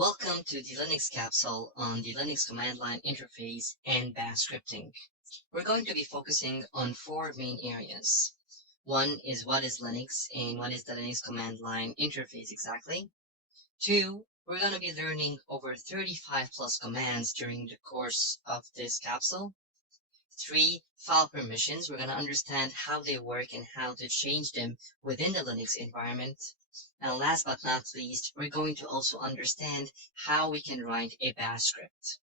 Welcome to the Linux capsule on the Linux command line interface and bash scripting. We're going to be focusing on four main areas. One is what is Linux and what is the Linux command line interface exactly. Two, we're going to be learning over 35 plus commands during the course of this capsule. Three, file permissions. We're going to understand how they work and how to change them within the Linux environment. And last but not least, we're going to also understand how we can write a bash script.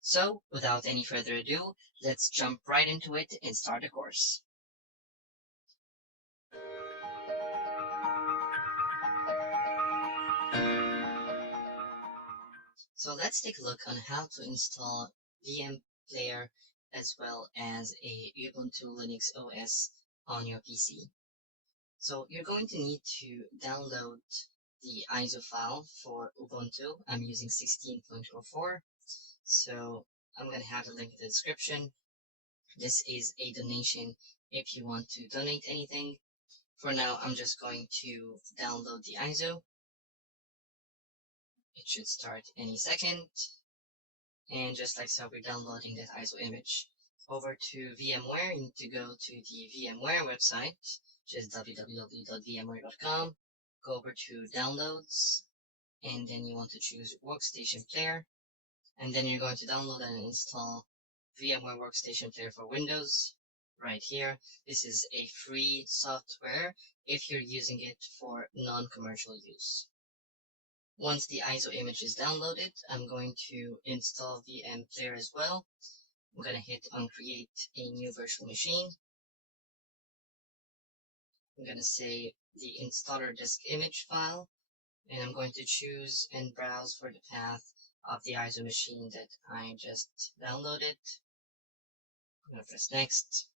So, without any further ado, let's jump right into it and start the course. So let's take a look on how to install VM Player as well as a Ubuntu Linux OS on your PC. So you're going to need to download the ISO file for Ubuntu. I'm using 16.04. So I'm going to have a link in the description. This is a donation if you want to donate anything. For now, I'm just going to download the ISO. It should start any second. And just like so, we're downloading that ISO image. Over to VMware, you need to go to the VMware website, which is www.vmware.com. Go over to Downloads, and then you want to choose Workstation Player. And then you're going to download and install VMware Workstation Player for Windows. Right here, this is a free software if you're using it for non-commercial use. Once the ISO image is downloaded, I'm going to install VM Player as well. I'm going to hit on create a new virtual machine. I'm going to say the installer disk image file, and I'm going to choose and browse for the path of the ISO machine that I just downloaded. I'm going to press next.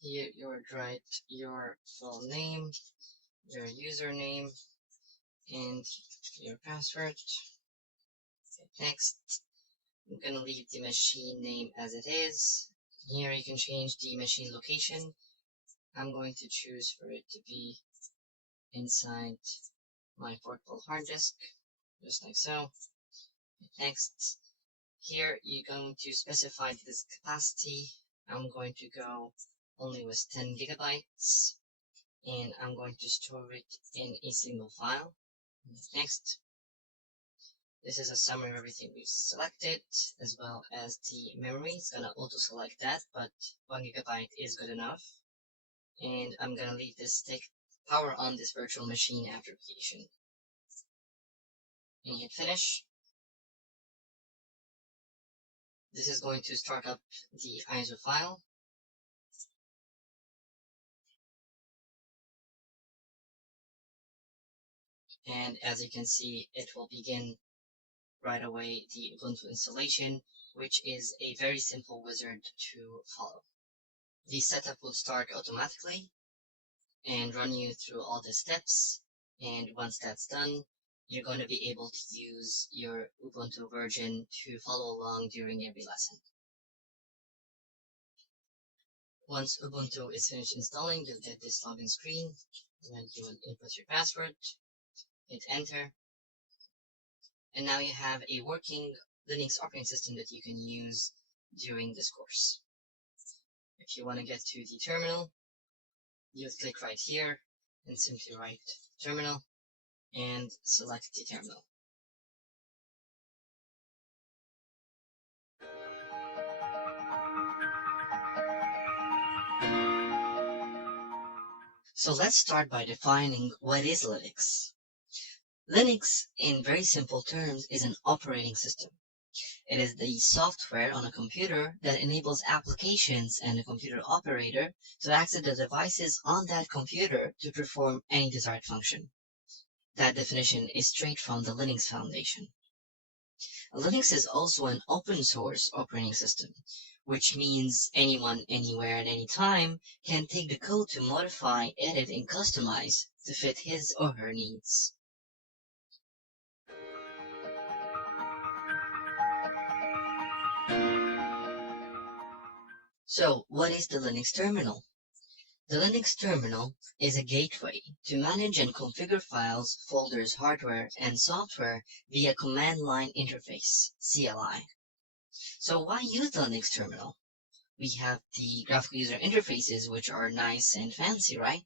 Here you would write your full name, your username, and your password. Next, I'm going to leave the machine name as it is. Here you can change the machine location. I'm going to choose for it to be inside my portable hard disk, just like so. Next, here you're going to specify the disk capacity. I'm going to go only with 10 gigabytes, and I'm going to store it in a single file. Next, this is a summary of everything we've selected, as well as the memory. It's going to auto-select that, but 1 gigabyte is good enough. And I'm going to leave this take power on this virtual machine after application. And hit finish. This is going to start up the ISO file. And as you can see, it will begin right away the Ubuntu installation, which is a very simple wizard to follow. The setup will start automatically and run you through all the steps. And once that's done, you're going to be able to use your Ubuntu version to follow along during every lesson. Once Ubuntu is finished installing, you'll get this login screen. Then you will input your password, hit enter, and now you have a working Linux operating system that you can use during this course. If you want to get to the terminal, you click right here and simply write terminal and select the terminal. So let's start by defining what is Linux. Linux, in very simple terms, is an operating system. It is the software on a computer that enables applications and the computer operator to access the devices on that computer to perform any desired function. That definition is straight from the Linux Foundation. Linux is also an open source operating system, which means anyone, anywhere, at any time can take the code to modify, edit, and customize to fit his or her needs. So, what is the Linux terminal? The Linux terminal is a gateway to manage and configure files, folders, hardware, and software via command line interface, CLI. So why use the Linux terminal? We have the graphical user interfaces, which are nice and fancy, right?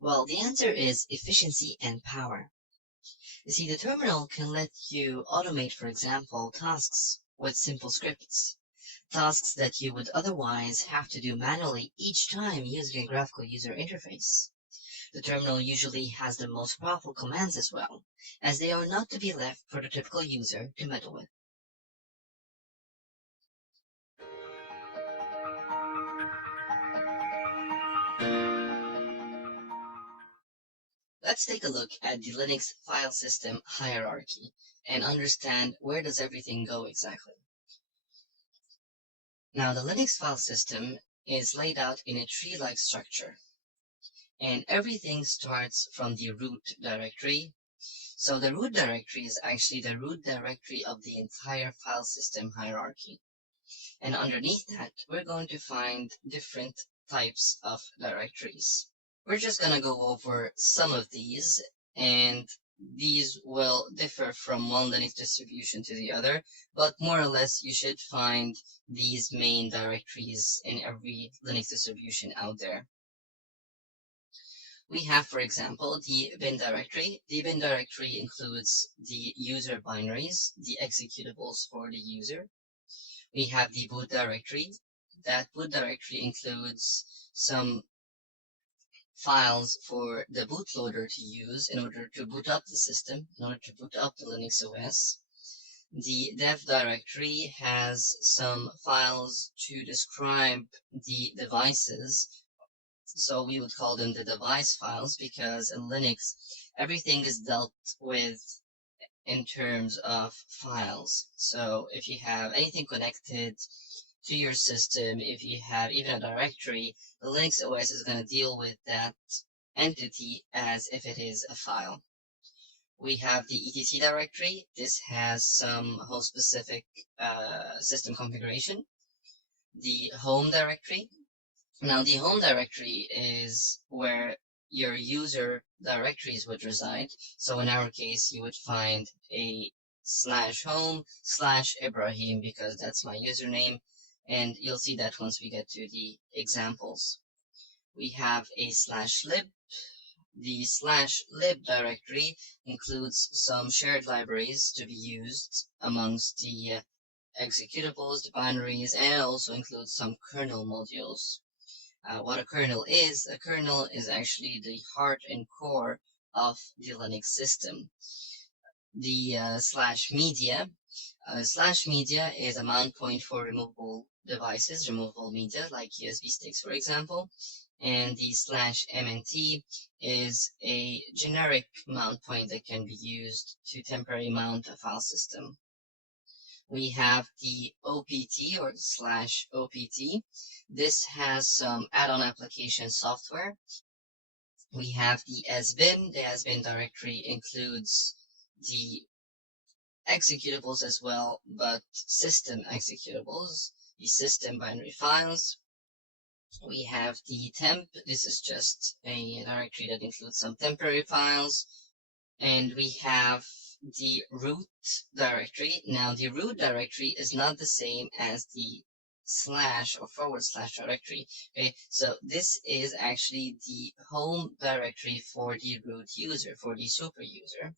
Well, the answer is efficiency and power. You see, the terminal can let you automate, for example, tasks with simple scripts. Tasks that you would otherwise have to do manually each time using a graphical user interface. The terminal usually has the most powerful commands as well, as they are not to be left for the typical user to meddle with. Let's take a look at the Linux file system hierarchy and understand where does everything go exactly. Now, the Linux file system is laid out in a tree-like structure, and everything starts from the root directory. So the root directory is actually the root directory of the entire file system hierarchy. And underneath that, we're going to find different types of directories. We're just going to go over some of these, and these will differ from one Linux distribution to the other, but more or less you should find these main directories in every Linux distribution out there. We have, for example, the bin directory. The bin directory includes the user binaries, the executables for the user. We have the boot directory. That boot directory includes some files for the bootloader to use in order to boot up the system, in order to boot up the Linux OS. The dev directory has some files to describe the devices, so we would call them the device files because in Linux, everything is dealt with in terms of files. So if you have anything connected to your system, if you have even a directory, the Linux OS is going to deal with that entity as if it is a file. We have the etc directory. This has some host-specific system configuration. The home directory. Now, the home directory is where your user directories would reside. So in our case, you would find a /home/Ibrahim because that's my username. And you'll see that once we get to the examples. We have a /lib. The /lib directory includes some shared libraries to be used amongst the executables, the binaries, and it also includes some kernel modules. What a kernel is actually the heart and core of the Linux system. The /media /media is a mount point for removable devices, removable media like USB sticks, for example. And the /mnt is a generic mount point that can be used to temporarily mount a file system. We have the OPT or /OPT. This has some add-on application software. We have the SBIN. The SBIN directory includes the executables as well, but system executables, the system binary files. We have the temp. This is just a directory that includes some temporary files. And we have the root directory. Now, the root directory is not the same as the // directory. Okay, so this is actually the home directory for the root user, for the super user.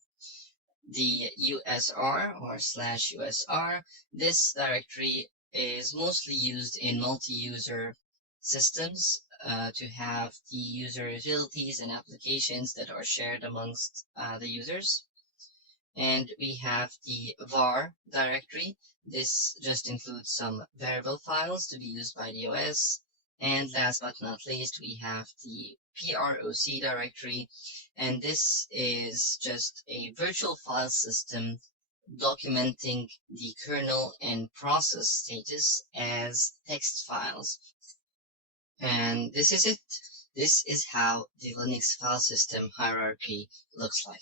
The USR or /USR, this directory is mostly used in multi-user systems to have the user utilities and applications that are shared amongst the users. And we have the var directory. This just includes some variable files to be used by the OS. And last but not least, we have the proc directory. And this is just a virtual file system documenting the kernel and process status as text files. And this is it. This is how the Linux file system hierarchy looks like.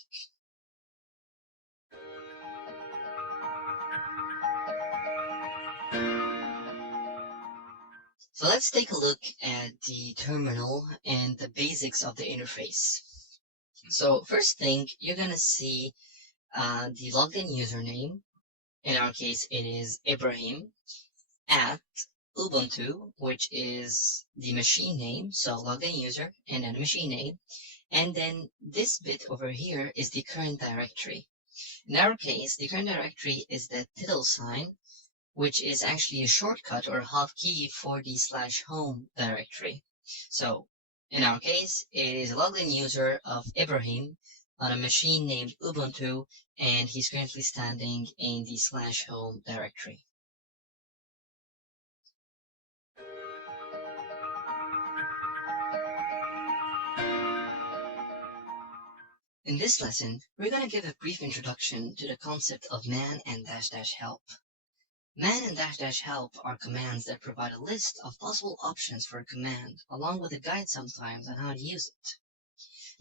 So let's take a look at the terminal and the basics of the interface. So first thing, you're gonna see the logged in username. In our case, it is Ibrahim at Ubuntu, which is the machine name. So logged in user and then machine name. And then this bit over here is the current directory. In our case, the current directory is the title sign, which is actually a shortcut or a hotkey for the /home directory. So in our case, it is a logged in user of Ibrahim on a machine named Ubuntu, and he's currently standing in the /home directory. In this lesson, we're going to give a brief introduction to the concept of man and --help. Man and --help are commands that provide a list of possible options for a command, along with a guide sometimes on how to use it.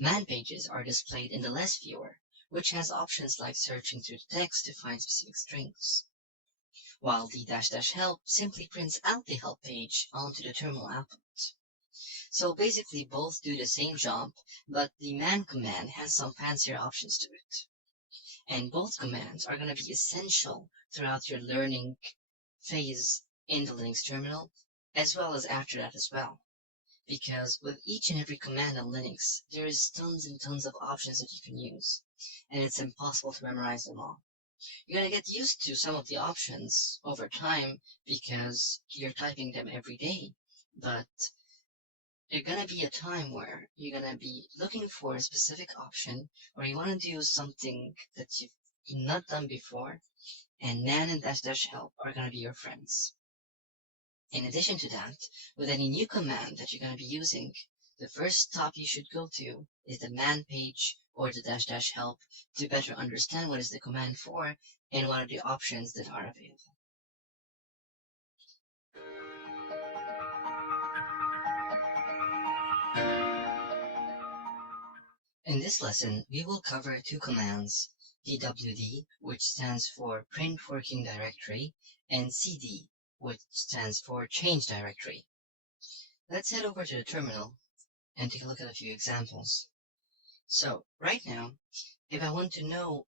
Man pages are displayed in the less viewer, which has options like searching through the text to find specific strings, while the --help simply prints out the help page onto the terminal output. So basically both do the same job, but the man command has some fancier options to it. And both commands are going to be essential throughout your learning phase in the Linux terminal, as well as after that as well. Because with each and every command on Linux, there is tons and tons of options that you can use, and it's impossible to memorize them all. You're going to get used to some of the options over time because you're typing them every day, but there's going to be a time where you're going to be looking for a specific option, or you want to do something that you've not done before, and man and --help are going to be your friends. In addition to that, with any new command that you're going to be using, the first stop you should go to is the man page or the --help to better understand what is the command for and what are the options that are available. In this lesson, we will cover two commands, pwd, which stands for print working directory, and cd, which stands for change directory. Let's head over to the terminal and take a look at a few examples. So right now, if I want to know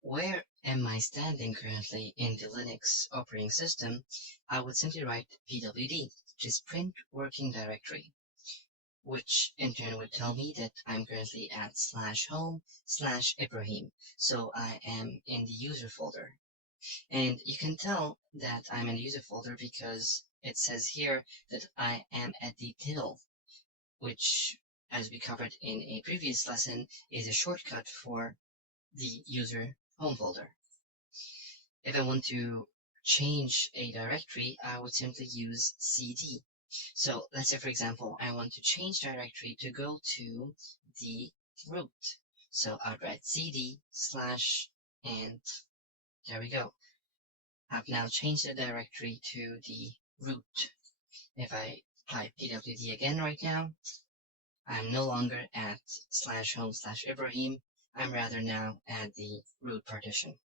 where am I standing currently in the Linux operating system, I would simply write pwd, which is print working directory, which in turn would tell me that I'm currently at /home/Ibrahim. So I am in the user folder. And you can tell that I'm in the user folder because it says here that I am at the title, which, as we covered in a previous lesson, is a shortcut for the user home folder. If I want to change a directory, I would simply use cd. So let's say, for example, I want to change directory to go to the root. So I'd write cd/ and there we go. I've now changed the directory to the root. If I type pwd again right now, I'm no longer at /home/Ibrahim. I'm rather now at the root partition.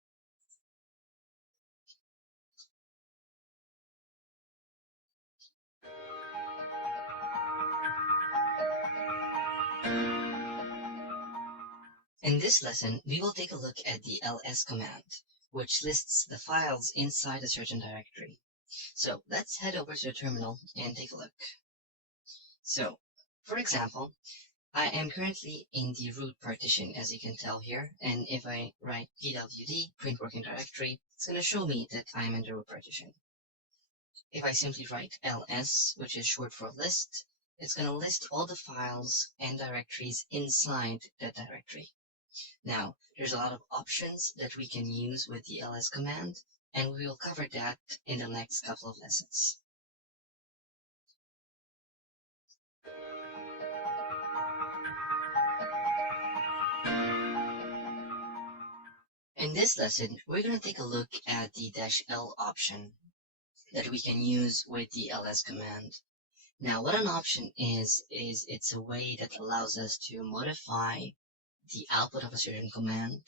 In this lesson, we will take a look at the ls command, which lists the files inside a certain directory. So let's head over to the terminal and take a look. So, for example, I am currently in the root partition, as you can tell here, and if I write pwd, print working directory, it's going to show me that I'm in the root partition. If I simply write ls, which is short for list, it's going to list all the files and directories inside that directory. Now, there's a lot of options that we can use with the ls command, and we will cover that in the next couple of lessons. In this lesson, we're going to take a look at the -l option that we can use with the ls command. Now, what an option is it's a way that allows us to modify the output of a certain command,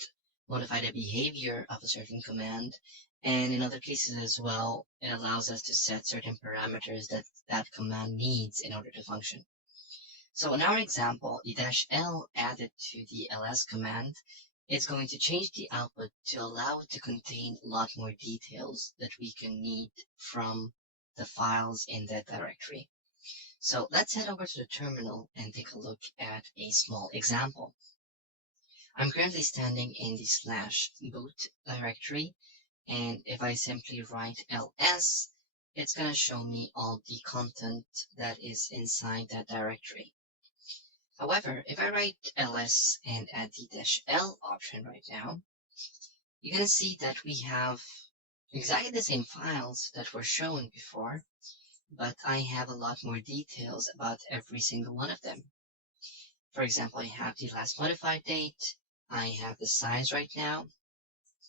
modify the behavior of a certain command, And in other cases as well, it allows us to set certain parameters that that command needs in order to function. So in our example, the -l added to the ls command is going to change the output to allow it to contain a lot more details that we can need from the files in that directory. So let's head over to the terminal and take a look at a small example. I'm currently standing in the /boot directory, and if I simply write ls, it's going to show me all the content that is inside that directory. However, if I write ls and add the -l option right now, you're going to see that we have exactly the same files that were shown before, but I have a lot more details about every single one of them. For example, I have the last modified date, I have the size right now,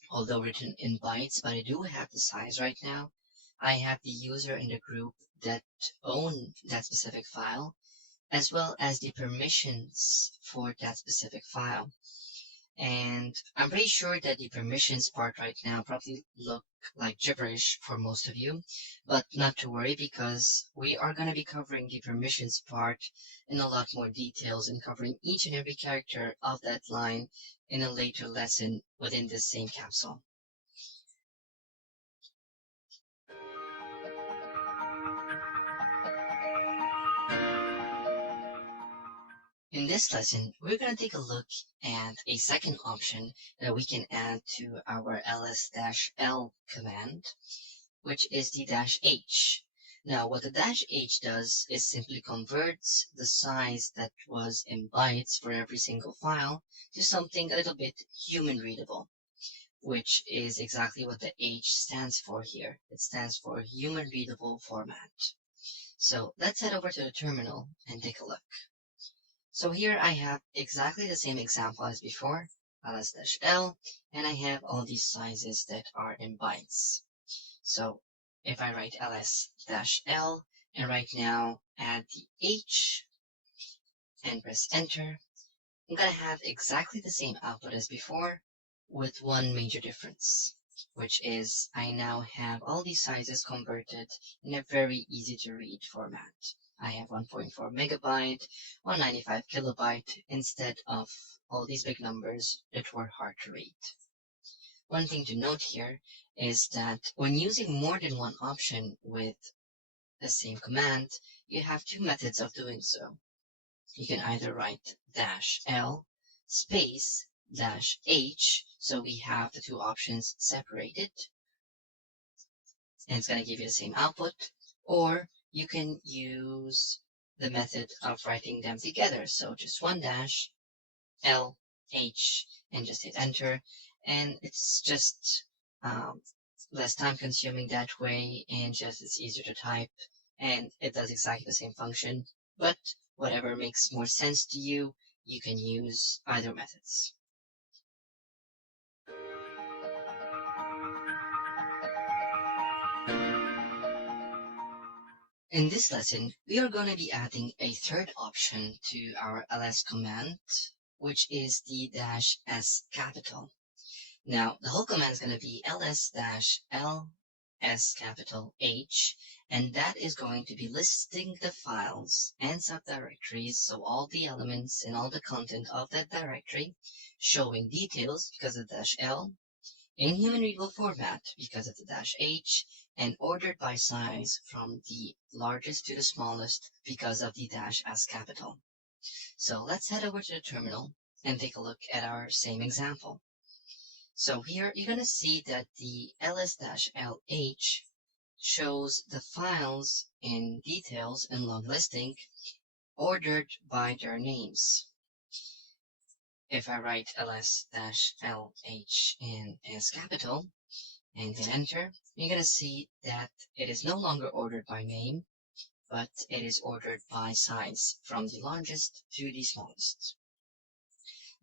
although written in bytes, but I do have the size right now. I have the user in the group that own that specific file, as well as the permissions for that specific file. And I'm pretty sure that the permissions part right now probably look like gibberish for most of you, but not to worry, because we are going to be covering the permissions part in a lot more details and covering each and every character of that line in a later lesson within this same capsule. In this lesson, we're going to take a look at a second option that we can add to our ls-l command, which is the -h. Now, what the -h does is simply converts the size that was in bytes for every single file to something a little bit human readable, which is exactly what the H stands for here. It stands for human readable format. So let's head over to the terminal and take a look. So here I have exactly the same example as before, ls-l, and I have all these sizes that are in bytes. So if I write ls-l and right now add the h and press enter, I'm going to have exactly the same output as before, with one major difference, which is I now have all these sizes converted in a very easy to read format. I have 1.4 megabyte, 195 kilobyte, instead of all these big numbers that were hard to read. One thing to note here is that when using more than one option with the same command, you have two methods of doing so. You can either write -l space -h, so we have the two options separated, and it's going to give you the same output, or you can use the method of writing them together, so just one dash L H and just hit enter, and it's just less time consuming that way, and just it's easier to type, and it does exactly the same function. But whatever makes more sense to you, you can use either methods. In this lesson, we are going to be adding a third option to our ls command, which is the -s capital. Now, the whole command is going to be ls-l s capital H, and that is going to be listing the files and subdirectories, so all the elements and all the content of that directory, showing details because of -l, in human readable format because of the -h, and ordered by size from the largest to the smallest because of the -s capital. So let's head over to the terminal and take a look at our same example. So here you're going to see that the ls-lh shows the files in details and long listing ordered by their names. If I write ls-lh in S capital and hit enter, you're going to see that it is no longer ordered by name, but it is ordered by size from the largest to the smallest.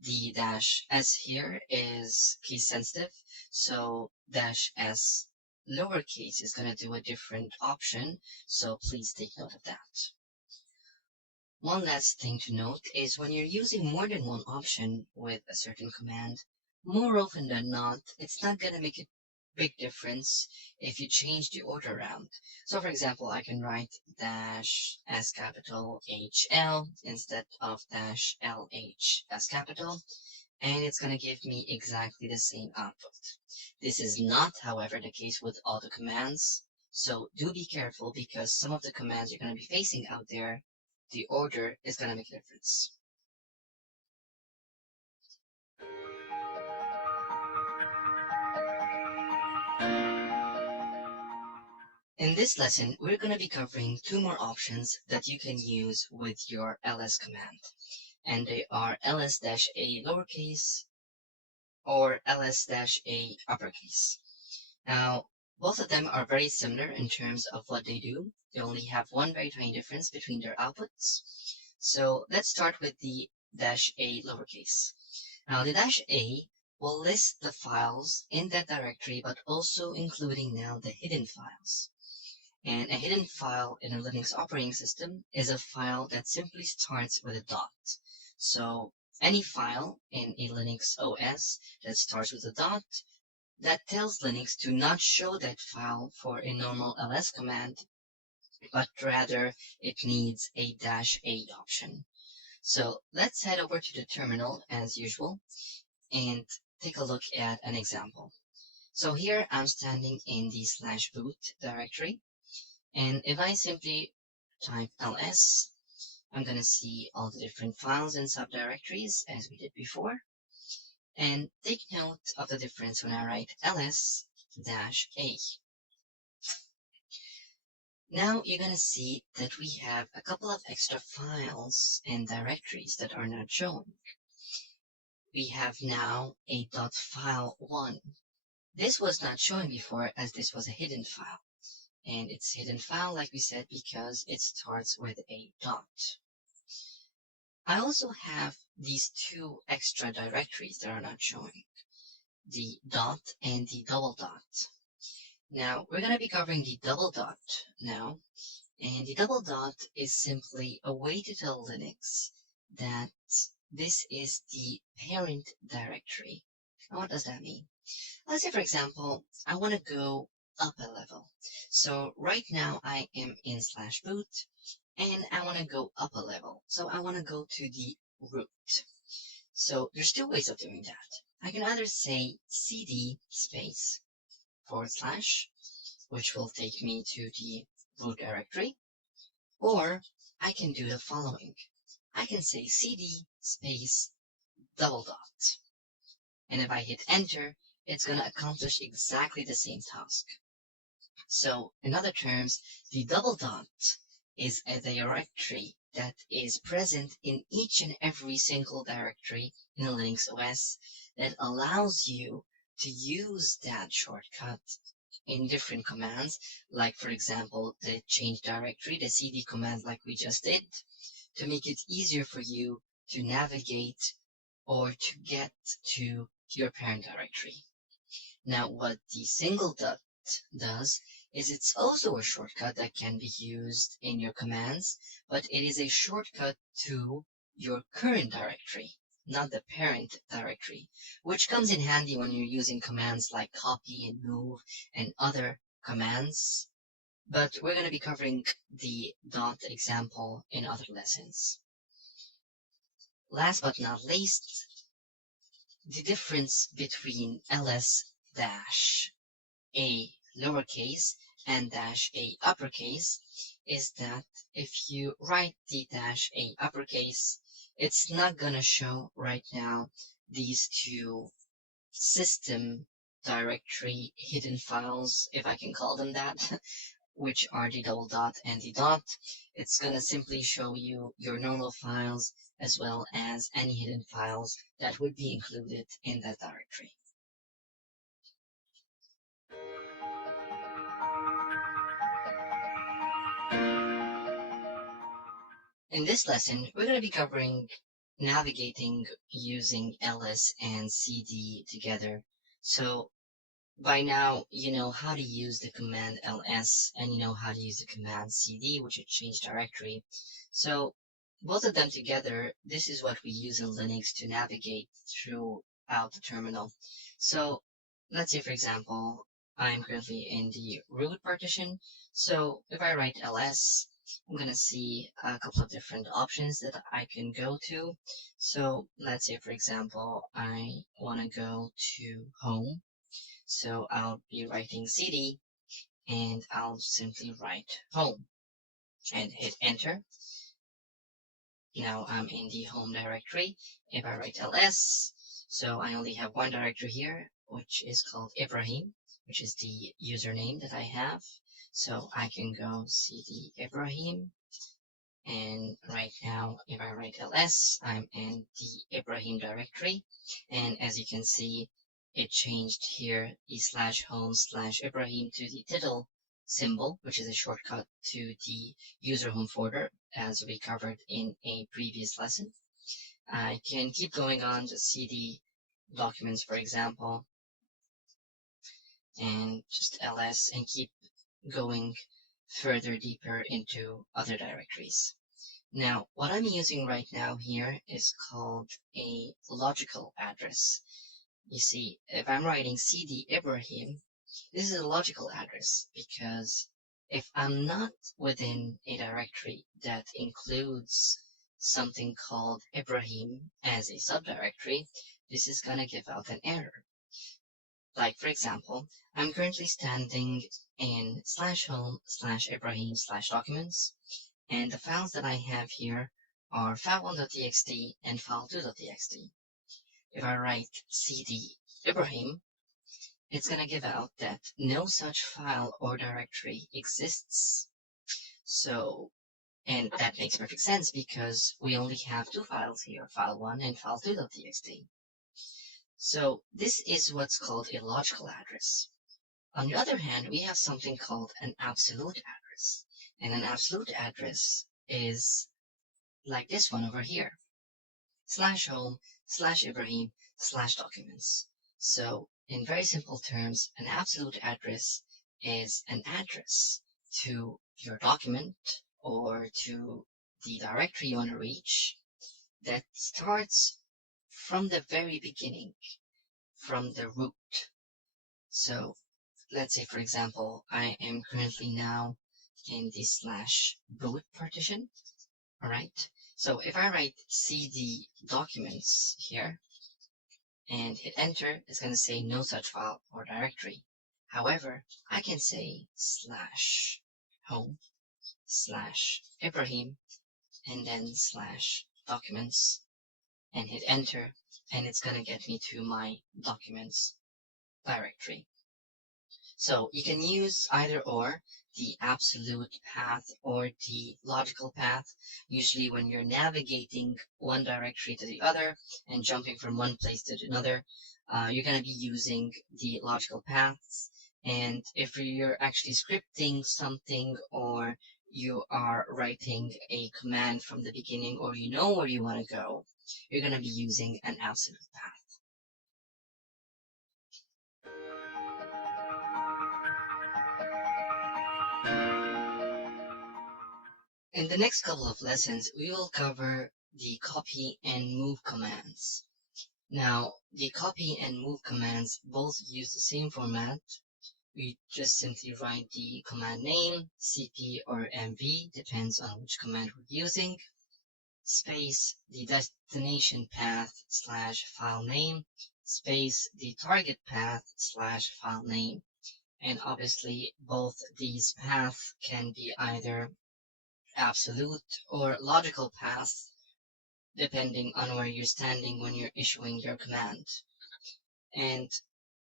The -s here is case sensitive, so -s lowercase is going to do a different option, so please take note of that. One last thing to note is when you're using more than one option with a certain command, more often than not, it's not going to make it big difference if you change the order around. So for example, I can write dash S capital HL instead of dash LH as capital, and it's going to give me exactly the same output. This is not, however, the case with all the commands, so do be careful because some of the commands you're going to be facing out there, the order is going to make a difference. In this lesson, we're going to be covering two more options that you can use with your ls command, and they are ls-a lowercase or ls-a uppercase. Now, both of them are very similar in terms of what they do. They only have one very tiny difference between their outputs. So let's start with the -a lowercase. Now, the -a will list the files in that directory, but also including now the hidden files. And a hidden file in a Linux operating system is a file that simply starts with a dot. So any file in a Linux OS that starts with a dot, that tells Linux to not show that file for a normal ls command, but rather it needs a -a option. So let's head over to the terminal as usual and take a look at an example. So here I'm standing in the /boot directory, and if I simply type ls, I'm going to see all the different files and subdirectories as we did before. And take note of the difference when I write ls-a. Now you're going to see that we have a couple of extra files and directories that are not showing. We have now a .file1. This was not showing before as this was a hidden file. And it's hidden file, like we said, because it starts with a dot. I also have these two extra directories that are not showing, the dot and the double dot. Now, we're going to be covering the double dot now, and the double dot is simply a way to tell Linux that this is the parent directory. Now, what does that mean? Let's say, for example, I want to go up a level. So right now I am in /boot, and I want to go up a level. So I want to go to the root. So there's two ways of doing that. I can either say cd space / which will take me to the root directory, or I can do the following. I can say cd space double dot. And if I hit enter, it's going to accomplish exactly the same task. So, in other terms, the double dot is a directory that is present in each and every single directory in a Linux OS that allows you to use that shortcut in different commands, like for example, the change directory, the cd command like we just did, to make it easier for you to navigate or to get to your parent directory. Now, what the single dot does is it's also a shortcut that can be used in your commands, but it is a shortcut to your current directory, not the parent directory, which comes in handy when you're using commands like copy and move and other commands. But we're going to be covering the dot example in other lessons. Last but not least, the difference between ls-a lowercase and -a uppercase is that if you write the -a uppercase, it's not going to show right now these two system directory hidden files, if I can call them that, which are the double dot and the dot. It's going to simply show you your normal files as well as any hidden files that would be included in that directory. In this lesson, we're going to be covering navigating using ls and cd together. So by now, you know how to use the command ls and you know how to use the command cd, which is change directory. So both of them together, this is what we use in Linux to navigate throughout the terminal. So let's say, for example, I'm currently in the root partition. So if I write ls, I'm gonna see a couple of different options that I can go to. So let's say, for example, I want to go to home. So I'll be writing cd and I'll simply write home and hit enter. Now I'm in the home directory. If I write ls, so I only have one directory here, which is called Ibrahim, which is the username that I have. So I can go cd Ibrahim, and right now if I write ls, I'm in the Ibrahim directory, and as you can see, it changed here the /home/Ibrahim to the title symbol, which is a shortcut to the user home folder, as we covered in a previous lesson. I can keep going on to cd documents, for example, and just ls, and keep going further deeper into other directories. Now, what I'm using right now here is called a logical address. You see, if I'm writing cd Ibrahim, this is a logical address because if I'm not within a directory that includes something called Ibrahim as a subdirectory, this is gonna give out an error. Like, for example, I'm currently standing in /home/Ibrahim/documents, and the files that I have here are file1.txt and file2.txt. If I write cd Ibrahim, it's going to give out that no such file or directory exists. So, and that makes perfect sense because we only have two files here, file1 and file2.txt. So this is what's called a logical address. On the other hand, we have something called an absolute address. And an absolute address is like this one over here, /home/Ibrahim/documents. So in very simple terms, an absolute address is an address to your document or to the directory you want to reach that starts from the very beginning, from the root. So let's say, for example, I am currently now in the /boot partition. All right. So if I write cd documents here and hit enter, it's going to say no such file or directory. However, I can say /home/Ibrahim and then /documents and hit enter, and it's going to get me to my documents directory. So you can use either or, the absolute path or the logical path. Usually when you're navigating one directory to the other and jumping from one place to another, you're going to be using the logical paths. And if you're actually scripting something or you are writing a command from the beginning or you know where you want to go, you're going to be using an absolute path. In the next couple of lessons, we will cover the copy and move commands. Now, the copy and move commands both use the same format. We just simply write the command name, cp or mv, depends on which command we're using, space the destination path /file name, space the target path /file name. And obviously, both these paths can be either absolute or logical path, depending on where you're standing when you're issuing your command. And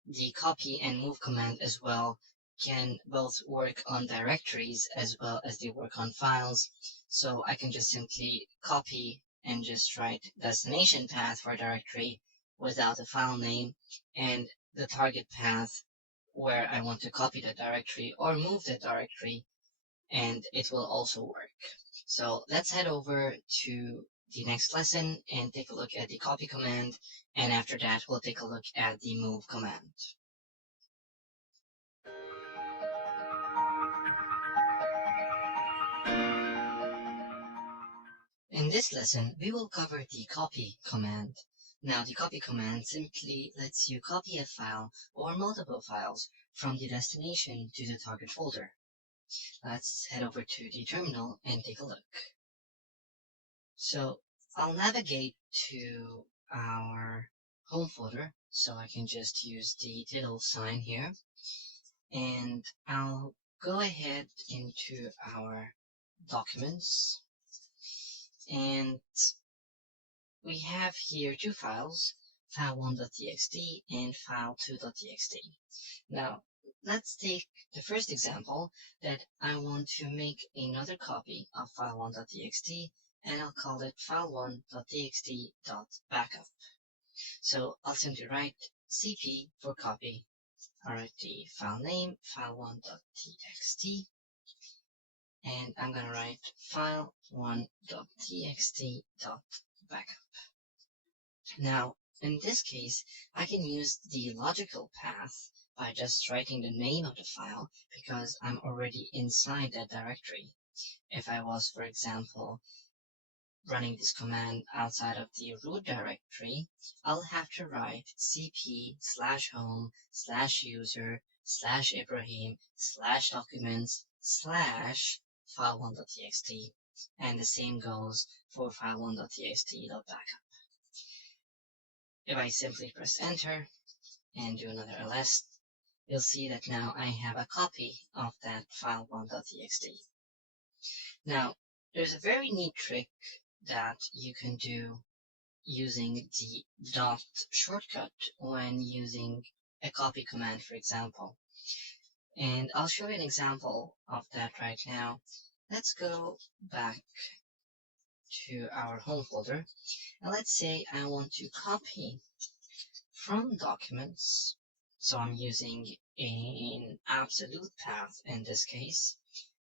the copy and move command as well can both work on directories as well as they work on files. So I can just simply copy and just write destination path for a directory without a file name, and the target path where I want to copy the directory or move the directory, and it will also work. So let's head over to the next lesson and take a look at the copy command, and after that we'll take a look at the move command. In this lesson, we will cover the copy command. Now the copy command simply lets you copy a file or multiple files from the destination to the target folder. Let's head over to the terminal and take a look. So I'll navigate to our home folder, so I can just use the little sign here, and I'll go ahead into our documents, and we have here two files, file1.txt and file2.txt. Now, let's take the first example that I want to make another copy of file1.txt, and I'll call it file1.txt.backup. So I'll simply write cp for copy. I'll write the file name, file1.txt, and I'm going to write file1.txt.backup. Now, in this case, I can use the logical path by just writing the name of the file because I'm already inside that directory. If I was, for example, running this command outside of the root directory, I'll have to write cp/home/user/ibrahim/documents/file1.txt, and the same goes for file1.txt.backup. If I simply press enter and do another ls, you'll see that now I have a copy of that file1.txt. Now, there's a very neat trick that you can do using the dot shortcut when using a copy command, for example. And I'll show you an example of that right now. Let's go back to our home folder, and let's say I want to copy from documents. So I'm using an absolute path in this case.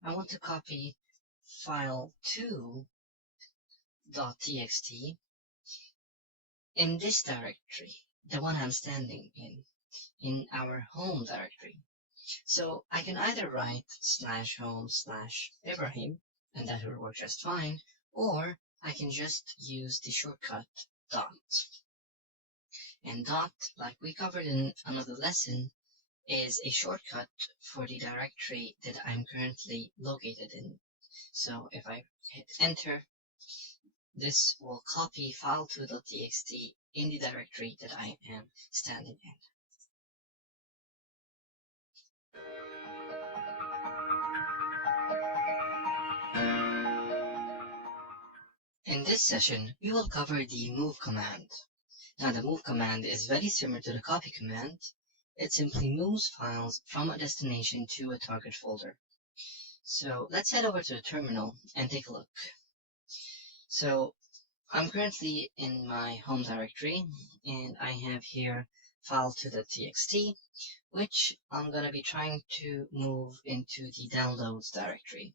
I want to copy file2.txt in this directory, the one I'm standing in our home directory. So I can either write /home/Ibrahim, and that will work just fine, or I can just use the shortcut dot. And dot, like we covered in another lesson, is a shortcut for the directory that I'm currently located in. So if I hit enter, this will copy file2.txt in the directory that I am standing in. In this session, we will cover the move command. Now, the move command is very similar to the copy command. It simply moves files from a destination to a target folder. So let's head over to the terminal and take a look. So I'm currently in my home directory, and I have here file2.txt, which I'm going to be trying to move into the downloads directory.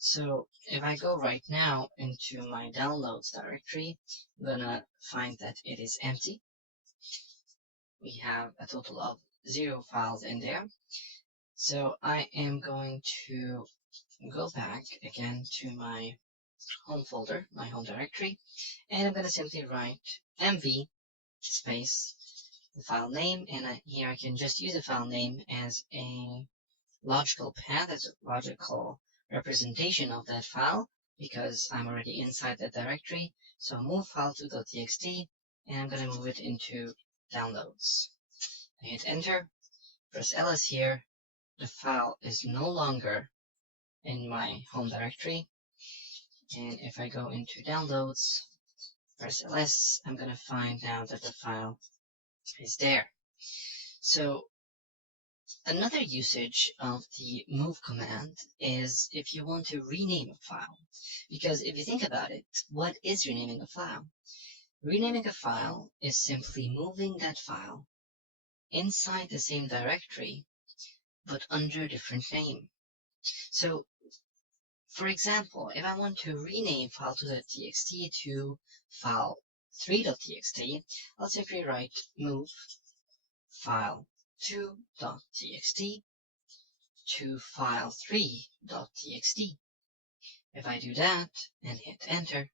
So if I go right now into my downloads directory, I'm going to find that it is empty. We have a total of 0 files in there. So I am going to go back again to my home folder, my home directory, and I'm going to simply write mv space the file name, and here I can just use the file name as a logical path, as a logical representation of that file, because I'm already inside that directory. So move file2.txt, and I'm going to move it into downloads. I hit enter, press ls here. The file is no longer in my home directory. And if I go into downloads, press ls, I'm going to find now that the file is there. So another usage of the move command is if you want to rename a file. Because if you think about it, what is renaming a file? Renaming a file is simply moving that file inside the same directory, but under a different name. So, for example, if I want to rename file2.txt to file3.txt, I'll simply write move file2.txt to file3.txt. If I do that and hit enter,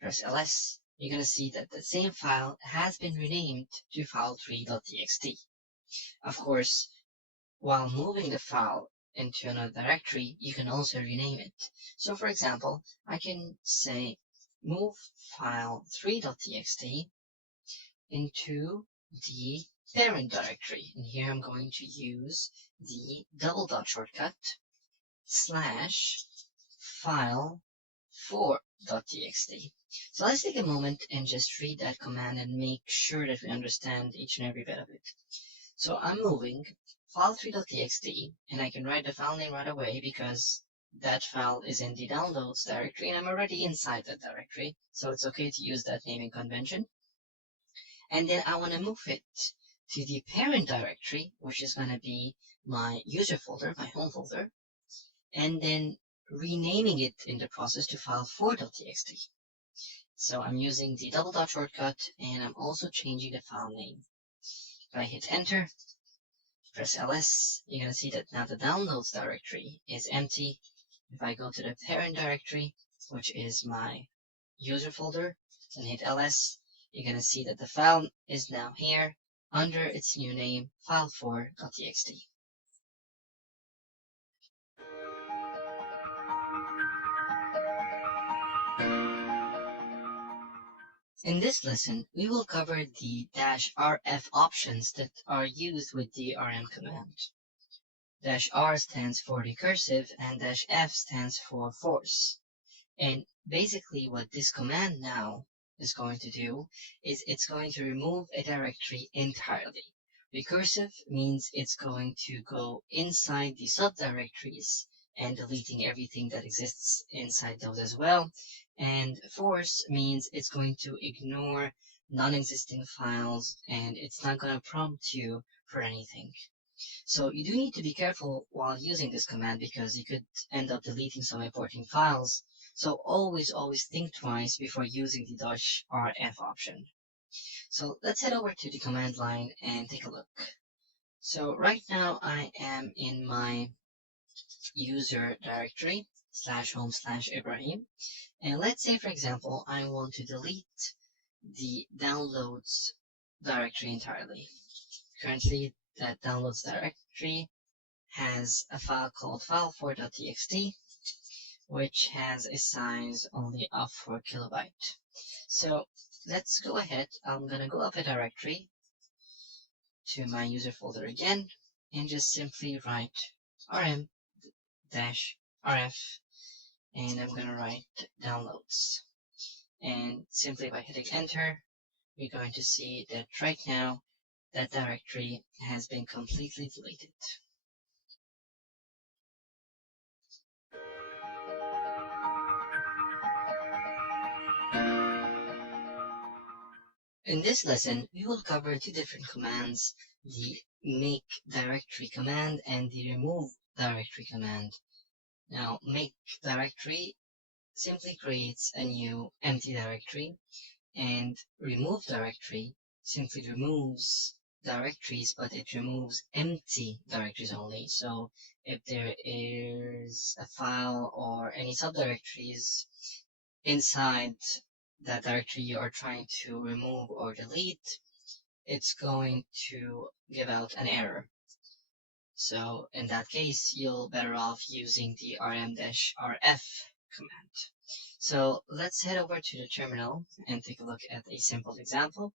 press ls, you're going to see that the same file has been renamed to file3.txt. Of course, while moving the file into another directory, you can also rename it. So for example, I can say move file3.txt into the parent directory. And here I'm going to use the double dot shortcut slash file4.txt. So let's take a moment and just read that command and make sure that we understand each and every bit of it. So I'm moving file3.txt, and I can write the file name right away because that file is in the downloads directory and I'm already inside that directory, so it's okay to use that naming convention. And then I want to move it to the parent directory, which is going to be my user folder, my home folder, and then renaming it in the process to file4.txt. So I'm using the double dot shortcut, and I'm also changing the file name. If I hit enter, press ls, you're going to see that now the downloads directory is empty. If I go to the parent directory, which is my user folder, and hit ls, you're going to see that the file is now here under its new name, file4.txt. In this lesson, we will cover the -rf options that are used with the rm command. -r stands for recursive and -f stands for force. And basically what this command now is going to do is it's going to remove a directory entirely. Recursive means it's going to go inside the subdirectories and deleting everything that exists inside those as well. And force means it's going to ignore non-existing files and it's not going to prompt you for anything. So you do need to be careful while using this command because you could end up deleting some important files. So always think twice before using the -rf option. So let's head over to the command line and take a look. So right now I am in my user directory /home/Ibrahim. And let's say, for example, I want to delete the downloads directory entirely. Currently, that downloads directory has a file called file4.txt, which has a size only of 4 kilobyte. So let's go ahead. I'm going to go up a directory to my user folder again and just simply write rm-rf, and I'm going to write downloads. And simply by hitting enter, we're going to see that right now that directory has been completely deleted. In this lesson, we will cover two different commands, the make directory command and the remove directory command. Now, make directory simply creates a new empty directory, and remove directory simply removes directories, but it removes empty directories only. So if there is a file or any subdirectories inside that directory you are trying to remove or delete, it's going to give out an error. So in that case, you'll better off using the rm-rf command. So let's head over to the terminal and take a look at a simple example.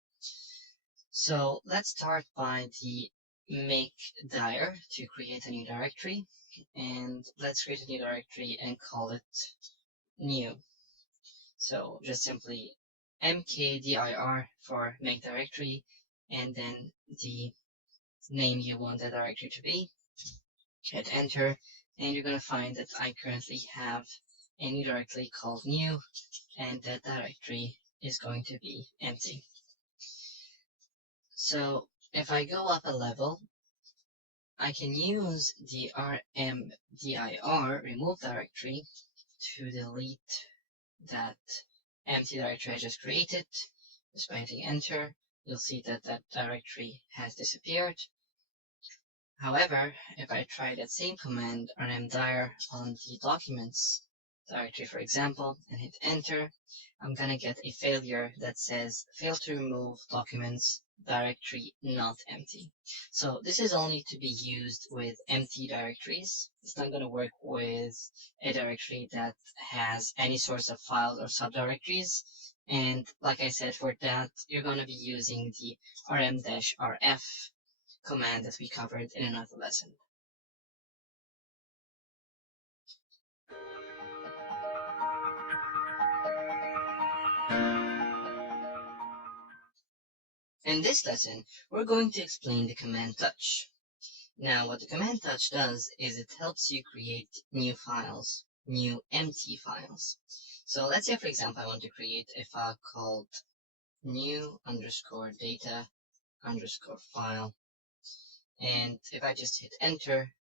So let's start by the make dir to create a new directory, and let's create a new directory and call it new. So just simply mkdir for make directory, and then the name you want the directory to be. Hit enter, and you're going to find that I currently have a new directory called new, and that directory is going to be empty. So if I go up a level, I can use the rmdir remove directory to delete that empty directory I just created. Just by hitting enter, you'll see that that directory has disappeared. However, if I try that same command rmdir on the documents directory, for example, and hit enter, I'm gonna get a failure that says fail to remove documents directory not empty. So this is only to be used with empty directories. It's not going to work with a directory that has any source of files or subdirectories. And like I said, for that, you're going to be using the rm-rf command that we covered in another lesson. In this lesson, we're going to explain the command touch. Now, what the command touch does is it helps you create new files, new empty files. So let's say, for example, I want to create a file called new underscore data underscore file. And if I just hit enter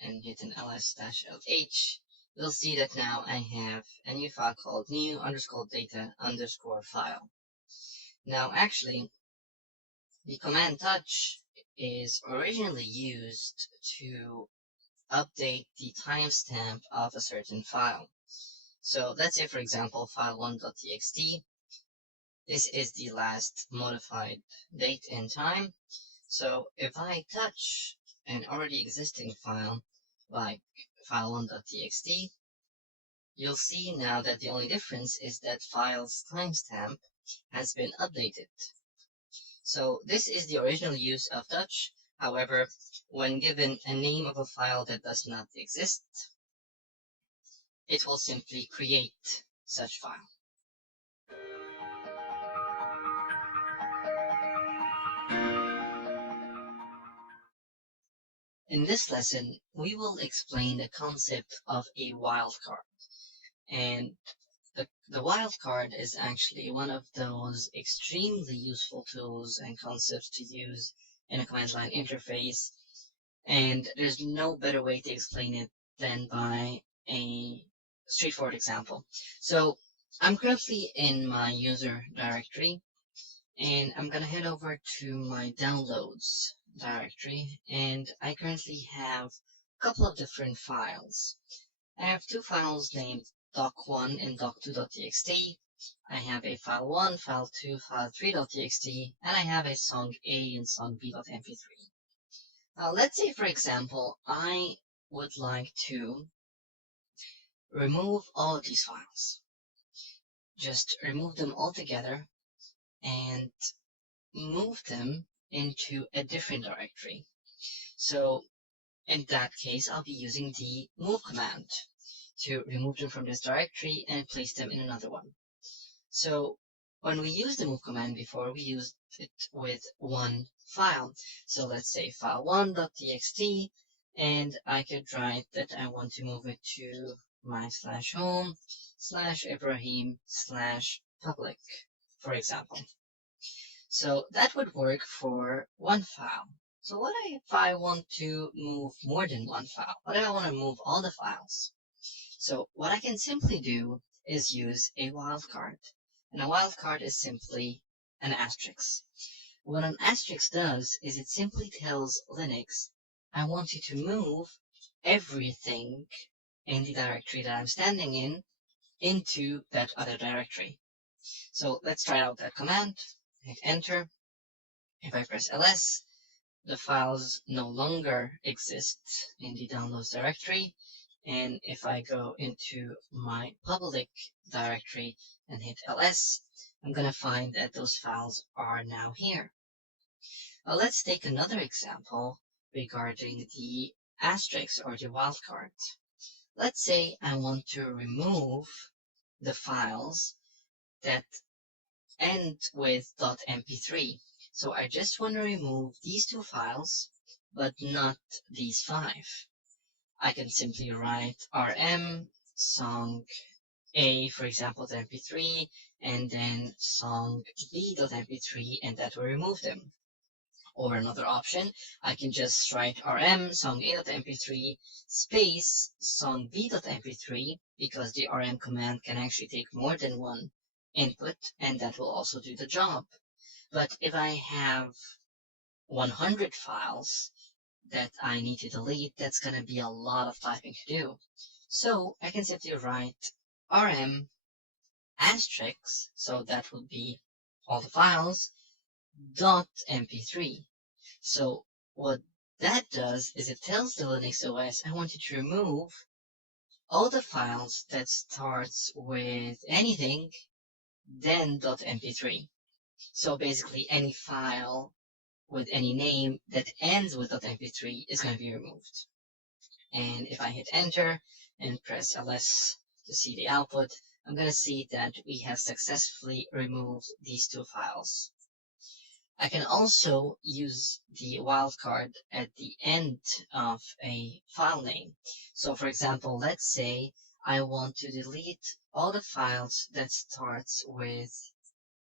and hit an ls-lh, you'll see that now I have a new file called new underscore data underscore file. Now, actually, the command touch is originally used to update the timestamp of a certain file. So let's say, for example, file1.txt. This is the last modified date and time. So if I touch an already existing file, like file1.txt, you'll see now that the only difference is that file's timestamp has been updated. So this is the original use of touch. However, when given a name of a file that does not exist, it will simply create such file. In this lesson, we will explain the concept of a wildcard. And the wildcard is actually one of those extremely useful tools and concepts to use in a command line interface. And there's no better way to explain it than by a straightforward example. So I'm currently in my user directory, and I'm gonna head over to my downloads directory, and I currently have a couple of different files. I have two files named doc1 and doc2.txt. I have a file1, file2, file3.txt, and I have a song A and song B.mp3. Now let's say, for example, I would like to remove all of these files. Just remove them all together and move them into a different directory. So in that case, I'll be using the move command to remove them from this directory and place them in another one. So when we used the move command before, we used it with one file. So let's say file1.txt, and I could write that I want to move it to my /home/Ibrahim/public, for example. So that would work for one file. So what if I want to move more than one file? What if I want to move all the files? So what I can simply do is use a wildcard. And a wildcard is simply an asterisk. What an asterisk does is it simply tells Linux, I want you to move everything in the directory that I'm standing in into that other directory. So let's try out that command. Hit enter. If I press ls, the files no longer exist in the downloads directory. And if I go into my public directory and hit ls, I'm going to find that those files are now here. Now let's take another example regarding the asterisk or the wildcard. Let's say I want to remove the files that end with .mp3. So I just want to remove these two files, but not these five. I can simply write rm song A, for example, .mp3, and then song B.mp3, and that will remove them. Or another option, I can just write rm song A.mp3 space song B.mp3, because the rm command can actually take more than one input, and that will also do the job. But if I have 100 files that I need to delete, that's going to be a lot of typing to do. So I can simply write rm asterisk, so that would be all the files, dot mp3. So what that does is it tells the Linux OS I want you to remove all the files that starts with anything, then .mp3. So basically any file with any name that ends with .mp3 is going to be removed. And if I hit enter and press ls to see the output, I'm going to see that we have successfully removed these two files. I can also use the wildcard at the end of a file name. So for example, let's say I want to delete all the files that starts with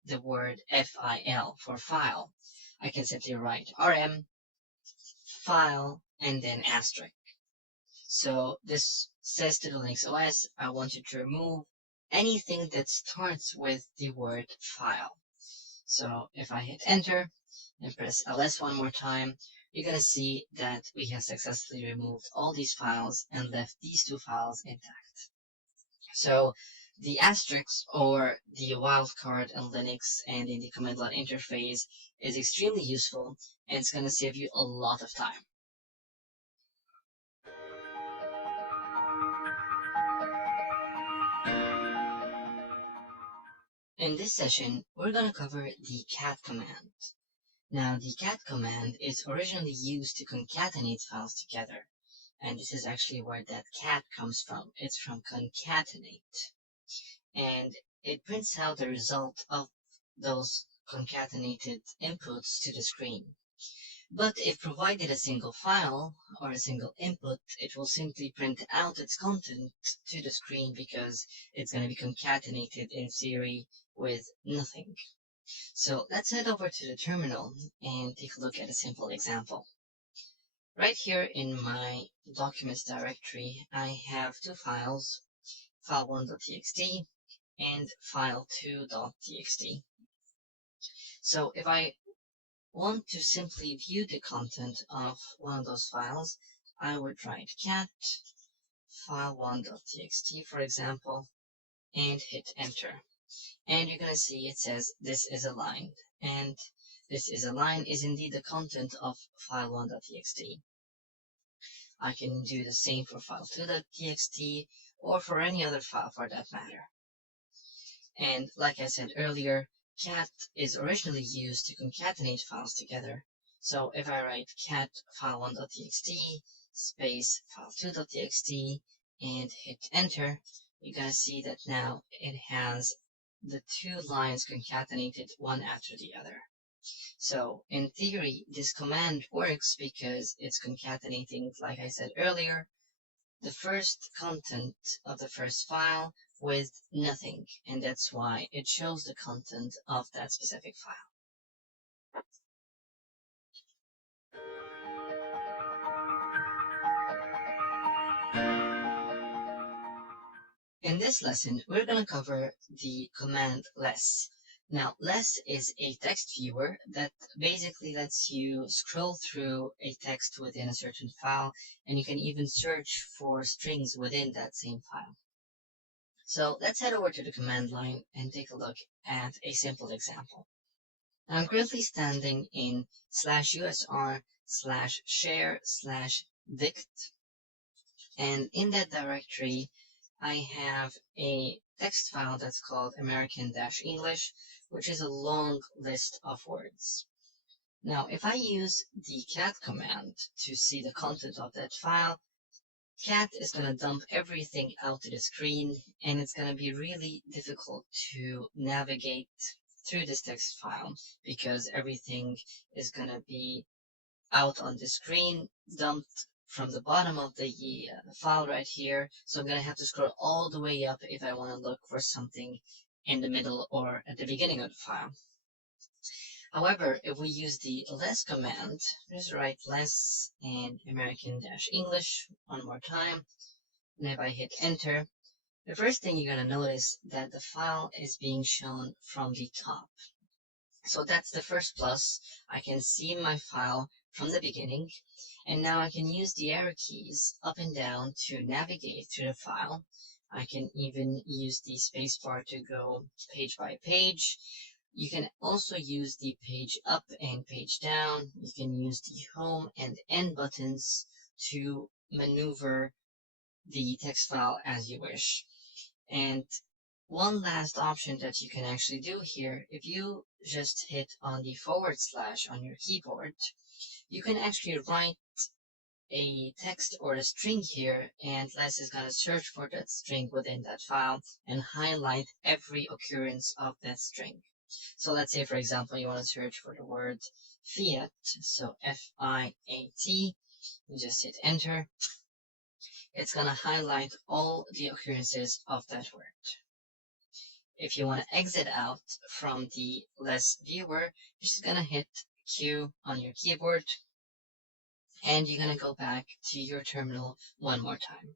the word file for file. I can simply write rm file and then asterisk. So this says to the Linux OS, I want you to remove anything that starts with the word file. So if I hit enter and press ls one more time, you're going to see that we have successfully removed all these files and left these two files intact. So the asterisk or the wildcard in Linux and in the command line interface is extremely useful, and it's going to save you a lot of time. In this session, we're going to cover the cat command. Now, the cat command is originally used to concatenate files together, and this is actually where that cat comes from. It's from concatenate, and it prints out the result of those concatenated inputs to the screen. But if provided a single file or a single input, it will simply print out its content to the screen because it's going to be concatenated in theory with nothing. So let's head over to the terminal and take a look at a simple example. Right here in my documents directory, I have two files, file1.txt and file2.txt. So if I want to simply view the content of one of those files, I would write cat file1.txt, for example, and hit enter. And you're going to see it says this is a line, and this is a line is indeed the content of file1.txt. I can do the same for file2.txt or for any other file for that matter. And like I said earlier, cat is originally used to concatenate files together. So if I write cat file1.txt space file2.txt and hit enter, you're going to see that now it has the two lines concatenated one after the other. So in theory, this command works because it's concatenating, like I said earlier, the first content of the first file with nothing, and that's why it shows the content of that specific file. In this lesson, we're going to cover the command less. Now, less is a text viewer that basically lets you scroll through a text within a certain file, and you can even search for strings within that same file. So let's head over to the command line and take a look at a simple example. I'm currently standing in /usr/share/dict, and in that directory, I have a text file that's called American-English, which is a long list of words. Now, if I use the cat command to see the content of that file, cat is going to dump everything out to the screen, and it's going to be really difficult to navigate through this text file because everything is going to be out on the screen, dumped from the bottom of the file right here. So I'm going to have to scroll all the way up if I want to look for something in the middle or at the beginning of the file. However, if we use the less command, just write less and American-English one more time, and if I hit enter, the first thing you're going to notice that the file is being shown from the top. So that's the first plus. I can see my file from the beginning, and now I can use the arrow keys up and down to navigate through the file. I can even use the spacebar to go page by page. You can also use the page up and page down. You can use the home and end buttons to maneuver the text file as you wish. And one last option that you can actually do here, if you just hit on the / on your keyboard, you can actually write a text or a string here, and Less is going to search for that string within that file and highlight every occurrence of that string. So let's say, for example, you want to search for the word Fiat, so Fiat, you just hit enter. It's going to highlight all the occurrences of that word. If you want to exit out from the Less viewer, you're just going to hit Q on your keyboard, and you're going to go back to your terminal one more time.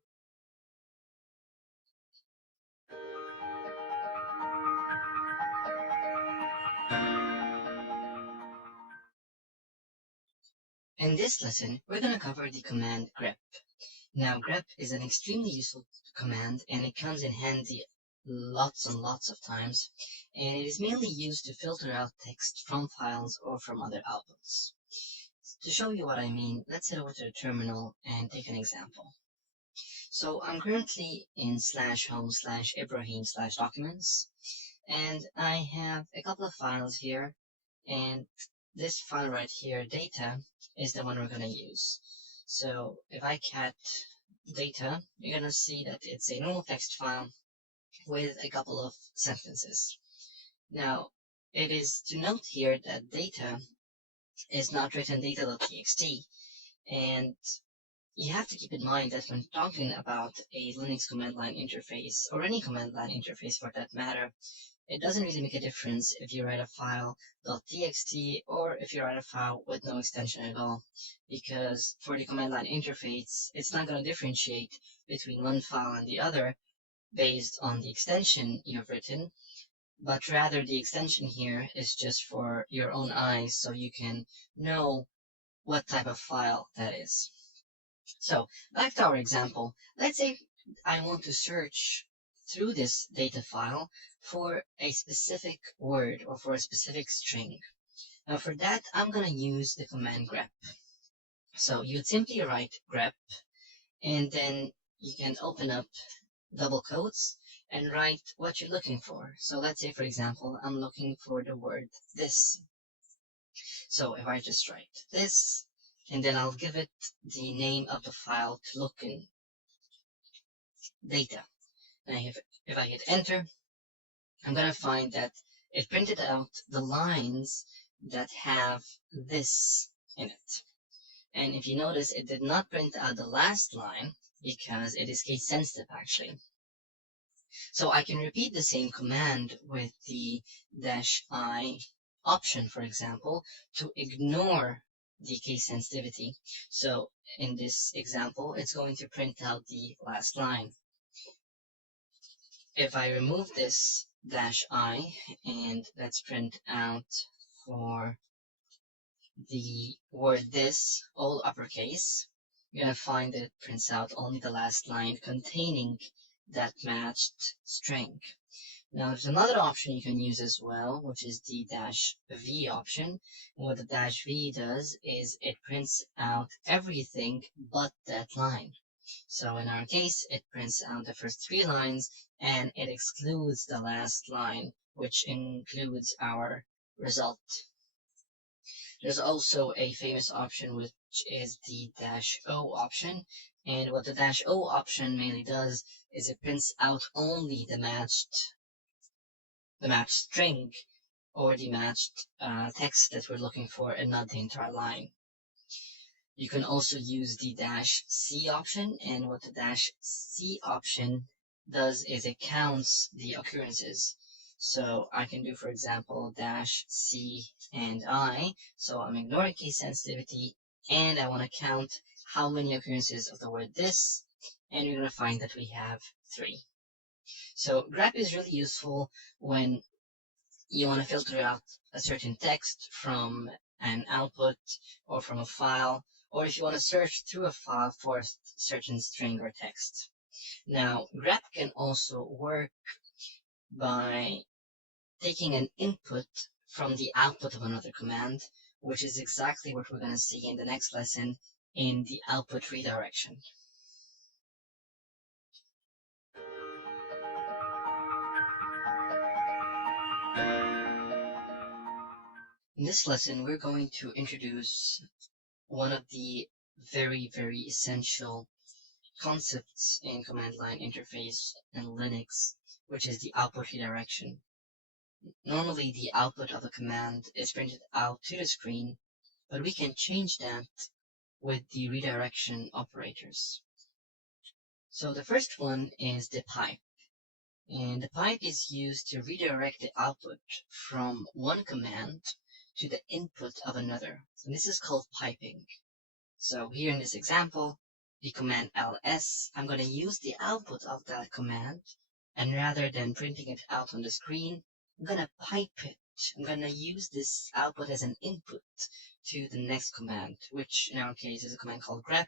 In this lesson, we're going to cover the command grep. Now, grep is an extremely useful command, and it comes in handy lots and lots of times, and it is mainly used to filter out text from files or from other outputs. To show you what I mean, let's head over to the terminal and take an example. So I'm currently in /home/Ibrahim/documents, and I have a couple of files here, and this file right here, data, is the one we're going to use. So if I cat data, you're going to see that it's a normal text file with a couple of sentences. Now, it is to note here that data is not written data.txt, and you have to keep in mind that when talking about a Linux command line interface, or any command line interface for that matter, it doesn't really make a difference if you write a file .txt or if you write a file with no extension at all, because for the command line interface, it's not going to differentiate between one file and the other based on the extension you've written, but rather the extension here is just for your own eyes so you can know what type of file that is. So back to our example, let's say I want to search through this data file for a specific word or for a specific string. Now for that, I'm going to use the command grep. So you'd simply write grep, and then you can open up double quotes and write what you're looking for. So let's say, for example, I'm looking for the word this. So if I just write this, and then I'll give it the name of the file to look in data. And if I hit enter, I'm going to find that it printed out the lines that have this in it. And if you notice, it did not print out the last line because it is case sensitive actually. So I can repeat the same command with the -I option, for example, to ignore the case sensitivity. So in this example, it's going to print out the last line. If I remove this -I and let's print out for the word this, all uppercase, you're going to find that it prints out only the last line containing that matched string. Now there's another option you can use as well, which is the -V option. And what the -V does is it prints out everything but that line. So in our case, it prints out the first 3 lines and it excludes the last line, which includes our result. There's also a famous option which is the -O option, and what the -O option mainly does is it prints out only the matched string or the matched text that we're looking for and not the entire line. You can also use the -C option, and what the -C option does is it counts the occurrences. So I can do, for example, -C and I. So I'm ignoring case sensitivity, and I want to count how many occurrences of the word this, and you're going to find that we have 3. So grep is really useful when you want to filter out a certain text from an output or from a file, or if you want to search through a file for a certain string or text. Now, grep can also work by taking an input from the output of another command, which is exactly what we're going to see in the next lesson in the output redirection. In this lesson, we're going to introduce one of the very essential concepts in command line interface in Linux, which is the output redirection. Normally, the output of a command is printed out to the screen, but we can change that with the redirection operators. So the first one is the pipe. And the pipe is used to redirect the output from one command to the input of another. And this is called piping. So here in this example, the command ls, I'm going to use the output of that command, and rather than printing it out on the screen, I'm going to pipe it. I'm going to use this output as an input to the next command, which in our case is a command called grep.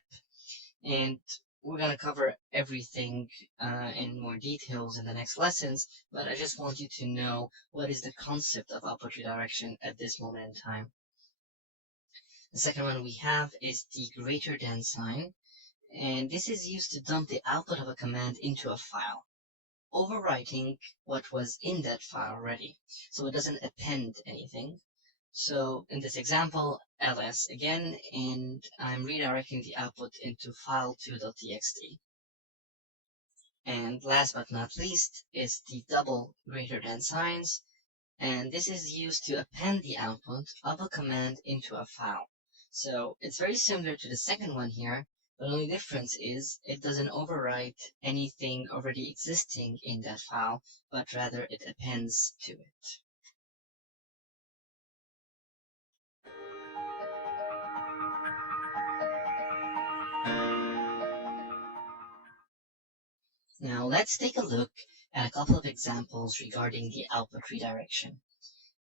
And we're going to cover everything in more details in the next lessons, but I just want you to know what is the concept of output redirection at this moment in time. The second one we have is the greater than sign, and this is used to dump the output of a command into a file, overwriting what was in that file already, so it doesn't append anything. So in this example, ls again, and I'm redirecting the output into file2.txt. And last but not least is the double greater than signs, and this is used to append the output of a command into a file. So it's very similar to the second one here, but the only difference is it doesn't overwrite anything already existing in that file, but rather it appends to it. Now let's take a look at a couple of examples regarding the output redirection.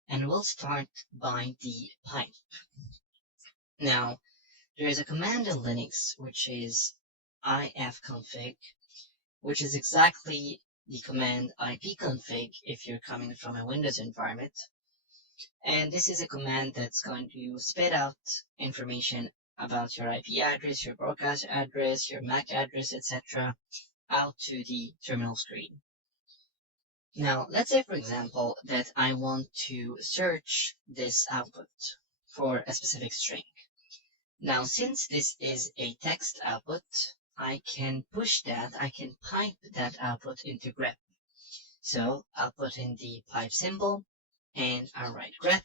And we'll start by the pipe. Now, there is a command in Linux which is ifconfig, which is exactly the command ipconfig if you're coming from a Windows environment. And this is a command that's going to spit out information about your IP address, your broadcast address, your MAC address, etc. out to the terminal screen. Now, let's say, for example, that I want to search this output for a specific string. Now, since this is a text output, I can pipe that output into grep. So I'll put in the pipe symbol, and I'll write grep,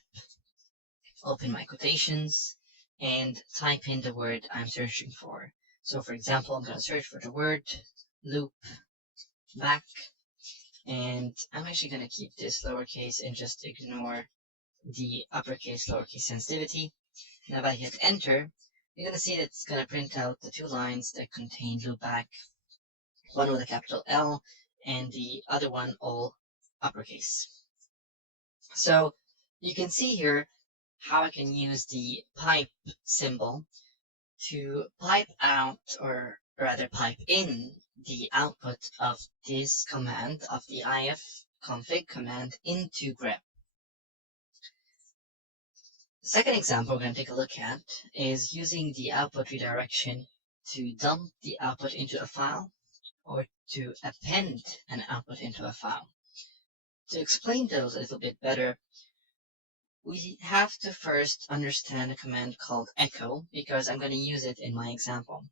open my quotations, and type in the word I'm searching for. So for example, I'm going to search for the word loop back, and I'm actually going to keep this lowercase and just ignore the uppercase lowercase sensitivity. Now if I hit enter, you're going to see that it's going to print out the two lines that contain loopback, one with a capital L and the other one all uppercase. So you can see here how I can use the pipe symbol to pipe out, or rather pipe in, the output of this command, of the ifconfig command, into grep. The second example we're going to take a look at is using the output redirection to dump the output into a file or to append an output into a file. To explain those a little bit better, we have to first understand a command called echo, because I'm going to use it in my example.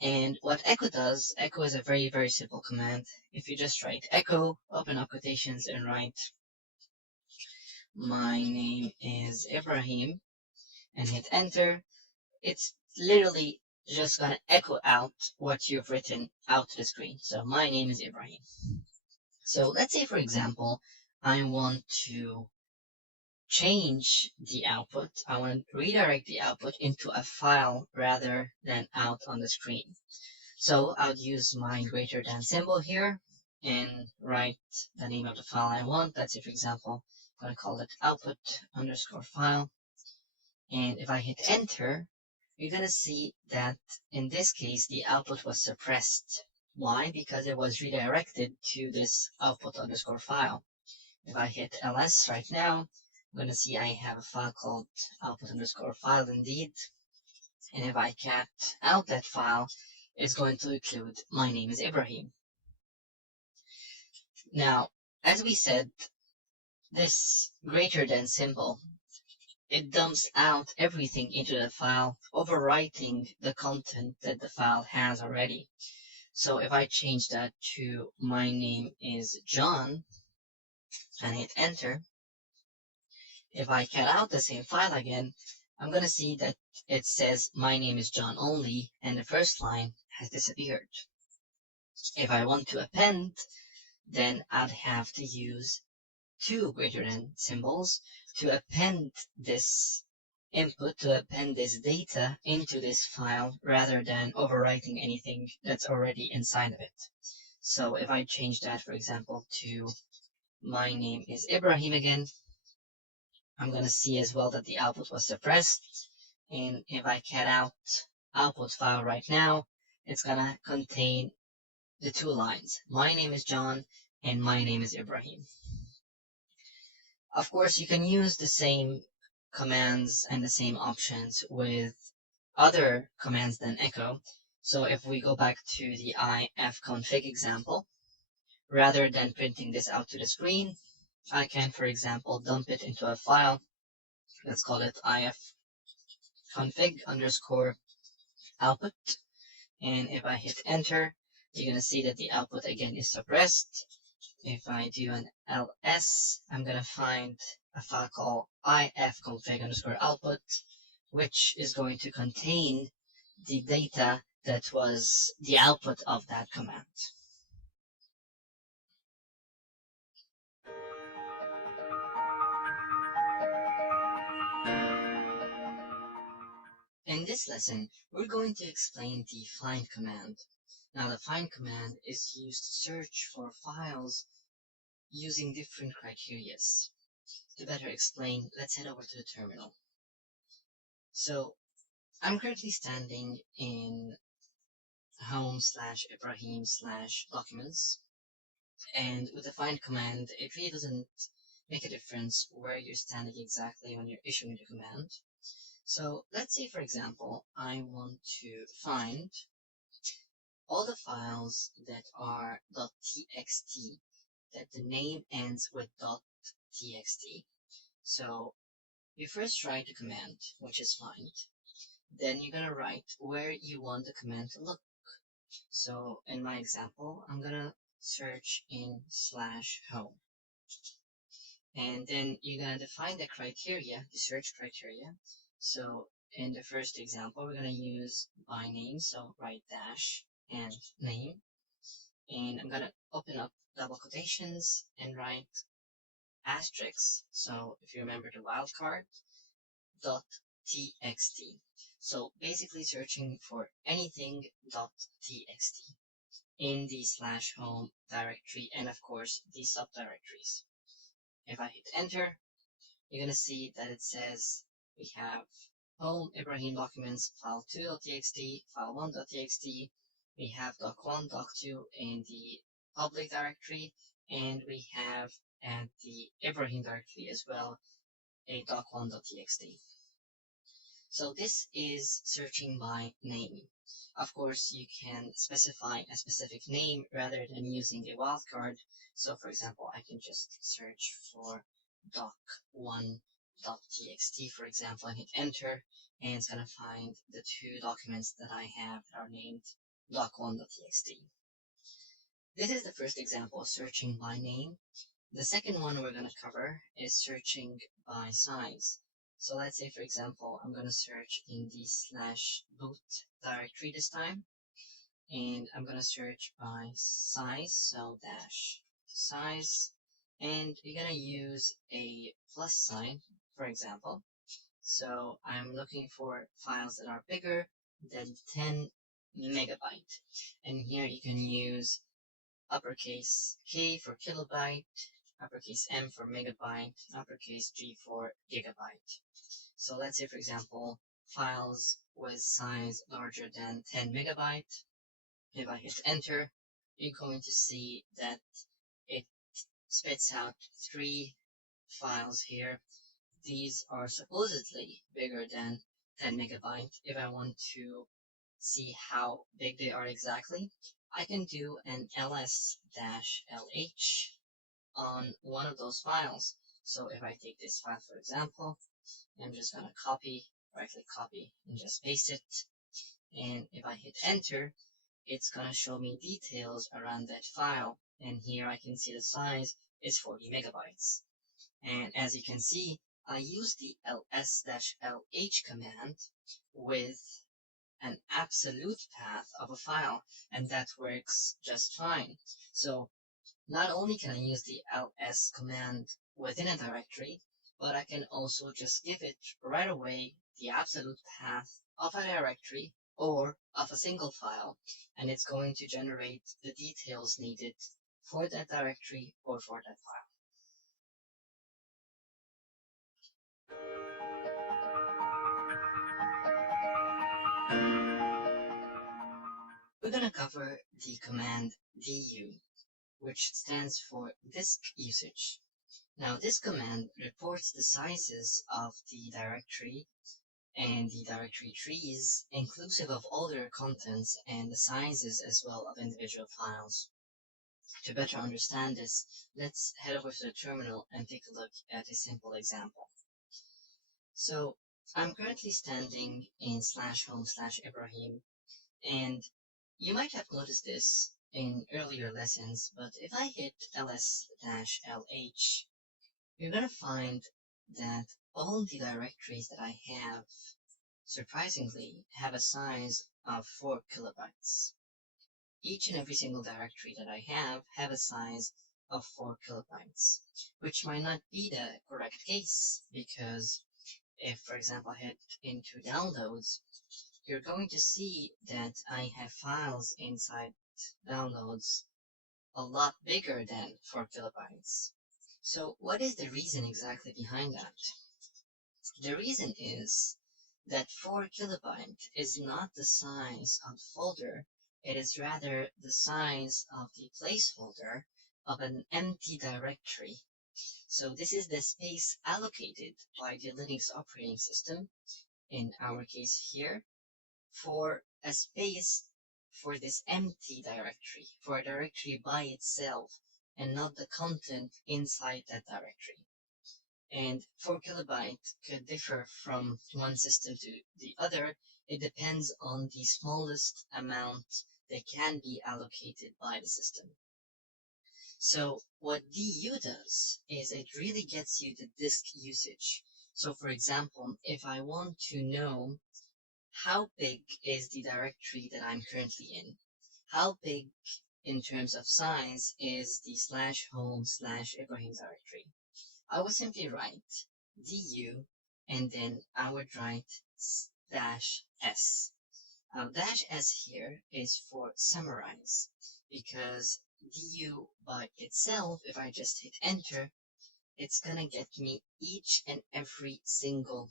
And what echo does, echo is a very simple command. If you just write echo, open up quotations, and write my name is Ibrahim, and hit enter, it's literally just going to echo out what you've written out to the screen. So my name is Ibrahim. So let's say, for example, I want to change the output. I want to redirect the output into a file rather than out on the screen. So I'll use my greater than symbol here and write the name of the file I want. Let's say, for example, I'm going to call it output underscore file. And if I hit enter, you're going to see that in this case, the output was suppressed. Why? Because it was redirected to this output underscore file. If I hit ls right now, I'm going to see I have a file called output underscore file indeed. And if I cat out that file, it's going to include my name is Ibrahim. Now, as we said, this greater than symbol, it dumps out everything into the file, overwriting the content that the file has already. So if I change that to my name is John and hit enter, if I cut out the same file again, I'm going to see that it says my name is John only and the first line has disappeared. If I want to append, then I'd have to use two greater than symbols to append this input, to append this data into this file rather than overwriting anything that's already inside of it. So if I change that, for example, to my name is Ibrahim again, I'm going to see as well that the output was suppressed. And if I cat out output file right now, it's going to contain the two lines. My name is John and my name is Ibrahim. Of course, you can use the same commands and the same options with other commands than echo. So if we go back to the ifconfig example, rather than printing this out to the screen, I can, for example, dump it into a file. Let's call it ifconfig underscore output. And if I hit enter, you're going to see that the output again is suppressed. If I do an ls, I'm going to find a file called ifconfig underscore output, which is going to contain the data that was the output of that command. In this lesson, we're going to explain the find command. Now, the find command is used to search for files using different criteria. To better explain, let's head over to the terminal. So, I'm currently standing in home/Ibrahim/documents, and with the find command, it really doesn't make a difference where you're standing exactly when you're issuing the command. So let's say, for example, I want to find all the files that are .txt, that the name ends with .txt. So you first write the command, which is find. Then you're going to write where you want the command to look. So in my example, I'm going to search in /home. And then you're going to define the criteria, the search criteria. So in the first example, we're going to use by name, so write dash and name. And I'm going to open up double quotations and write asterisk. So if you remember the wildcard, .txt. So basically searching for anything .txt in the /home directory and of course the subdirectories. If I hit enter, you're going to see that it says we have home Ibrahim documents, file 2.txt, file 1.txt, we have doc1, doc2 in the public directory, and we have at the Ibrahim directory as well a doc1.txt. So this is searching by name. Of course, you can specify a specific name rather than using a wildcard. So for example, I can just search for doc1.txt, for example, and hit enter, and it's going to find the two documents that I have that are named doc1.txt. This is the first example of searching by name. The second one we're going to cover is searching by size. So let's say, for example, I'm going to search in the /boot directory this time, and I'm going to search by size, so dash size, and you're going to use a plus sign, for example. So I'm looking for files that are bigger than 10 megabyte, and here you can use uppercase K for kilobyte, uppercase M for megabyte, uppercase G for gigabyte. So let's say, for example, files with size larger than 10 megabyte. If I hit enter, you're going to see that it spits out 3 files here. These are supposedly bigger than 10 megabyte. If I want to see how big they are exactly, I can do an ls-lh on one of those files. So if I take this file, for example, I'm just going to right click copy, and just paste it. And if I hit enter, it's going to show me details around that file. And here I can see the size is 40 megabytes. And as you can see, I use the ls-lh command with an absolute path of a file, and that works just fine. So not only can I use the ls command within a directory, but I can also just give it right away the absolute path of a directory or of a single file, and it's going to generate the details needed for that directory or for that file. We're going to cover the command du, which stands for disk usage. Now, this command reports the sizes of the directory and the directory trees, inclusive of all their contents and the sizes as well of individual files. To better understand this, let's head over to the terminal and take a look at a simple example. So, I'm currently standing in /home/Ibrahim, and you might have noticed this in earlier lessons, but if I hit ls-lh, you're going to find that all the directories that I have, surprisingly, have a size of 4 kilobytes. Each and every single directory that I have a size of 4 kilobytes, which might not be the correct case, because if, for example, I hit into downloads, you're going to see that I have files inside downloads a lot bigger than 4 kilobytes. So what is the reason exactly behind that? The reason is that 4 kilobyte is not the size of the folder, it is rather the size of the placeholder of an empty directory. So this is the space allocated by the Linux operating system, in our case here, for a space for this empty directory, for a directory by itself, and not the content inside that directory. And 4 kilobyte could differ from one system to the other. It depends on the smallest amount that can be allocated by the system. So what du does is it really gets you the disk usage. So for example, if I want to know how big is the directory that I'm currently in, how big in terms of size is the /home/Ibrahim directory, I would simply write du, and then I would write -s. Now -s here is for summarize, because du by itself, if I just hit enter, it's gonna get me each and every single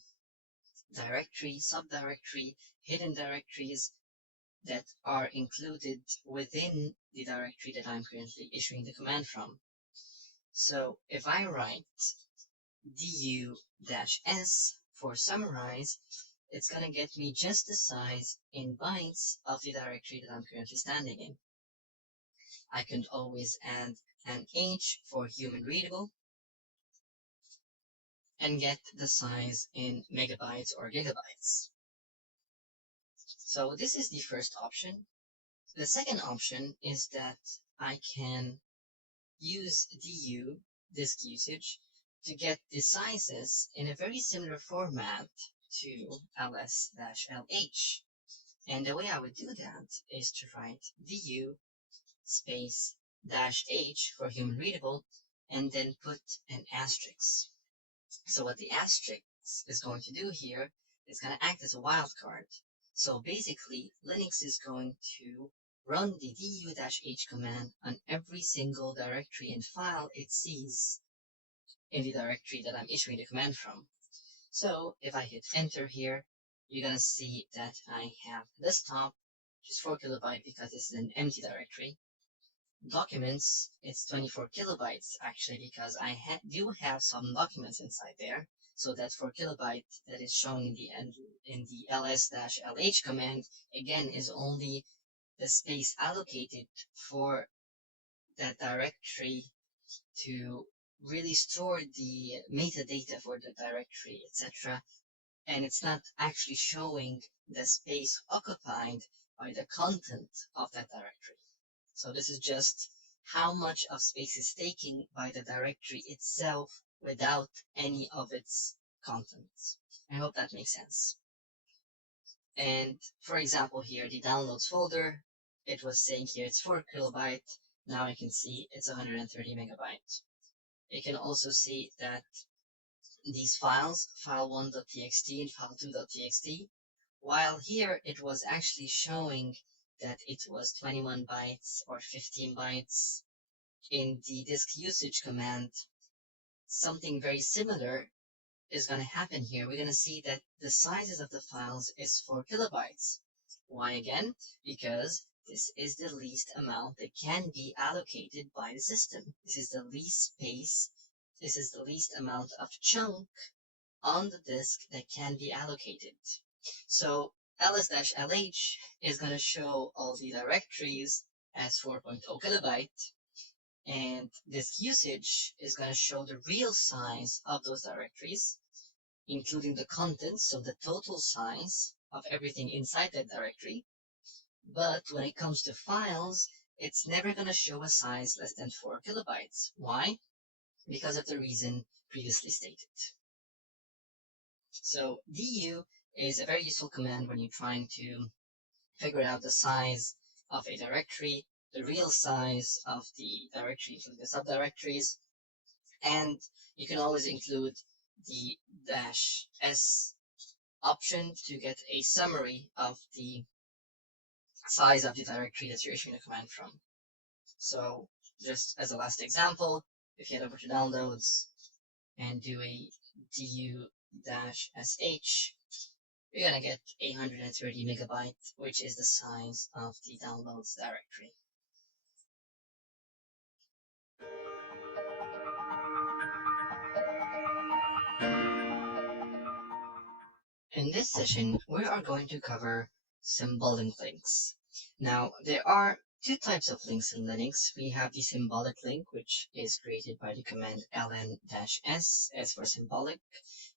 directory, subdirectory, hidden directories that are included within the directory that I'm currently issuing the command from. So if I write du-s for summarize, it's going to get me just the size in bytes of the directory that I'm currently standing in. I can always add an h for human readable and get the size in megabytes or gigabytes. So this is the first option. The second option is that I can use du, disk usage, to get the sizes in a very similar format to ls-lh. And the way I would do that is to write du space -h for human readable, and then put an asterisk. So what the asterisk is going to do here is going to act as a wildcard. So basically, Linux is going to run the du-h command on every single directory and file it sees in the directory that I'm issuing the command from. So if I hit enter here, you're going to see that I have desktop, which is 4 kilobytes because this is an empty directory. Documents, it's 24 kilobytes actually because I do have some documents inside there. So that 4 kilobyte that is shown in the end in the ls-lh command again is only the space allocated for that directory to really store the metadata for the directory, etc. And it's not actually showing the space occupied by the content of that directory. So this is just how much of space is taken by the directory itself without any of its contents. I hope that makes sense. And for example here, the downloads folder, it was saying here it's 4 kilobyte. Now I can see it's 130 megabyte. You can also see that these files, file1.txt and file2.txt, while here it was actually showing that it was 21 bytes or 15 bytes in the disk usage command, something very similar is going to happen here. We're going to see that the sizes of the files is 4 kilobytes. Why again? Because this is the least amount that can be allocated by the system. This is the least space. This is the least amount of chunk on the disk that can be allocated. So ls-lh is going to show all the directories as 4.0 kilobyte, and disk usage is going to show the real size of those directories, including the contents, so the total size of everything inside that directory. But when it comes to files, it's never going to show a size less than 4 kilobytes. Why? Because of the reason previously stated. So du is a very useful command when you're trying to figure out the size of a directory, the real size of the directory, including the subdirectories, and you can always include the -s option to get a summary of the size of the directory that you're issuing a command from. So just as a last example, if you head over to downloads and do a du-sh, you're going to get 130 megabyte, which is the size of the downloads directory. In this session, we are going to cover symbolic links. Now, there are two types of links in Linux. We have the symbolic link, which is created by the command ln-s, as for symbolic,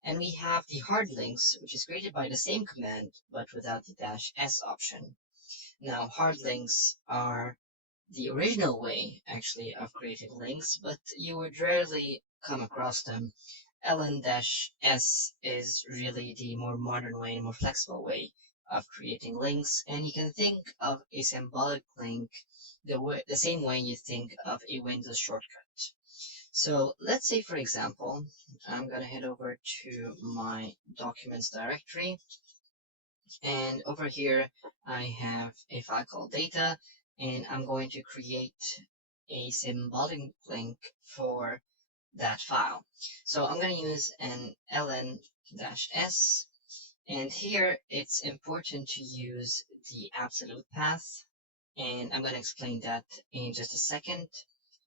and we have the hard links, which is created by the same command, but without the -s option. Now, hard links are the original way, actually, of creating links, but you would rarely come across them. ln-s is really the more modern way, more flexible way of creating links, and you can think of a symbolic link the same way you think of a Windows shortcut. So let's say, for example, I'm going to head over to my documents directory, and over here I have a file called data, and I'm going to create a symbolic link for that file. So I'm going to use an ln-s, and here it's important to use the absolute path, and I'm going to explain that in just a second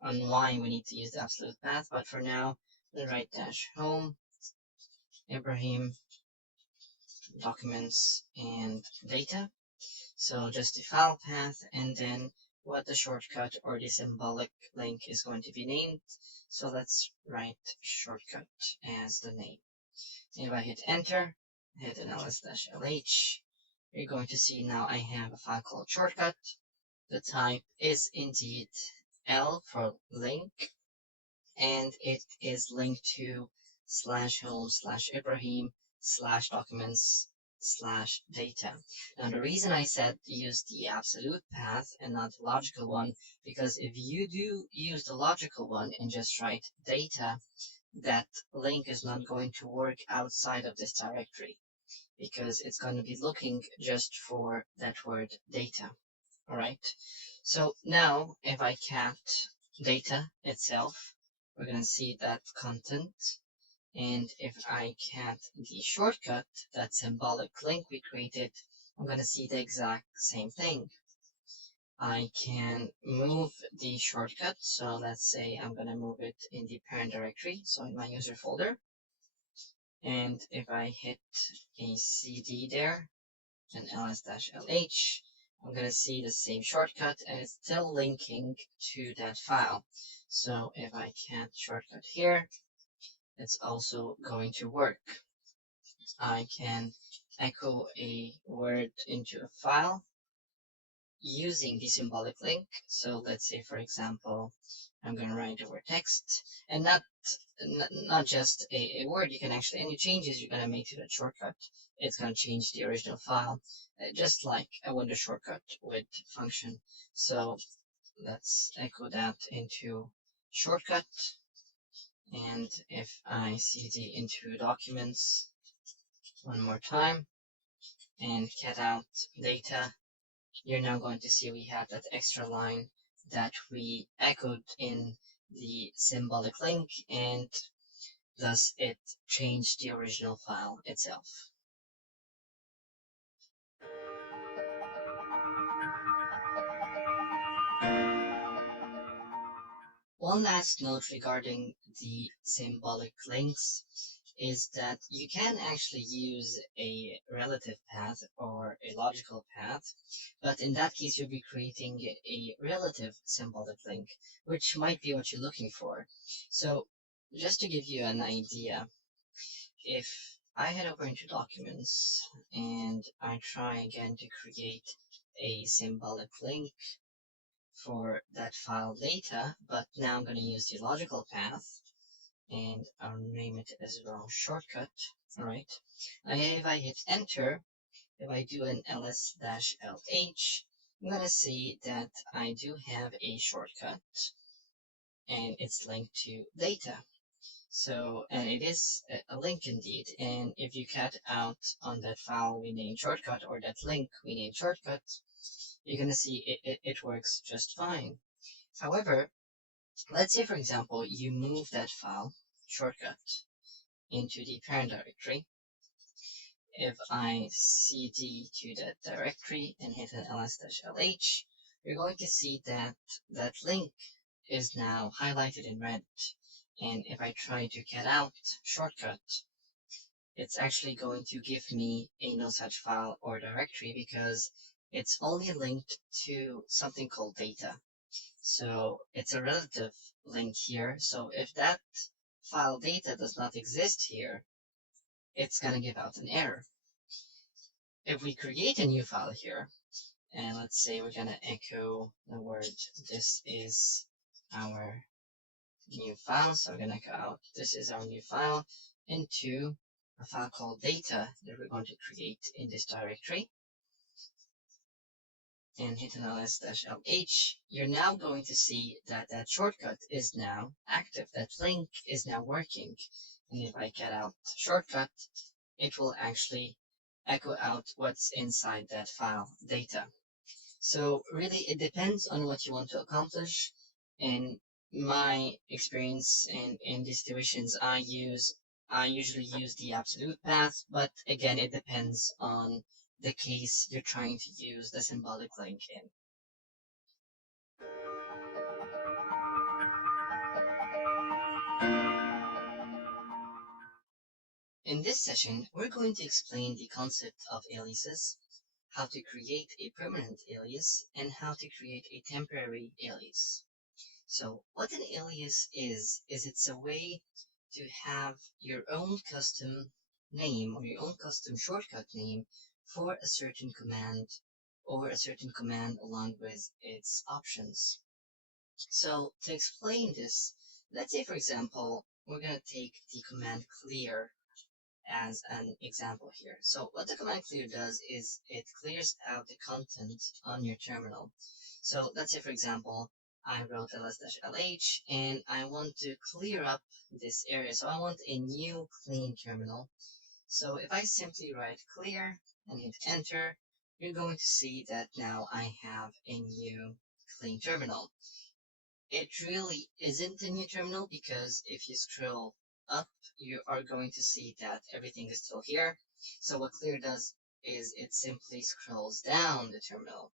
on why we need to use the absolute path. But for now, I'm going to write -home, Ibrahim, documents, and data. So just the file path, and then what the shortcut or the symbolic link is going to be named. So let's write shortcut as the name. And if I hit enter, hit an ls-lh, you're going to see now I have a file called shortcut. The type is indeed L for link, and it is linked to /home/Ibrahim/documents/data. Now the reason I said use the absolute path and not the logical one, because if you do use the logical one and just write data, that link is not going to work outside of this directory, because it's going to be looking just for that word data. Alright, so now if I cat data itself, we're going to see that content. And if I cat the shortcut, that symbolic link we created, I'm going to see the exact same thing. I can move the shortcut. So let's say I'm going to move it in the parent directory, so in my user folder. And if I hit a CD there, and ls-lh, I'm going to see the same shortcut and it's still linking to that file. So if I cat shortcut here, it's also going to work. I can echo a word into a file using the symbolic link. So let's say, for example, I'm going to write the word text, and not just a word. You can actually, any changes you're going to make to that shortcut, it's going to change the original file, just like a Windows shortcut would function. So let's echo that into shortcut, and if I cd into documents one more time and cat out data, you're now going to see we have that extra line that we echoed in the symbolic link, and thus it changed the original file itself. One last note regarding the symbolic links is that you can actually use a relative path or a logical path, but in that case you'll be creating a relative symbolic link, which might be what you're looking for. So just to give you an idea, if I head over into documents and I try again to create a symbolic link for that file data, but now I'm going to use the logical path, and I'll name it as well shortcut. Alright, if I hit enter, if I do an ls-lh, I'm going to see that I do have a shortcut, and it's linked to data. So, and it is a link indeed, and if you cat out on that file we named shortcut, or that link we named shortcut, you're going to see it works just fine. However, let's say, for example, you move that file shortcut into the parent directory. If I cd to that directory and hit an ls-lh, you're going to see that that link is now highlighted in red. And if I try to cat out shortcut, it's actually going to give me a no such file or directory because it's only linked to something called data. So it's a relative link here. So if that file data does not exist here, it's going to give out an error. If we create a new file here, and let's say we're going to echo the word, this is our new file. So we're going to echo out, this is our new file, into a file called data that we're going to create in this directory. And hit an ls-lh, you're now going to see that that shortcut is now active. That link is now working. And if I cat out shortcut, it will actually echo out what's inside that file data. So really, it depends on what you want to accomplish. In my experience and in these situations I usually use the absolute path, but again, it depends on the case you're trying to use the symbolic link in. In this session, we're going to explain the concept of aliases, how to create a permanent alias, and how to create a temporary alias. So what an alias is it's a way to have your own custom name or your own custom shortcut name for a certain command or a certain command along with its options. So to explain this, let's say for example, we're going to take the command clear as an example here. So what the command clear does is it clears out the content on your terminal. So let's say, for example, I wrote ls-lh and I want to clear up this area. So I want a new clean terminal. So if I simply write clear and hit enter, you're going to see that now I have a new clean terminal. It really isn't a new terminal because if you scroll up, you are going to see that everything is still here. So what clear does is it simply scrolls down the terminal,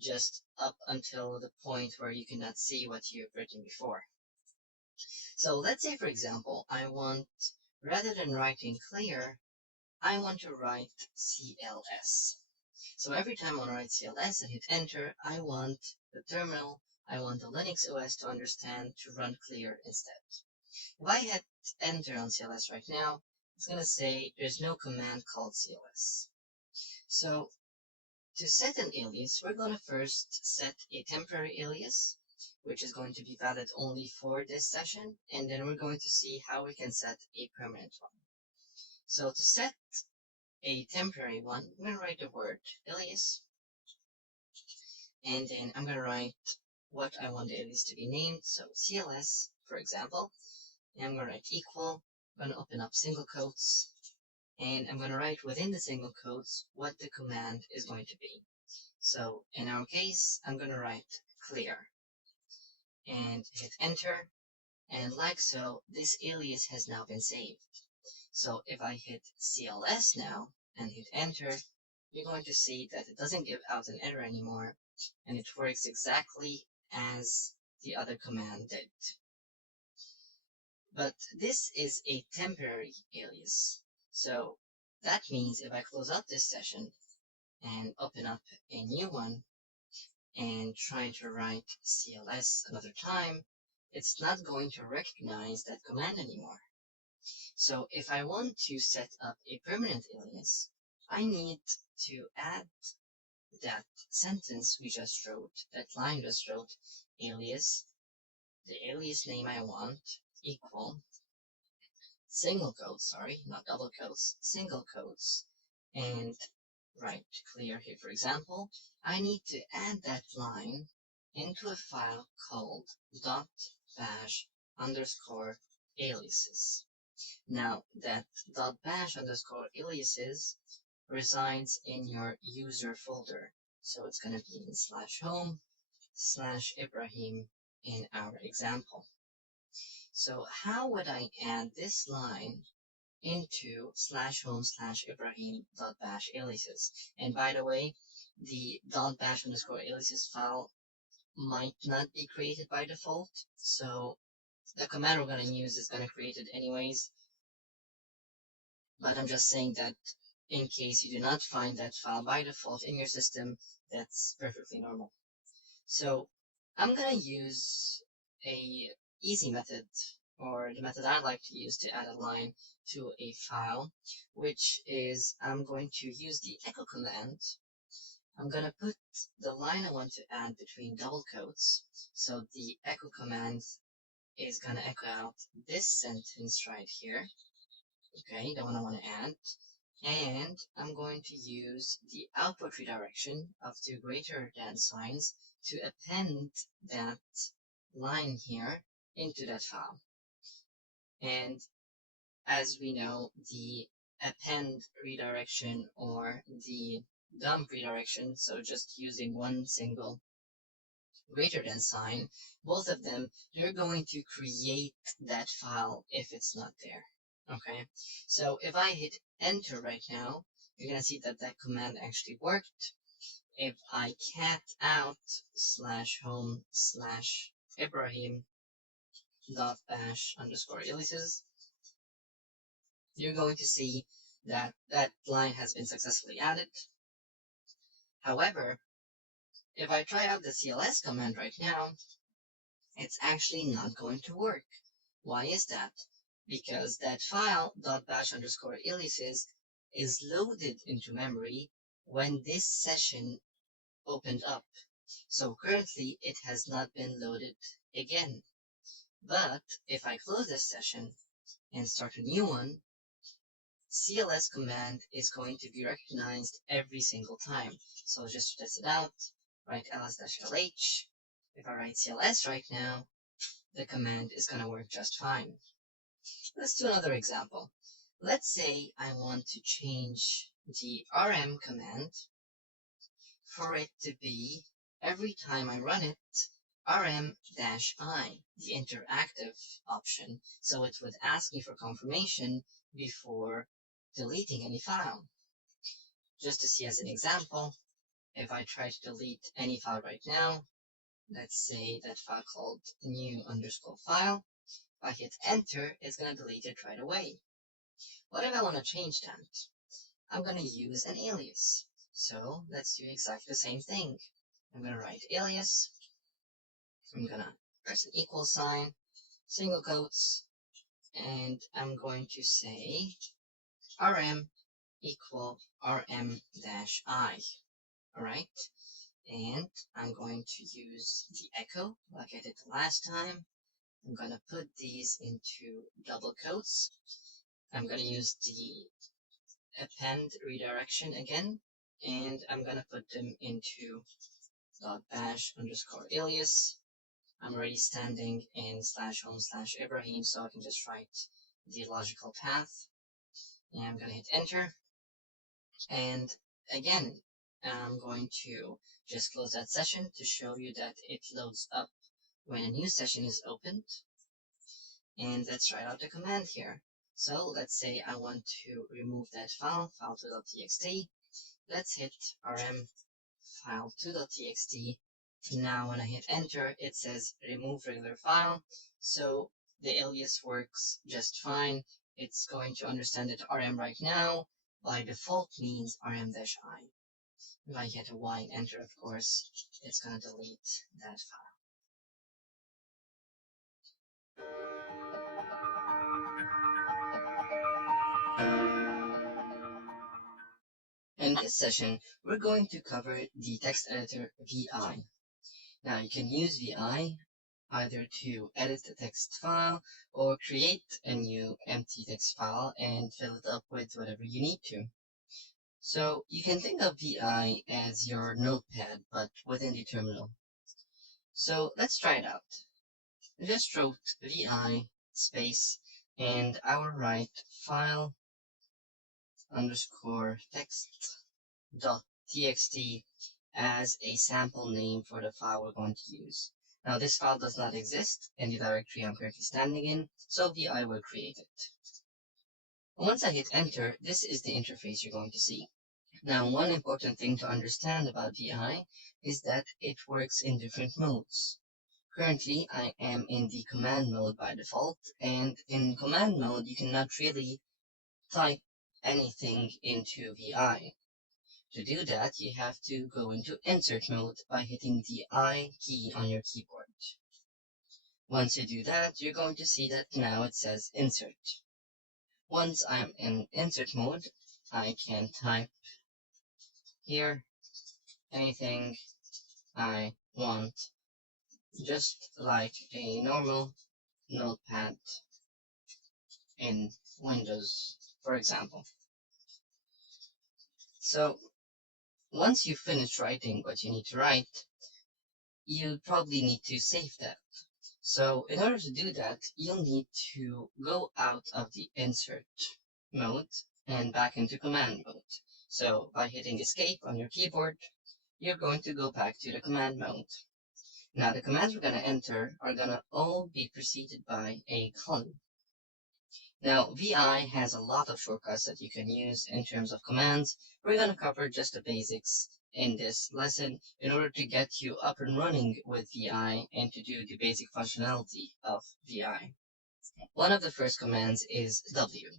just up until the point where you cannot see what you've written before. So let's say, for example, I want, rather than writing clear, I want to write CLS. So every time I want to write CLS and hit enter, I want the terminal, I want the Linux OS to understand to run clear instead. If I hit enter on CLS right now, it's going to say there's no command called CLS. So to set an alias, we're going to first set a temporary alias, which is going to be valid only for this session, and then we're going to see how we can set a permanent one. So to set a temporary one, I'm going to write the word alias, and then I'm going to write what I want the alias to be named, so CLS, for example, and I'm going to write equal, I'm going to open up single quotes, and I'm going to write within the single quotes what the command is going to be. So in our case, I'm going to write clear, and hit enter, and like so, this alias has now been saved. So if I hit CLS now, and hit enter, you're going to see that it doesn't give out an error anymore, and it works exactly as the other command did. But this is a temporary alias, so that means if I close out this session and open up a new one and try to write CLS another time, it's not going to recognize that command anymore. So if I want to set up a permanent alias, I need to add that sentence we just wrote, that line just wrote, alias, the alias name I want, equal, single quotes, sorry, not double quotes, single quotes, and write clear here, for example. I need to add that line into a file called .bash underscore aliases. Now, that .bash underscore aliases resides in your user folder. So it's going to be in /home/Ibrahim in our example. So how would I add this line into /home/Ibrahim.bash aliases? And by the way, the .bash underscore aliases file might not be created by default. So the command we're going to use is going to create it anyways. But I'm just saying that in case you do not find that file by default in your system, that's perfectly normal. So I'm going to use a easy method, or the method I like to use to add a line to a file, which is I'm going to use the echo command. I'm going to put the line I want to add between double quotes. So the echo command is going to echo out this sentence right here. Okay, the one I want to add. And I'm going to use the output redirection of two greater than signs to append that line here into that file. And as we know, the append redirection or the dump redirection, so just using one single greater than sign, both of them, they're going to create that file if it's not there. Okay, so if I hit enter right now, you're going to see that that command actually worked. If I cat out /home/Ibrahim.bash underscore aliases, you're going to see that that line has been successfully added. However, if I try out the CLS command right now, it's actually not going to work. Why is that? Because that file .bash underscore aliases is loaded into memory when this session opened up. So currently it has not been loaded again. But if I close this session and start a new one, CLS command is going to be recognized every single time. So just to test it out, write ls-lh. If I write CLS right now, the command is going to work just fine. Let's do another example. Let's say I want to change the rm command for it to be, every time I run it, rm-i, the interactive option, so it would ask me for confirmation before deleting any file. Just to see as an example, if I try to delete any file right now, let's say that file called new_file, if I hit enter, it's going to delete it right away. What if I want to change that? I'm going to use an alias. So let's do exactly the same thing. I'm going to write alias. I'm going to press an equal sign, single quotes, and I'm going to say rm equal rm-i. Alright, and I'm going to use the echo like I did the last time. I'm going to put these into double quotes. I'm going to use the append redirection again, and I'm going to put them into .bash_alias. I'm already standing in /home/Ibrahim, so I can just write the logical path. And I'm going to hit enter. And again, I'm going to just close that session to show you that it loads up when a new session is opened. And let's try out the command here. So let's say I want to remove that file, file2.txt. Let's hit rm file2.txt. Now when I hit enter, it says remove regular file. So the alias works just fine. It's going to understand that rm right now by default means rm-i. If I hit a y and enter, of course, it's going to delete that file. In this session, we're going to cover the text editor VI. Now you can use VI either to edit the text file or create a new empty text file and fill it up with whatever you need to. So you can think of VI as your notepad, but within the terminal. So let's try it out. I just wrote VI space and I will write file underscore text dot txt as a sample name for the file we're going to use. Now this file does not exist in the directory I'm currently standing in, so VI will create it. Once I hit enter, this is the interface you're going to see. Now one important thing to understand about VI is that it works in different modes. Currently I am in the command mode by default, and in command mode you cannot really type anything into VI. To do that, you have to go into insert mode by hitting the I key on your keyboard. Once you do that, you're going to see that now it says insert. Once I'm in insert mode, I can type here anything I want, just like a normal notepad in Windows, for example. So once you finish writing what you need to write, you probably need to save that. So in order to do that, you'll need to go out of the insert mode and back into command mode. So by hitting escape on your keyboard, you're going to go back to the command mode. Now the commands we're going to enter are going to all be preceded by a colon. Now VI has a lot of shortcuts that you can use in terms of commands. We're going to cover just the basics in this lesson in order to get you up and running with VI and to do the basic functionality of VI. One of the first commands is W,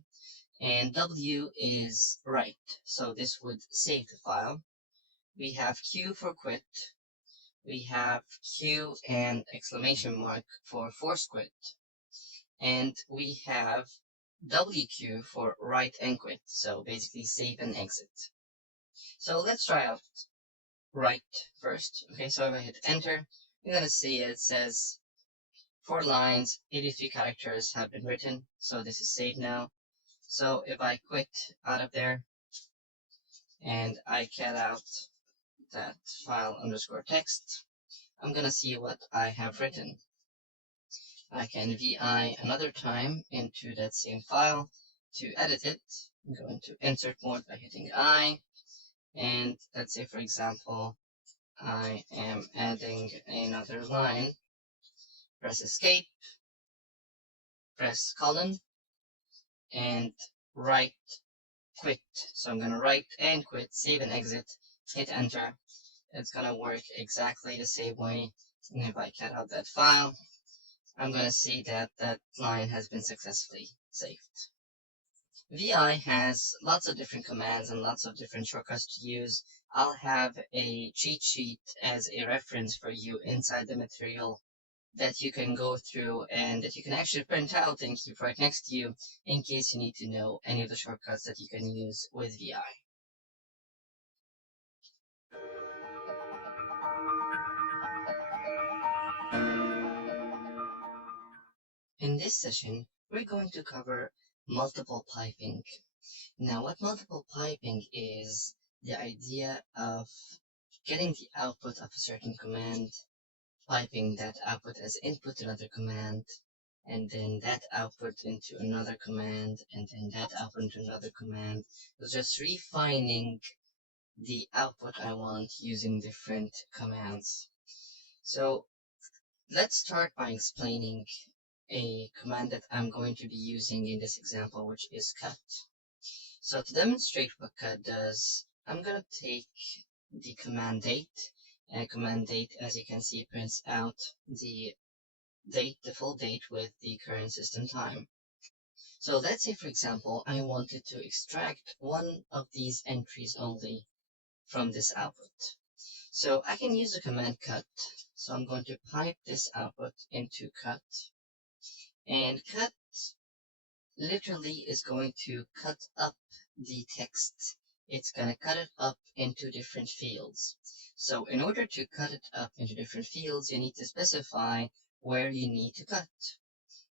and W is write, so this would save the file. We have Q for quit, we have Q and exclamation mark for force quit, and we have WQ for write and quit, so basically save and exit. So let's try out write first. Okay, so if I hit enter, you're going to see it says 4 lines, 83 characters have been written, so this is saved now. So if I quit out of there and I cat out that file underscore text, I'm going to see what I have written. I can VI another time into that same file to edit it. I'm going to insert mode by hitting I. And let's say, for example, I am adding another line. Press escape, press colon, and write quit. So I'm gonna write and quit, save and exit, hit enter. It's gonna work exactly the same way. And if I cut out that file, I'm gonna see that that line has been successfully saved. VI has lots of different commands and lots of different shortcuts to use. I'll have a cheat sheet as a reference for you inside the material that you can go through and that you can actually print out and keep right next to you in case you need to know any of the shortcuts that you can use with VI. In this session, we're going to cover multiple piping. Now, what multiple piping is the idea of getting the output of a certain command, piping that output as input to another command, and then that output into another command, and then that output into another command. So just refining the output I want using different commands. So let's start by explaining a command that I'm going to be using in this example, which is cut. So to demonstrate what cut does, I'm going to take the command date, and command date, as you can see, prints out the date, the full date with the current system time. So let's say, for example, I wanted to extract one of these entries only from this output. So I can use the command cut. So I'm going to pipe this output into cut, and cut literally is going to cut up the text. It's going to cut it up into different fields. So in order to cut it up into different fields, you need to specify where you need to cut.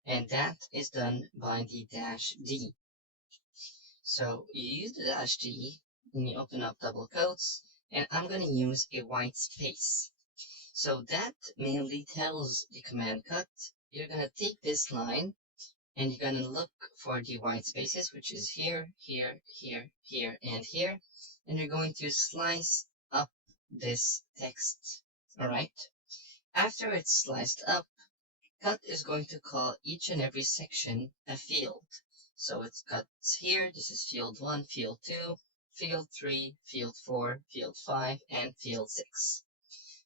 And that is done by the -d. So you use the -d, and you open up double quotes, and I'm going to use a white space. So that mainly tells the command cut, you're going to take this line, and you're going to look for the white spaces, which is here, here, here, here, and here, and you're going to slice up this text. Alright? After it's sliced up, cut is going to call each and every section a field. So it's cuts here, this is field 1, field 2, field 3, field 4, field 5, and field 6.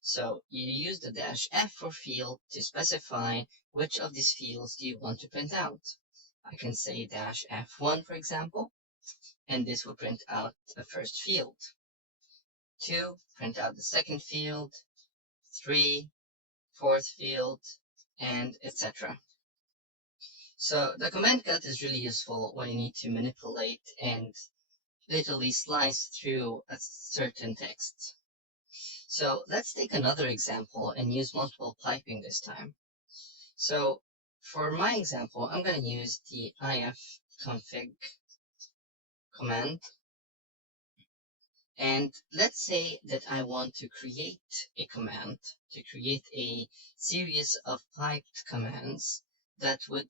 So you use the -f for field to specify which of these fields do you want to print out. I can say -f1, for example, and this will print out the first field. 2, print out the second field. 3, fourth field, and etc. So the command cut is really useful when you need to manipulate and literally slice through a certain text. So let's take another example and use multiple piping this time. So for my example, I'm going to use the ifconfig command. And let's say that I want to create a command, to create a series of piped commands that would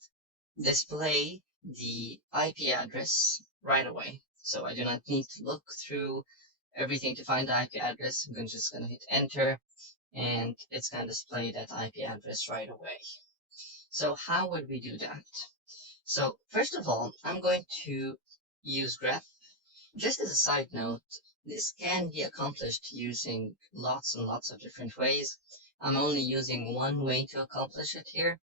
display the IP address right away. So I do not need to look through everything to find the IP address. I'm just going to hit enter, and it's going to display that IP address right away. So how would we do that? So first of all, I'm going to use grep. Just as a side note, this can be accomplished using lots and lots of different ways. I'm only using one way to accomplish it here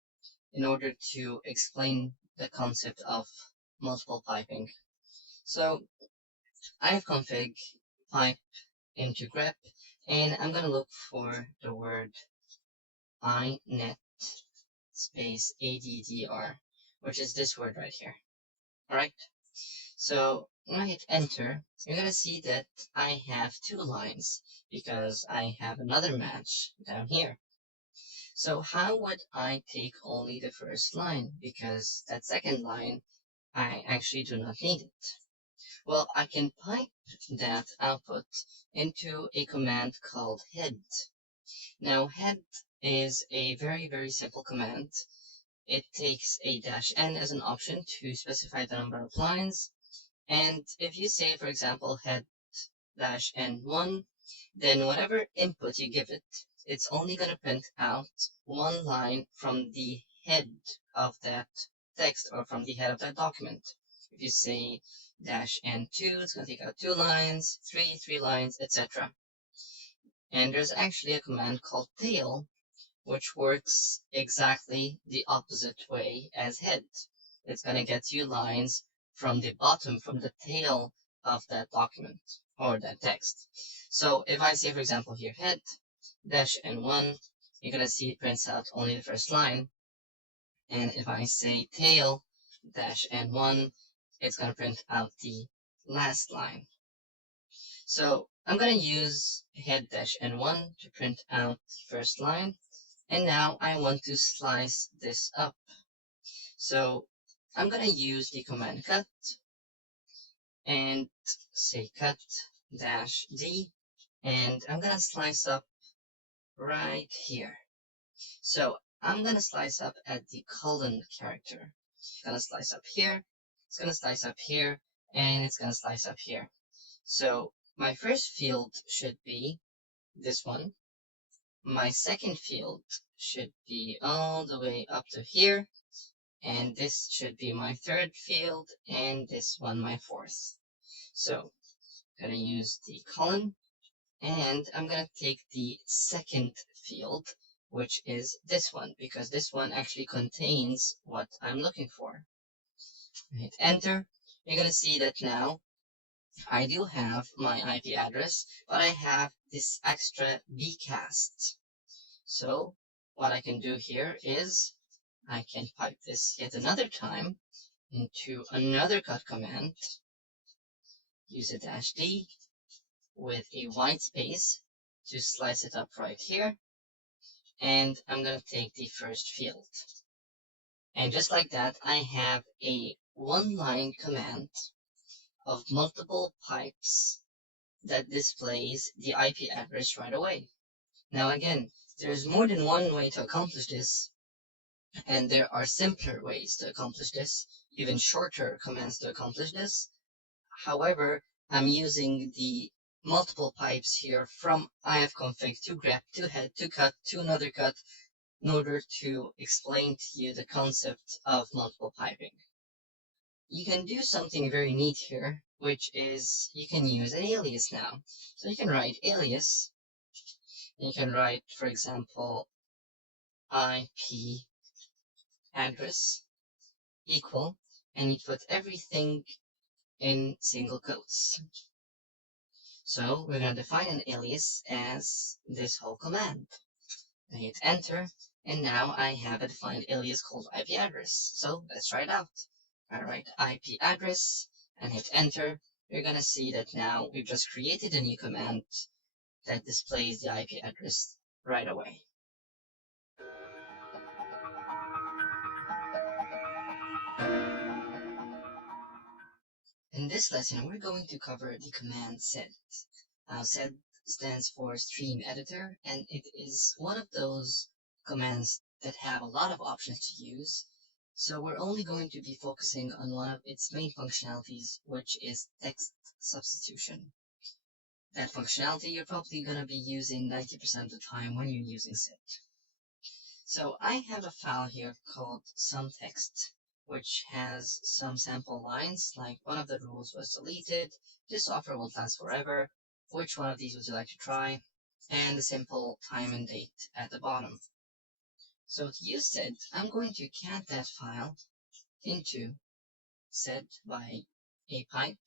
in order to explain the concept of multiple piping. So ifconfig pipe into grep, and I'm going to look for the word inet space addr, which is this word right here. Alright, so when I hit enter, you're going to see that I have two lines because I have another match down here. So how would I take only the first line? Because that second line, I actually do not need it. Well, I can pipe that output into a command called head. Now, head is a very, very simple command. It takes a -n as an option to specify the number of lines. And if you say, for example, head -n1, then whatever input you give it, it's only going to print out one line from the head of that text or from the head of that document. If you say -n2, it's going to take out 2 lines, 3 lines, etc. And there's actually a command called tail, which works exactly the opposite way as head. It's going to get you lines from the bottom, from the tail of that document or that text. So if I say, for example, here head -n1, you're going to see it prints out only the first line. And if I say tail -n1, it's going to print out the last line. So I'm going to use head -n1 to print out the first line. And now I want to slice this up. So I'm going to use the command cut and say cut -d, and I'm going to slice up right here. So I'm going to slice up at the colon character. It's going to slice up here, it's going to slice up here, and it's going to slice up here. So my first field should be this one. My second field should be all the way up to here, and this should be my third field, and this one my fourth. So I'm going to use the colon, and I'm going to take the second field, which is this one, because this one actually contains what I'm looking for. Hit enter. You're going to see that now I do have my IP address, but I have this extra bcast. So what I can do here is I can pipe this yet another time into another cut command, use a -d with a white space to slice it up right here, and I'm going to take the first field. And just like that, I have a one-line command of multiple pipes that displays the IP address right away. Now again, there's more than one way to accomplish this, and there are simpler ways to accomplish this, even shorter commands to accomplish this. However, I'm using the multiple pipes here from ifconfig to grep to head to cut to another cut in order to explain to you the concept of multiple piping. You can do something very neat here, which is you can use an alias now. So you can write alias, and you can write, for example, IP address equal, and you put everything in single quotes. So we're going to define an alias as this whole command. I hit enter, and now I have a defined alias called IP address. So let's try it out. I write IP address and hit enter. You're going to see that now we've just created a new command that displays the IP address right away. In this lesson, we're going to cover the command sed. Sed stands for stream editor, and it is one of those commands that have a lot of options to use. So we're only going to be focusing on one of its main functionalities, which is text substitution. That functionality you're probably going to be using 90% of the time when you're using sed. So I have a file here called sometext, which has some sample lines, like one of the rules was deleted, this offer will last forever, which one of these would you like to try, and the simple time and date at the bottom. So to use sed, I'm going to cat that file into sed by a pipe,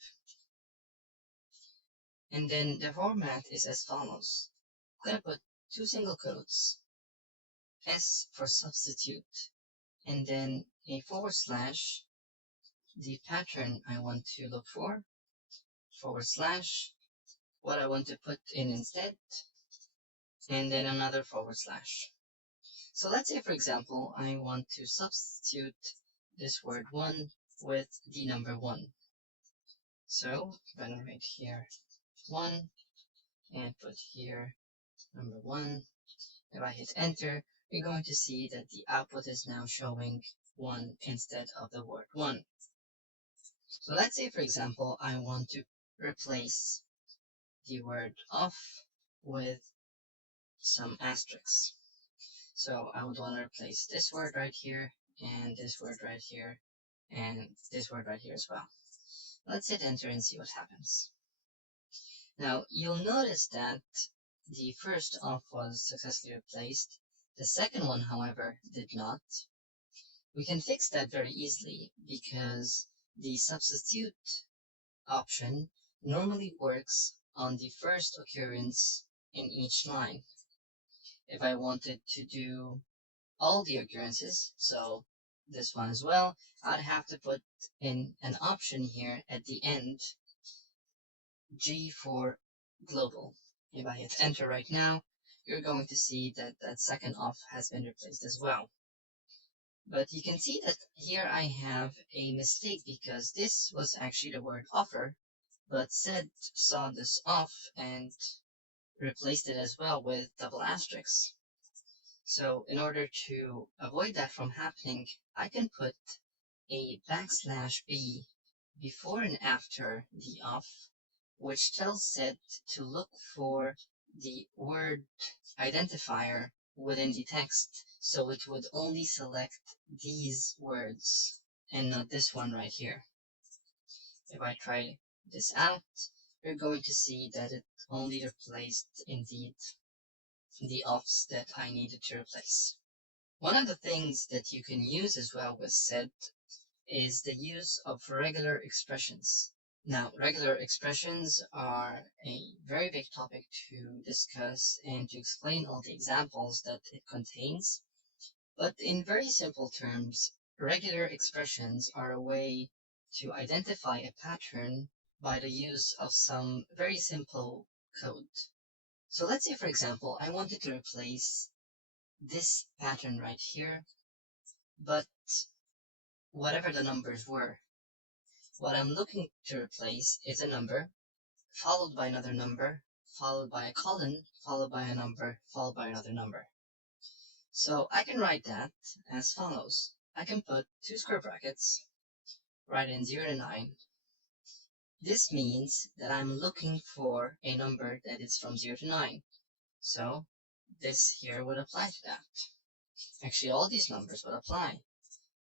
and then the format is as follows. I'm going to put 2 single quotes, S for substitute, and then a /, the pattern I want to look for, / what I want to put in instead, and then another /. So let's say, for example, I want to substitute this word 1 with the number 1. So I'm going to write here 1 and put here number 1. If I hit enter, you're going to see that the output is now showing 1 instead of the word 1. So let's say, for example, I want to replace the word off with some asterisks. So I would want to replace this word right here, and this word right here, and this word right here as well. Let's hit enter and see what happens. Now you'll notice that the first off was successfully replaced. The second one, however, did not. We can fix that very easily because the substitute option normally works on the first occurrence in each line. If I wanted to do all the occurrences, so this one as well, I'd have to put in an option here at the end, G for global. If I hit enter right now, you're going to see that that second off has been replaced as well. But you can see that here I have a mistake because this was actually the word offer, but SED saw this off and replaced it as well with double asterisks. So in order to avoid that from happening, I can put a \b before and after the off, which tells SED to look for the word identifier within the text, so it would only select these words and not this one right here. If I try this out, you're going to see that it only replaced indeed the offs that I needed to replace. One of the things that you can use as well with SED is the use of regular expressions. Now, regular expressions are a very big topic to discuss and to explain all the examples that it contains. But in very simple terms, regular expressions are a way to identify a pattern by the use of some very simple code. So let's say, for example, I wanted to replace this pattern right here, but whatever the numbers were. What I'm looking to replace is a number, followed by another number, followed by a colon, followed by a number, followed by another number. So I can write that as follows. I can put two square brackets, write in 0 to 9. This means that I'm looking for a number that is from 0 to 9. So this here would apply to that. Actually, all these numbers would apply.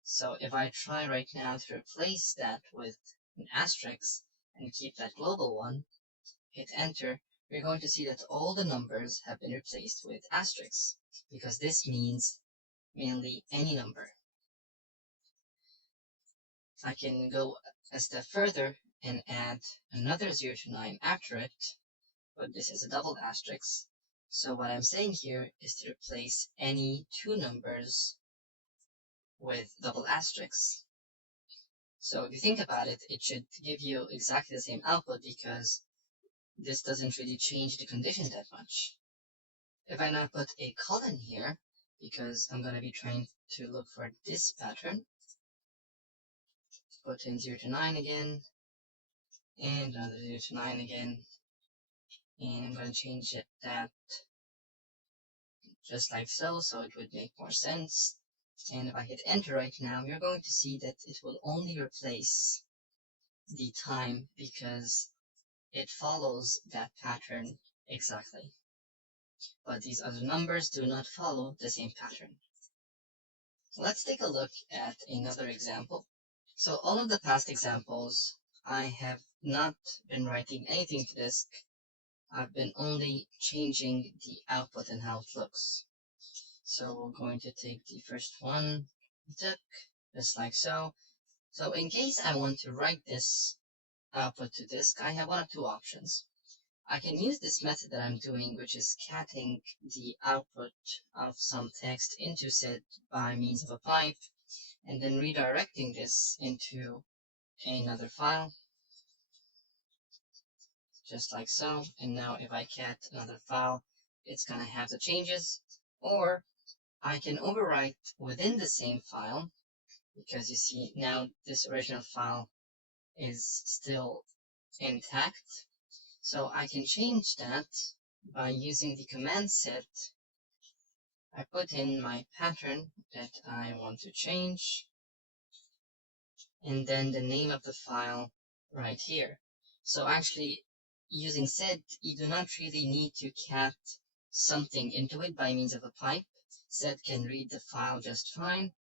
So if I try right now to replace that with an asterisk and keep that global one, hit enter, we're going to see that all the numbers have been replaced with asterisks, because this means mainly any number. I can go a step further and add another 0 to 9 after it, but this is a double asterisk. So what I'm saying here is to replace any two numbers with double asterisks. So if you think about it, it should give you exactly the same output because this doesn't really change the condition that much. If I now put a colon here, because I'm going to be trying to look for this pattern, put in 0 to 9 again, and another 0 to 9 again, and I'm going to change that just like so, so it would make more sense. And if I hit enter right now, you're going to see that it will only replace the time because it follows that pattern exactly. But these other numbers do not follow the same pattern. Let's take a look at another example. So all of the past examples, I have not been writing anything to disk. I've been only changing the output and how it looks. So we're going to take the first one, just like so. So in case I want to write this output to disk, I have one of two options. I can use this method that I'm doing, which is catting the output of some text into SED by means of a pipe, and then redirecting this into another file, just like so. And now if I cat another file, it's going to have the changes. Or I can overwrite within the same file, because you see now this original file is still intact. So I can change that by using the command set. I put in my pattern that I want to change, and then the name of the file right here. So actually, using sed, you do not really need to cat something into it by means of a pipe. Sed can read the file just fine,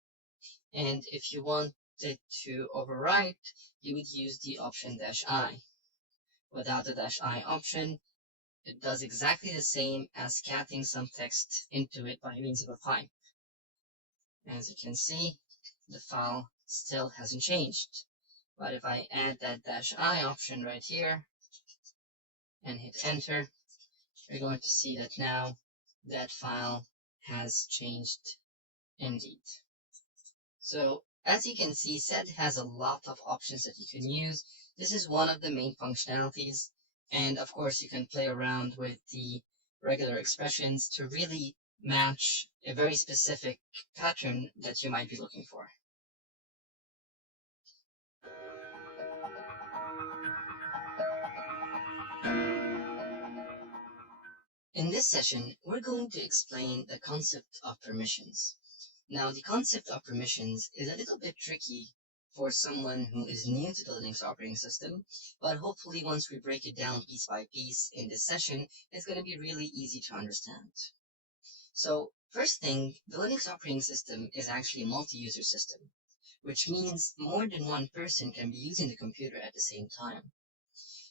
and if you want it to overwrite, you would use the option -I. Without the -I option, it does exactly the same as catting some text into it by means of a pipe. As you can see, the file still hasn't changed. But if I add that -I option right here and hit enter, you're going to see that now that file has changed indeed. So as you can see, sed has a lot of options that you can use. This is one of the main functionalities. And of course, you can play around with the regular expressions to really match a very specific pattern that you might be looking for. In this session, we're going to explain the concept of permissions. Now, the concept of permissions is a little bit tricky for someone who is new to the Linux operating system, but hopefully once we break it down piece by piece in this session, it's going to be really easy to understand. So, first thing, the Linux operating system is actually a multi-user system, which means more than one person can be using the computer at the same time.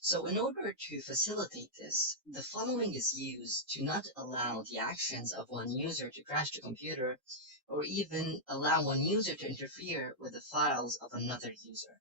So in order to facilitate this, the following is used to not allow the actions of one user to crash the computer, or even allow one user to interfere with the files of another user.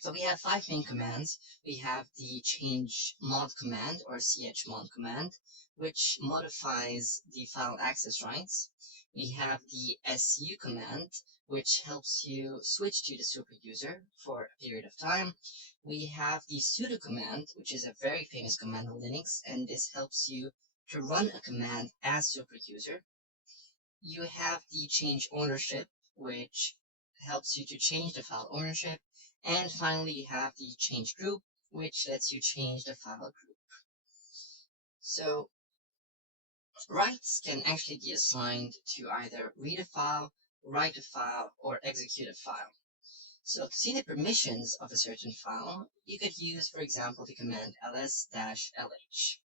So we have 5 main commands. We have the change mod command, or chmod command, which modifies the file access rights. We have the su command, which helps you switch to the super user for a period of time. We have the sudo command, which is a very famous command in Linux, and this helps you to run a command as super user. You have the change ownership, which helps you to change the file ownership. And finally, you have the change group, which lets you change the file group. So rights can actually be assigned to either read a file, write a file, or execute a file. So to see the permissions of a certain file, you could use, for example, the command ls-lh.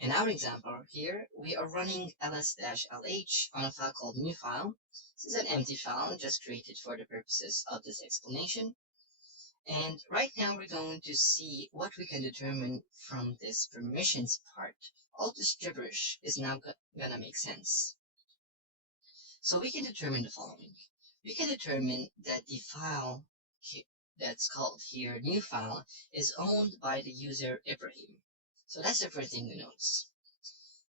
In our example here, we are running ls-lh on a file called new file. This is an empty file just created for the purposes of this explanation. And right now we're going to see what we can determine from this permissions part. All this gibberish is now gonna make sense. So we can determine the following. We can determine that the file that's called here new file is owned by the user Ibrahim. So that's the first thing we notice.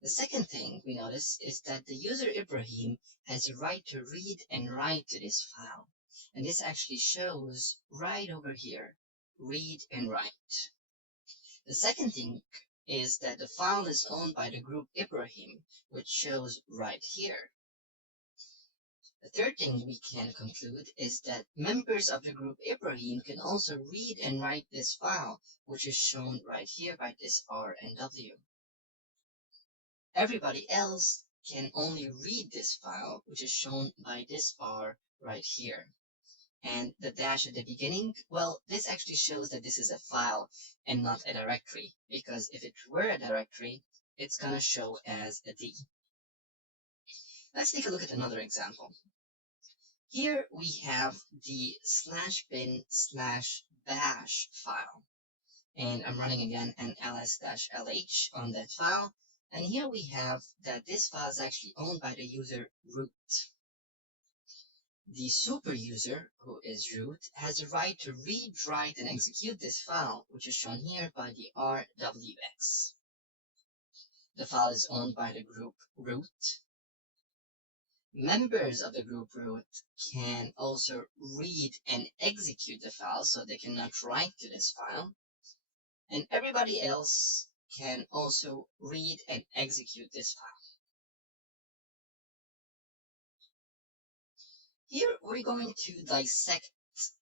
The second thing we notice is that the user Ibrahim has the right to read and write to this file. And this actually shows right over here, read and write. The second thing is that the file is owned by the group Ibrahim, which shows right here. The third thing we can conclude is that members of the group Ibrahim can also read and write this file, which is shown right here by this R and W. Everybody else can only read this file, which is shown by this R right here. And the dash at the beginning, well, this actually shows that this is a file and not a directory, because if it were a directory, it's going to show as a D. Let's take a look at another example. Here we have the /bin/bash file, and I'm running again an ls-lh on that file, and here we have that this file is actually owned by the user root. The super user, who is root, has the right to read, write, and execute this file, which is shown here by the RWX. The file is owned by the group root. Members of the group root can also read and execute the file, so they cannot write to this file. And everybody else can also read and execute this file. Here we're going to dissect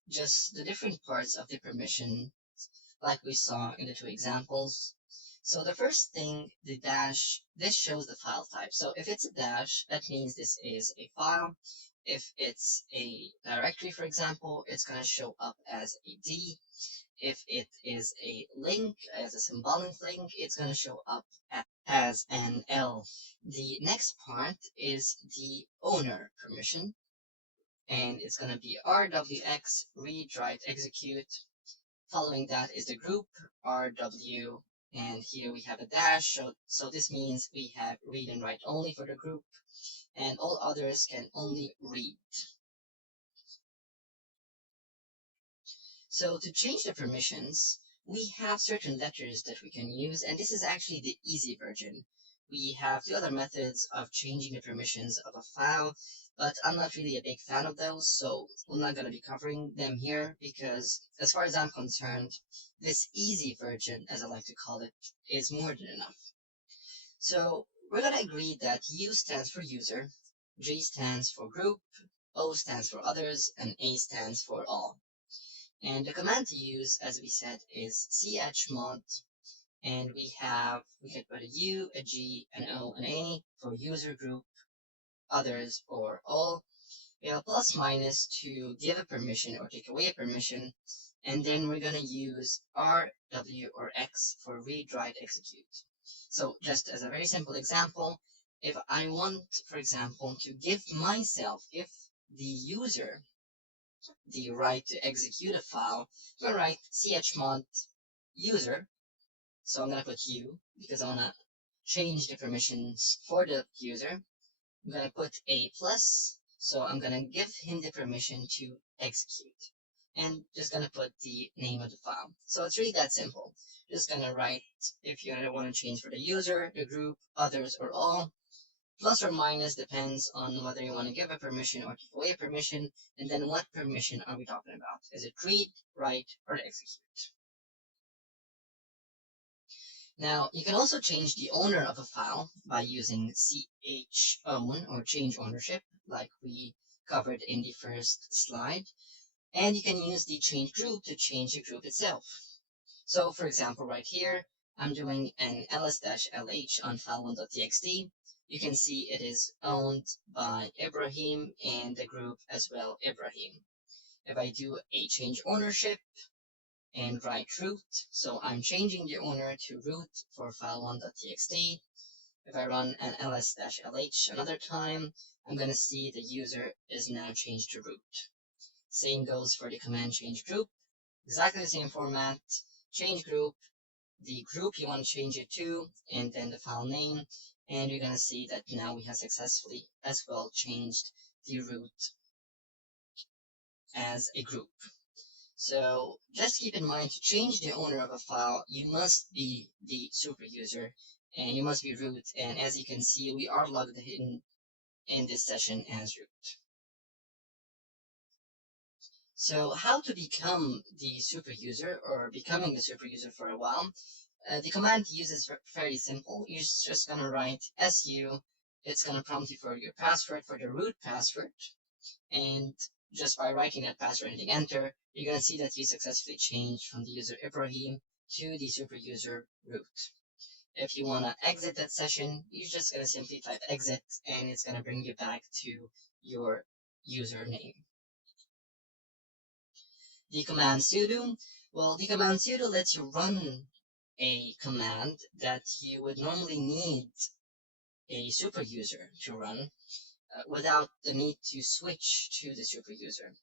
just the different parts of the permission like we saw in the 2 examples. So the first thing, the dash, this shows the file type. So if it's a dash, that means this is a file. If it's a directory, for example, it's going to show up as a D. If it is a link, as a symbolic link, it's going to show up as an L. The next part is the owner permission, and it's going to be RWX read, write, execute. Following that is the group RW, and here we have a dash, so this means we have read and write only for the group, and all others can only read. So to change the permissions, we have certain letters that we can use, and this is actually the easy version. We have the other methods of changing the permissions of a file, but I'm not really a big fan of those, so I'm not going to be covering them here because, as far as I'm concerned, this easy version, as I like to call it, is more than enough. So we're going to agree that U stands for user, G stands for group, O stands for others, and A stands for all. And the command to use, as we said, is chmod, and we can put a U, a G, an O, an A for user, group, others, or all. We have plus minus to give a permission or take away a permission, and then we're going to use R, W, or X for read, write, execute. So just as a very simple example, if I want, for example, to give the user the right to execute a file, I'm going to write chmod user. So I'm going to put U because I want to change the permissions for the user. I'm going to put a plus, so I'm going to give him the permission to execute. And just going to put the name of the file. So it's really that simple. Just going to write if you want to change for the user, the group, others, or all. Plus or minus depends on whether you want to give a permission or take away a permission, and then what permission are we talking about? Is it read, write, or execute? Now, you can also change the owner of a file by using chown or change ownership, like we covered in the first slide, and you can use the change group to change the group itself. So, for example, right here, I'm doing an ls-lh on file1.txt. You can see it is owned by Ibrahim and the group as well, Ibrahim. If I do a change ownership and write root, so I'm changing the owner to root for file1.txt. If I run an ls-lh another time, I'm going to see the user is now changed to root. Same goes for the command change group. Exactly the same format. Change group, the group you want to change it to, and then the file name, and you're going to see that now we have successfully as well changed the root as a group. So just keep in mind, to change the owner of a file, you must be the super user, and you must be root, and as you can see, we are logged in this session as root. So how to become the super user, or becoming the super user for a while? The command to use is fairly simple. You're just going to write su. It's going to prompt you for your password, for the root password. And just by writing that password and hitting enter, you're going to see that you successfully changed from the user Ibrahim to the super user root. If you want to exit that session, you're just going to simply type exit, and it's going to bring you back to your username. The command sudo, well, the command sudo lets you run a command that you would normally need a super user to run without the need to switch to the super user.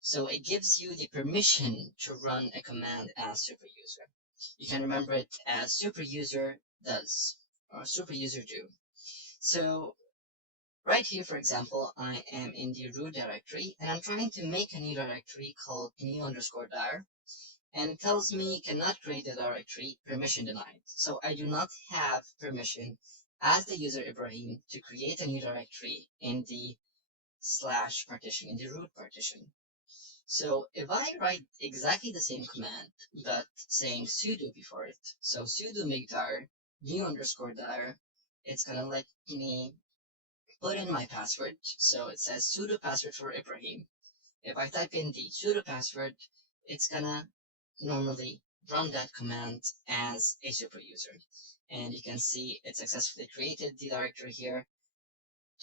So it gives you the permission to run a command as super user. You can remember it as super user does or super user do. So right here, for example, I am in the root directory, and I'm trying to make a new directory called new_dir. And it tells me cannot create a directory, permission denied. So I do not have permission as the user Ibrahim to create a new directory in the slash partition, in the root partition. So if I write exactly the same command, but saying sudo before it, so sudo make dir, new_dir, it's gonna let me put in my password. So it says sudo password for Ibrahim. If I type in the sudo password, it's gonna normally run that command as a super user. And you can see it successfully created the directory here,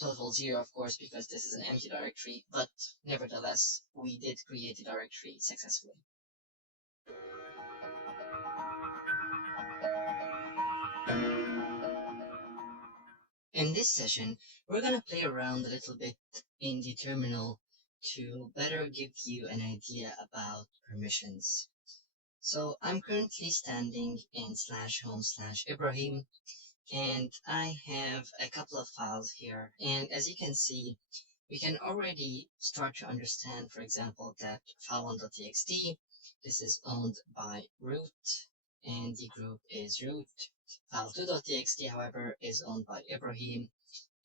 total 0, of course, because this is an empty directory, but nevertheless, we did create a directory successfully. In this session, we're going to play around a little bit in the terminal to better give you an idea about permissions. So I'm currently standing in /home/Ibrahim, and I have a couple of files here. And as you can see, we can already start to understand, for example, that file1.txt, this is owned by root, and the group is root. File2.txt, however, is owned by Ibrahim,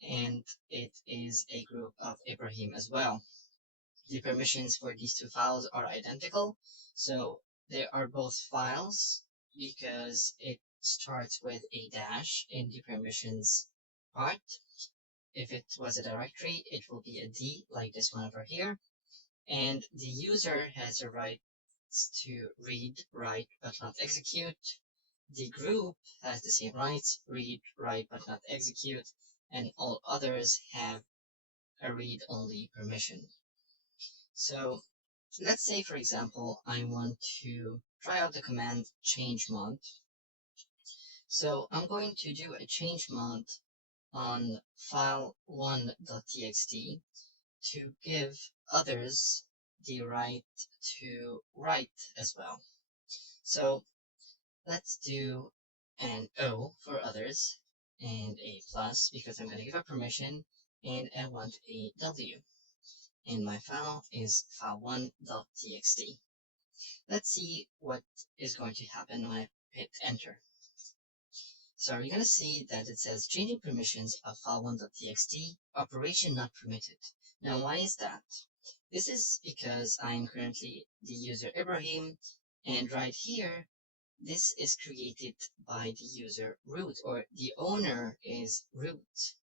and it is a group of Ibrahim as well. The permissions for these two files are identical, so they are both files because it starts with a dash in the permissions part. If it was a directory, it will be a D, like this one over here, and the user has the right to read, write, but not execute. The group has the same rights, read, write, but not execute, and all others have a read-only permission. So let's say, for example, I want to try out the command changement. So I'm going to do a changement on file1.txt to give others the right to write as well. So let's do an O for others and a plus because I'm going to give a permission, and I want a W. And my file is file1.txt. Let's see what is going to happen when I hit enter. So you're going to see that it says changing permissions of file1.txt, operation not permitted. Now why is that? This is because I'm currently the user Ibrahim, and right here, this is created by the user root, or the owner is root.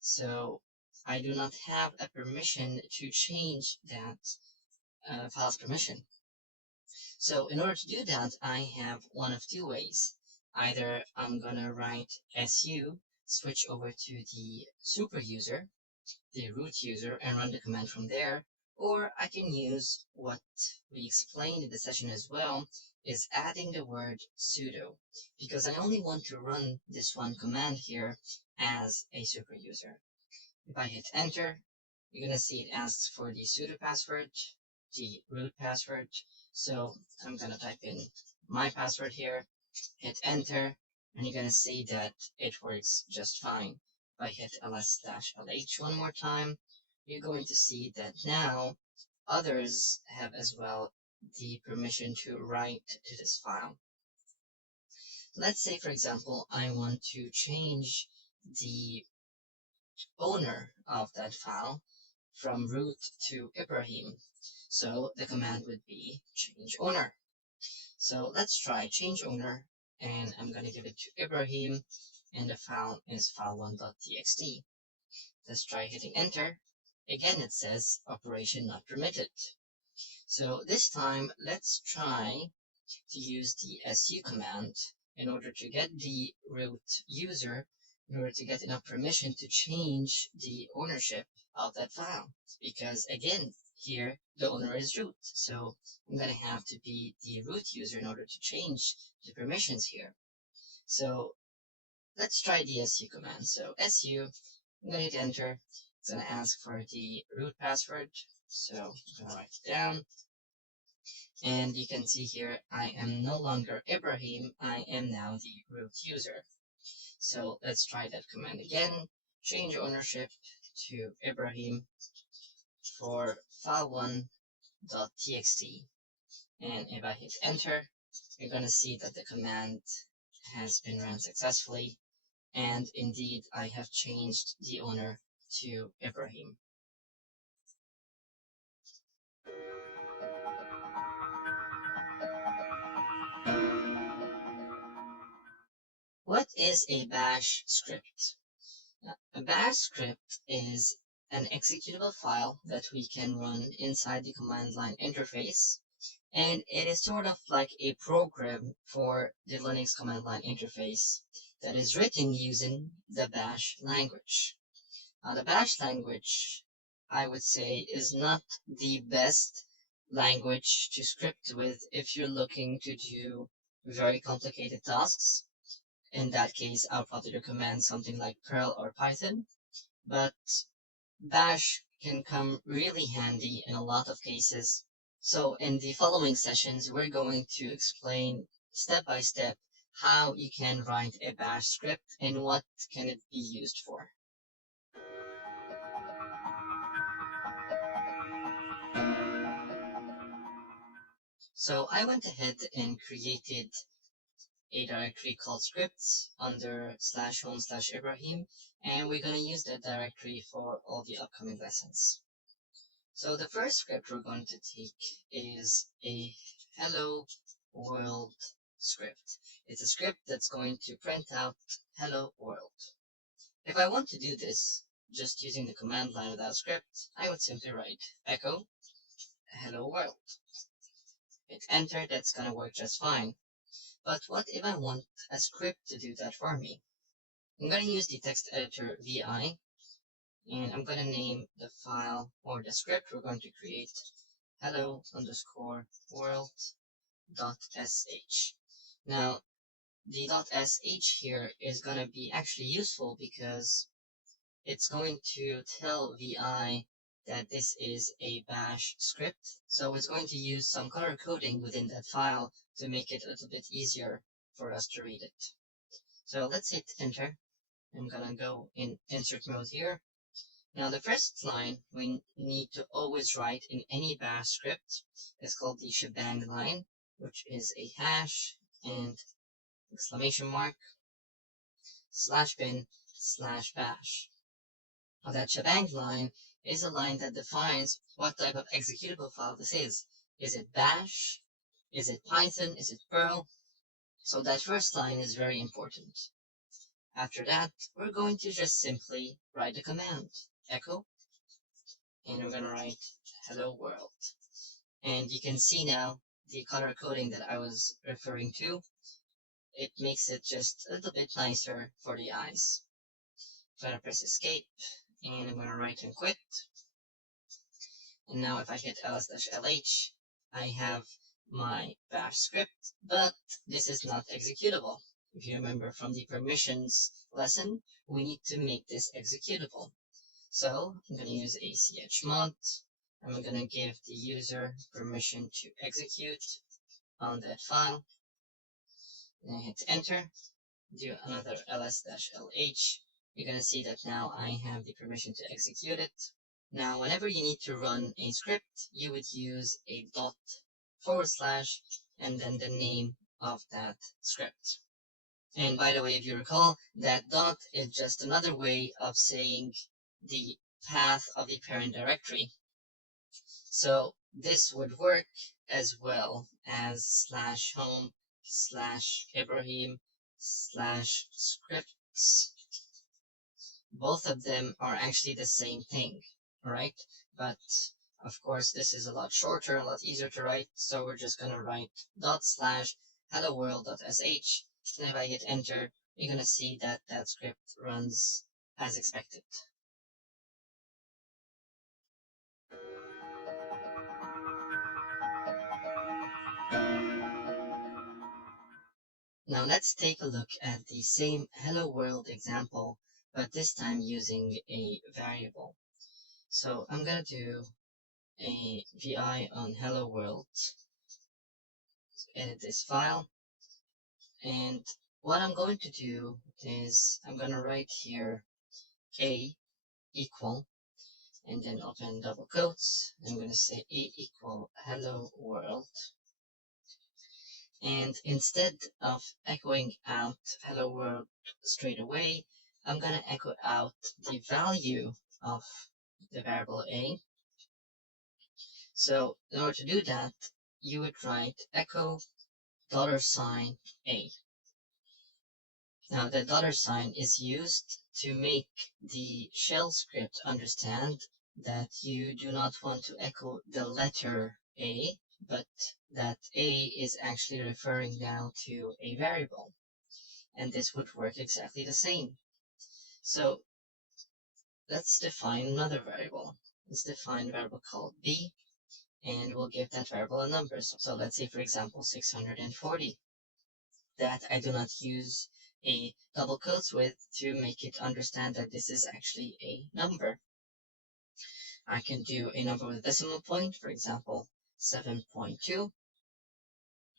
So I do not have a permission to change that file's permission. So in order to do that, I have one of two ways. Either I'm gonna write su, switch over to the super user, the root user, and run the command from there, or I can use what we explained in the session as well, is adding the word sudo, because I only want to run this one command here as a super user. If I hit enter, you're gonna see it asks for the sudo password, the root password. So I'm gonna type in my password here, hit enter, and you're gonna see that it works just fine. If I hit ls-lh one more time, you're going to see that now others have as well the permission to write to this file. Let's say, for example, I want to change the owner of that file from root to Ibrahim. So the command would be change owner. So let's try change owner, and I'm going to give it to Ibrahim, and the file is file1.txt. Let's try hitting enter. Again, it says operation not permitted. So this time, let's try to use the su command in order to get the root user, in order to get enough permission to change the ownership of that file. Because again, here the owner is root, so I'm going to have to be the root user in order to change the permissions here. So let's try the su command. So su, I'm going to hit enter. It's going to ask for the root password, so I'm going to write it down. And you can see here, I am no longer Ibrahim, I am now the root user. So let's try that command again. Change ownership to Ibrahim for file1.txt. And if I hit enter, you're going to see that the command has been run successfully. And indeed, I have changed the owner to Ibrahim. What is a bash script? A bash script is an executable file that we can run inside the command line interface, and it is sort of like a program for the Linux command line interface that is written using the bash language. The Bash language, I would say, is not the best language to script with if you're looking to do very complicated tasks. In that case, I'll probably recommend something like Perl or Python, but Bash can come really handy in a lot of cases. So in the following sessions, we're going to explain step by step how you can write a Bash script and what can it be used for. So I went ahead and created a directory called scripts under /home/Ibrahim, and we're going to use that directory for all the upcoming lessons. So the first script we're going to take is a hello world script. It's a script that's going to print out hello world. If I want to do this just using the command line without script, I would simply write echo hello world. Hit enter, that's going to work just fine. But what if I want a script to do that for me? I'm going to use the text editor VI, and I'm going to name the file or the script we're going to create hello underscore world.sh. Now, the .sh here is going to be actually useful because it's going to tell VI that this is a bash script. So it's going to use some color coding within that file to make it a little bit easier for us to read it. So let's hit enter. I'm gonna go in insert mode here. Now the first line we need to always write in any bash script is called the shebang line, which is a hash and exclamation mark /bin/bash. Now that shebang line is a line that defines what type of executable file this is. Is it bash? Is it Python? Is it Perl? So that first line is very important. After that, we're going to just simply write the command echo, and we're going to write hello world. And you can see now the color coding that I was referring to. It makes it just a little bit nicer for the eyes. I'm going to press escape, and I'm going to write and quit. And now if I hit ls-lh, I have my bash script, but this is not executable. If you remember from the permissions lesson, we need to make this executable. So I'm going to use a chmod. I'm going to give the user permission to execute on that file. Then hit enter, do another ls-lh. You're going to see that now I have the permission to execute it. Now, whenever you need to run a script, you would use a // and then the name of that script. And by the way, if you recall, that dot is just another way of saying the path of the parent directory. So this would work as well as /home/Ibrahim/scripts. Both of them are actually the same thing, right? But of course, this is a lot shorter, a lot easier to write, so we're just going to write ./helloworld.sh, and if I hit enter, you're going to see that that script runs as expected. Now let's take a look at the same hello world example, but this time using a variable. So I'm going to do a vi on hello world, edit this file, and what I'm going to do is I'm going to write here a equal, and then open double quotes. I'm going to say a equal hello world. And instead of echoing out hello world straight away, I'm going to echo out the value of the variable a. So in order to do that, you would write echo $a. Now the $sign is used to make the shell script understand that you do not want to echo the letter a, but that a is actually referring now to a variable. And this would work exactly the same. So let's define another variable. Let's define a variable called b, and we'll give that variable a number. So let's say, for example, 640, that I do not use a double quotes with to make it understand that this is actually a number. I can do a number with a decimal point, for example, 7.2.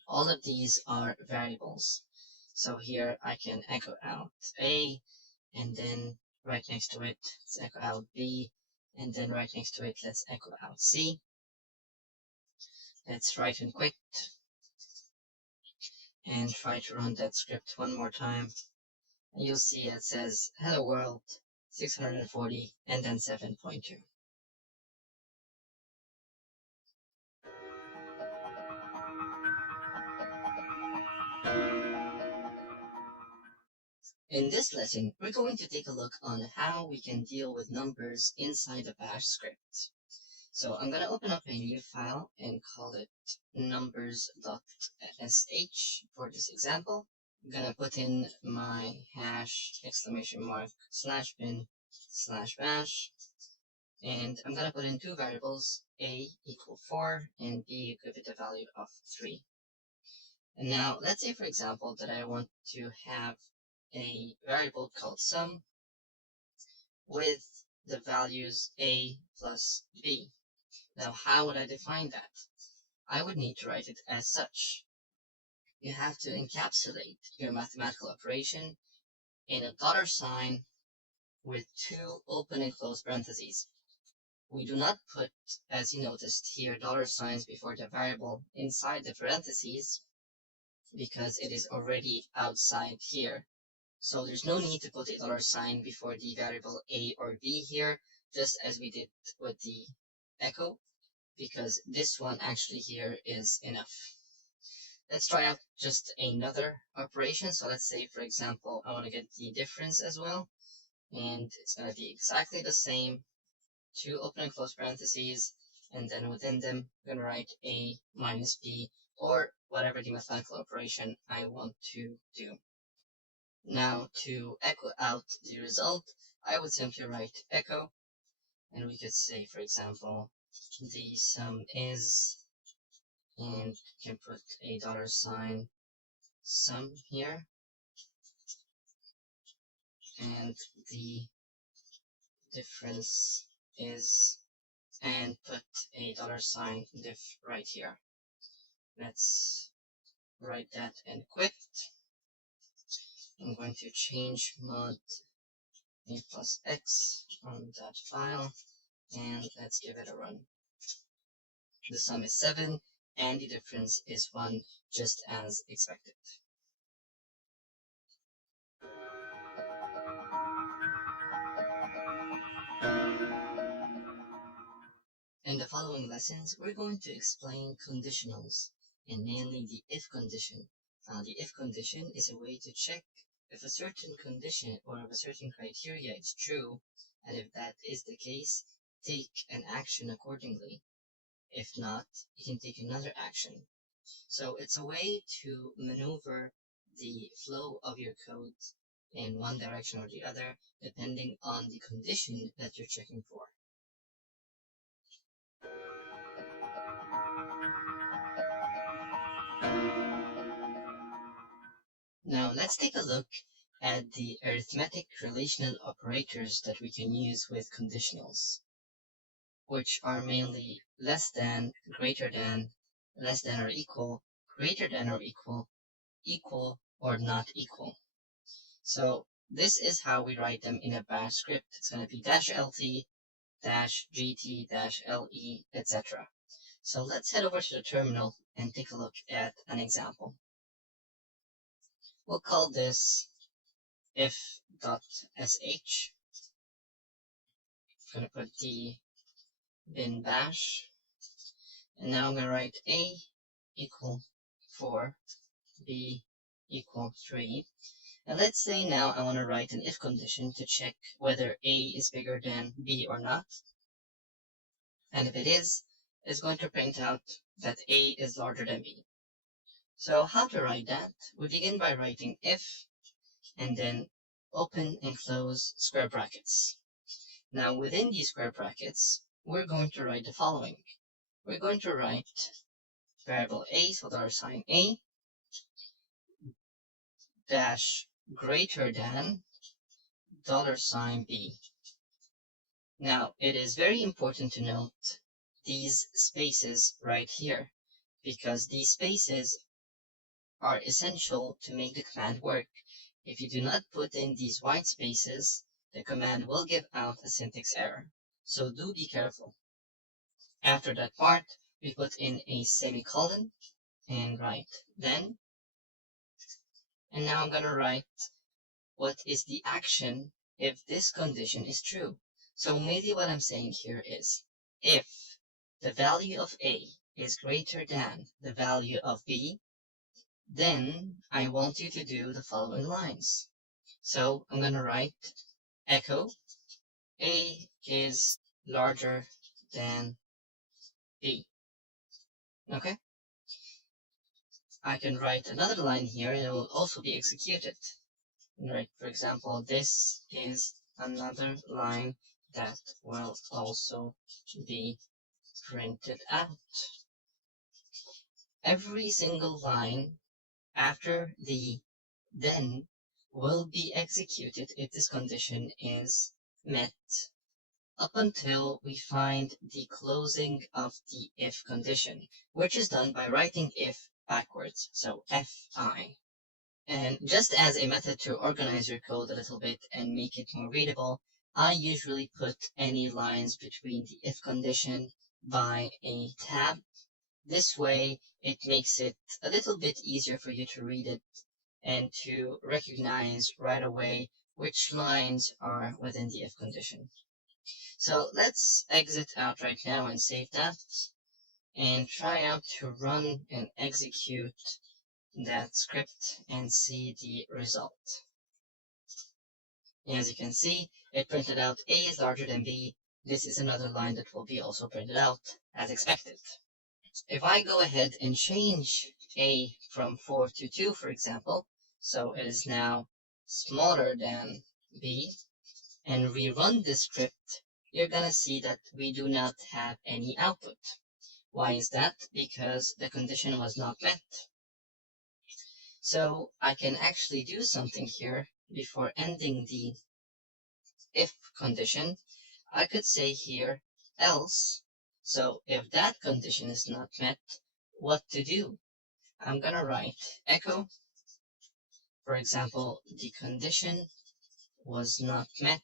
All of these are variables. So here I can echo out A, and then right next to it, let's echo out B, and then right next to it, let's echo out C. Let's write and quit, and try to run that script one more time. And you'll see it says, hello world, 640, and then 7.2. In this lesson, we're going to take a look on how we can deal with numbers inside a bash script. So I'm going to open up a new file and call it numbers.sh for this example. I'm going to put in my hash !bin/bash, and I'm going to put in two variables, a equal 4 and b give it a value of 3. And now let's say, for example, that I want to have a variable called sum with the values a plus b. Now, how would I define that? I would need to write it as such. You have to encapsulate your mathematical operation in a dollar sign with two open and closed parentheses. We do not put, as you noticed here, dollar signs before the variable inside the parentheses because it is already outside here. So there's no need to put a dollar sign before the variable a or b here, just as we did with the echo, because this one actually here is enough. Let's try out just another operation. So let's say, for example, I want to get the difference as well, and it's going to be exactly the same, two open and close parentheses, and then within them, I'm going to write a minus b, or whatever the mathematical operation I want to do. Now, to echo out the result, I would simply write echo, and we could say, for example, the sum is, and can put a dollar sign sum here, and the difference is, and put a dollar sign diff right here. Let's write that and quit. I'm going to change mod a plus x on that file, and let's give it a run. The sum is 7, and the difference is 1, just as expected. In the following lessons, we're going to explain conditionals, and mainly the if condition. The if condition is a way to check if a certain condition or if a certain criteria is true, and if that is the case, take an action accordingly. If not, you can take another action. So it's a way to maneuver the flow of your code in one direction or the other, depending on the condition that you're checking for. Now let's take a look at the arithmetic relational operators that we can use with conditionals, which are mainly less than, greater than, less than or equal, greater than or equal, equal or not equal. So this is how we write them in a bash script. It's going to be -lt, -gt, -le, etc. So let's head over to the terminal and take a look at an example. We'll call this if.sh. I'm going to put the bin bash, and now I'm going to write a equal 4, b equal 3. And let's say now I want to write an if condition to check whether a is bigger than b or not. And if it is, it's going to print out that a is larger than b. So how to write that? We begin by writing if, and then open and close square brackets. Now within these square brackets, we're going to write the following. We're going to write variable a, so $sign a, dash greater than $sign b. Now, it is very important to note these spaces right here, because these spaces are essential to make the command work. If you do not put in these white spaces, the command will give out a syntax error. So do be careful. After that part, we put in a semicolon and write then. And now I'm going to write what is the action if this condition is true. So maybe what I'm saying here is, if the value of A is greater than the value of B, then I want you to do the following lines. So I'm going to write echo A is larger than B. Okay? I can write another line here and it will also be executed. Right, for example, this is another line that will also be printed out. Every single line after the then will be executed if this condition is met up until we find the closing of the if condition, which is done by writing if backwards, so fi. And just as a method to organize your code a little bit and make it more readable, I usually put any lines between the if condition by a tab. This way, it makes it a little bit easier for you to read it and to recognize right away which lines are within the if condition. So let's exit out right now and save that and try out to run and execute that script and see the result. As you can see, it printed out A is larger than B. This is another line that will be also printed out as expected. If I go ahead and change A from 4 to 2, for example, so it is now smaller than B, and rerun this script, you're gonna see that we do not have any output. Why is that? Because the condition was not met. So I can actually do something here before ending the if condition. I could say here else. So if that condition is not met, what to do? I'm gonna write echo. For example, the condition was not met.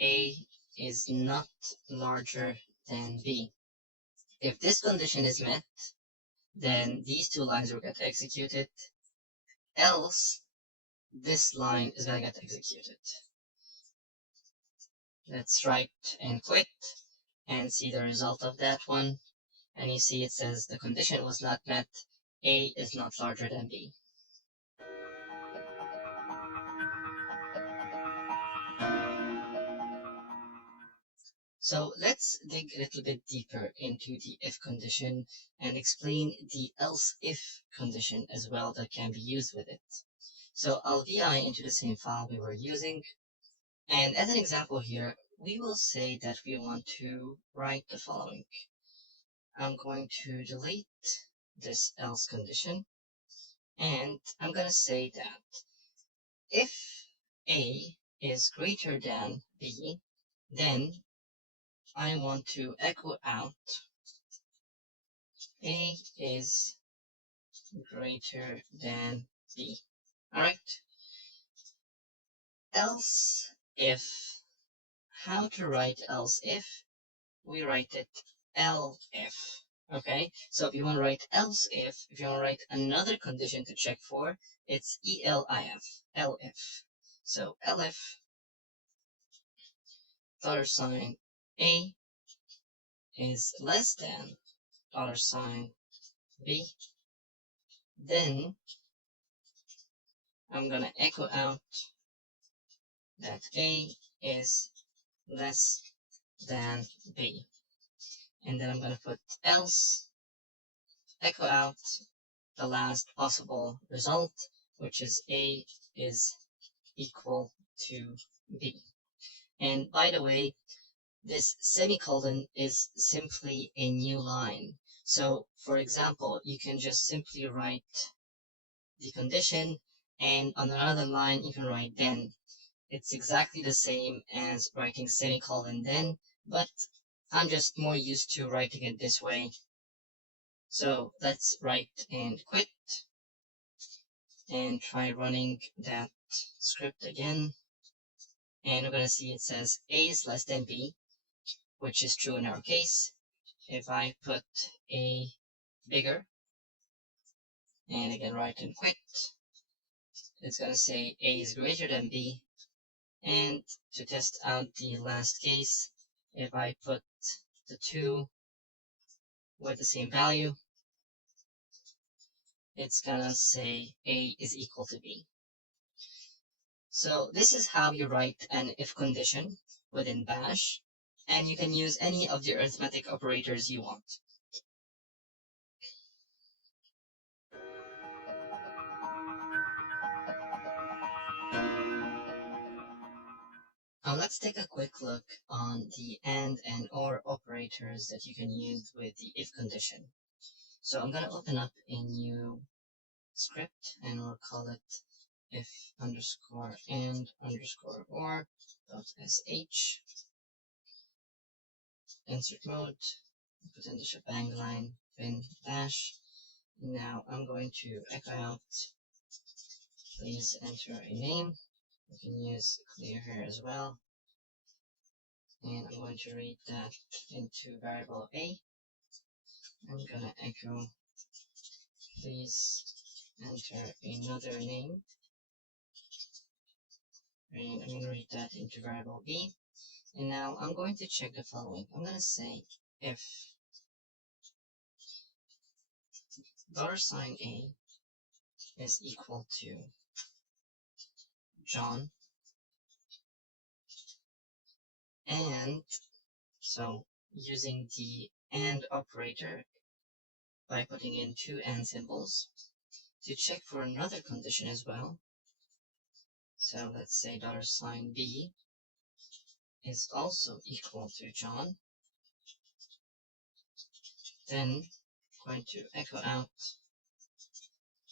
A is not larger than B. If this condition is met, then these two lines will get executed. Else, this line is going to get executed. Let's write and quit and see the result of that one. And you see it says the condition was not met. A is not larger than B. So let's dig a little bit deeper into the if condition and explain the else if condition as well that can be used with it. So I'll VI into the same file we were using. And as an example here, we will say that we want to write the following. I'm going to delete this else condition, and I'm going to say that if A is greater than B, then I want to echo out A is greater than B. Alright? Else if. How to write else if? We write it elif. Okay? So if you want to write else if you want to write another condition to check for, it's elif. Elif. So elif $sign A is less than $sign B, then I'm going to echo out that A is less than B. And then I'm going to put else, echo out the last possible result, which is A is equal to B. And by the way, this semicolon is simply a new line. So for example, you can just simply write the condition, and on another line you can write then. It's exactly the same as writing semicolon then, but I'm just more used to writing it this way. So let's write and quit and try running that script again. And we're going to see it says A is less than B, which is true in our case. If I put A bigger, and again write and quit, it's going to say A is greater than B. And to test out the last case, if I put the two with the same value, it's gonna say A is equal to B. So this is how you write an if condition within Bash, and you can use any of the arithmetic operators you want. Now let's take a quick look on the AND and OR operators that you can use with the if condition. So I'm gonna open up a new script and we'll call it if underscore and underscore or dot sh. Insert mode, put in the shebang line, bin bash. Now I'm going to echo out, please enter a name. You can use clear here as well. And I'm going to read that into variable A. I'm gonna echo, please enter another name. And I'm gonna read that into variable B. And now I'm going to check the following. I'm gonna say if $A is equal to John, and so using the AND operator by putting in two AND symbols to check for another condition as well. So let's say $B is also equal to John. Then I'm going to echo out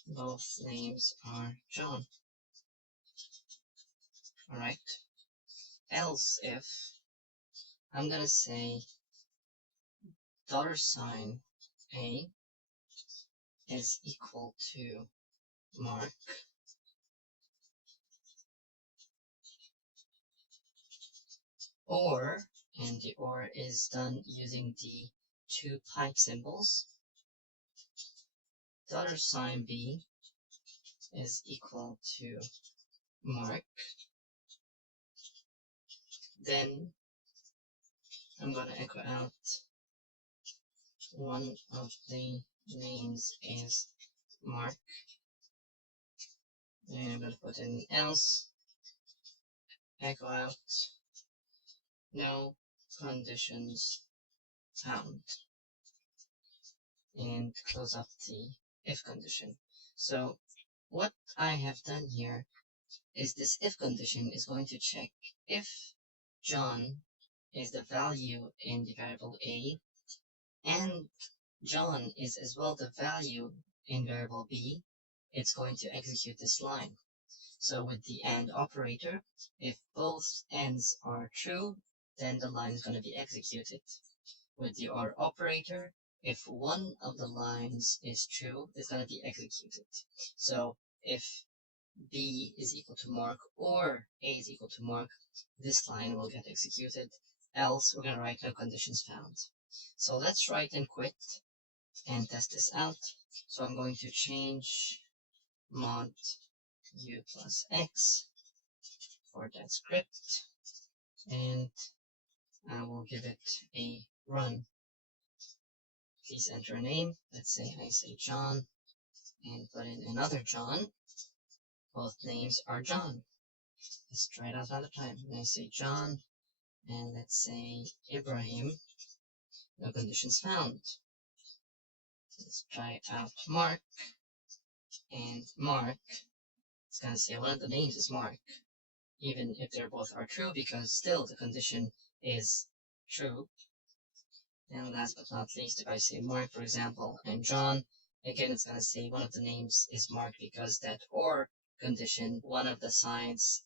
both names are John. Alright. Else if I'm gonna say $A is equal to Mark, or, and the or is done using the two pipe symbols, $B is equal to Mark. Then I'm going to echo out one of the names is Mark, and I'm going to put in else, echo out no conditions found, and close up the if condition. So what I have done here is this if condition is going to check if John is the value in the variable A, and John is as well the value in variable B, it's going to execute this line. So with the AND operator, if both ends are true, then the line is going to be executed. With the OR operator, if one of the lines is true, it's going to be executed. So if B is equal to Mark or A is equal to Mark, this line will get executed. Else, we're going to write no conditions found. So let's write and quit and test this out. So I'm going to change mod u plus x for that script, and I will give it a run. Please enter a name. Let's say I say John, and put in another John. Both names are John. Let's try it out another time. And I say John, and let's say Ibrahim. No conditions found. Let's try out Mark, and Mark. It's gonna say one of the names is Mark. even if they're both are true, because still the condition is true. And last but not least, if I say Mark, for example, and John, again, it's going to say one of the names is Mark because that or condition, one of the signs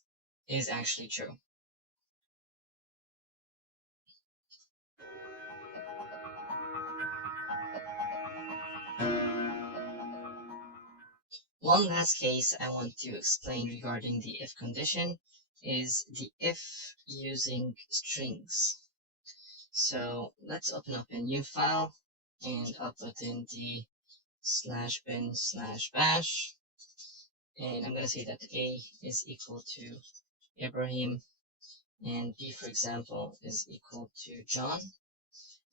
is actually true. One last case I want to explain regarding the if condition is the if using strings. So let's open up a new file and I'll put in the /bin/bash, and I'm going to say that A is equal to Ibrahim and B, for example, is equal to John.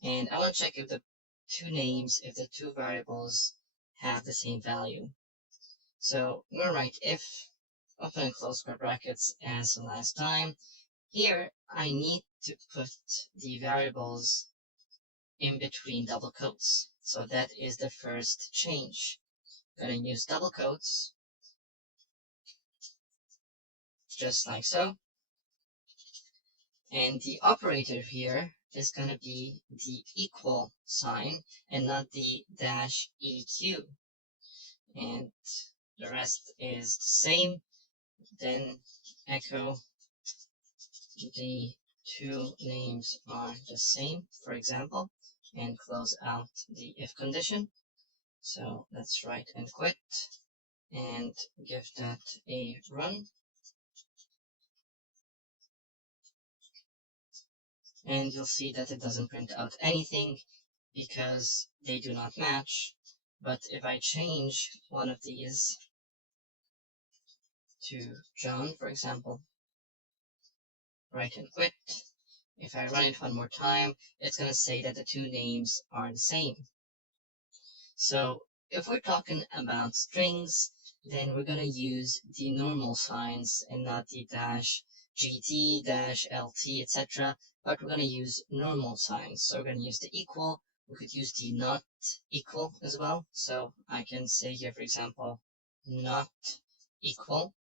And I want to check if the two names, if the two variables have the same value. So I'm going to write if, open and close square brackets as the last time. Here, I need to put the variables in between double quotes. So that is the first change. I'm going to use double quotes, just like so. And the operator here is going to be the equal sign and not the -eq. And the rest is the same. Then echo the two names are the same, for example, and close out the if condition. So let's write and quit and give that a run. And you'll see that it doesn't print out anything because they do not match. But if I change one of these to John, for example, write and quit, if I run it one more time, it's going to say that the two names are the same. So if we're talking about strings, then we're going to use the normal signs and not the -gt, -lt, etc. But we're going to use normal signs. So we're going to use the equal. We could use the not equal as well. So I can say here, for example, not equal.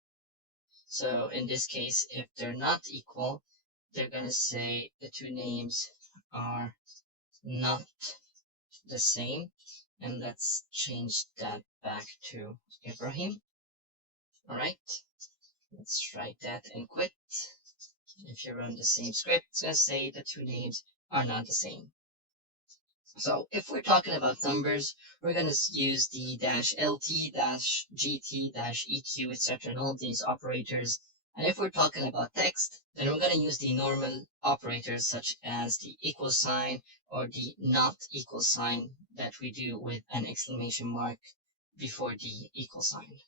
So in this case, if they're not equal, they're going to say the two names are not the same. And let's change that back to Ibrahim. All right, let's write that and quit. If you run the same script, it's going to say the two names are not the same. So if we're talking about numbers, we're going to use the -lt, -gt, -eq, etc. and all these operators. And if we're talking about text, then we're going to use the normal operators such as the equal sign or the not equal sign that we do with an exclamation mark before the equal sign.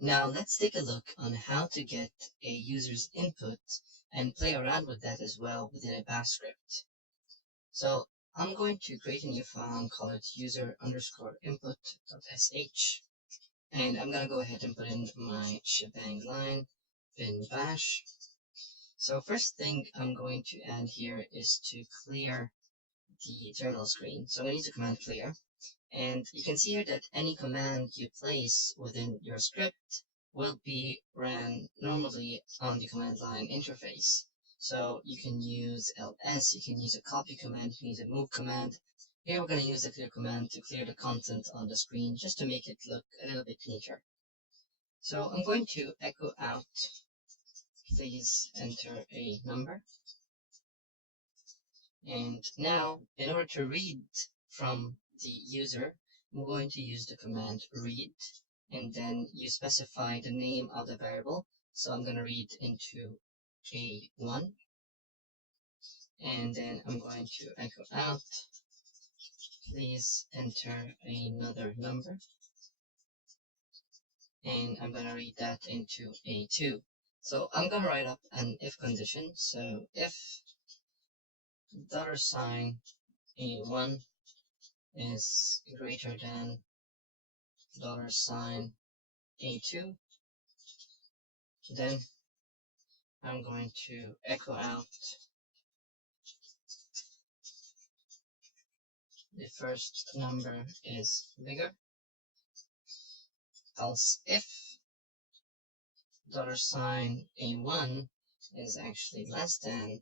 Now let's take a look on how to get a user's input and play around with that as well within a bash script. So I'm going to create a new file and call it user_input.sh. And I'm going to go ahead and put in my shebang line bin bash. So first thing I'm going to add here is to clear the terminal screen. So I'm going to use the command clear. And you can see here that any command you place within your script will be ran normally on the command line interface. So you can use ls, you can use a copy command, you can use a move command. Here we're going to use the clear command to clear the content on the screen just to make it look a little bit neater. So I'm going to echo out, please enter a number. And now, in order to read from the user, I'm going to use the command read, and then you specify the name of the variable. So I'm going to read into A1, and then I'm going to echo out, please enter another number, and I'm going to read that into A2. So I'm going to write up an if condition. So if $A1 is greater than $A2, then I'm going to echo out the first number is bigger, else if $sign A1 is actually less than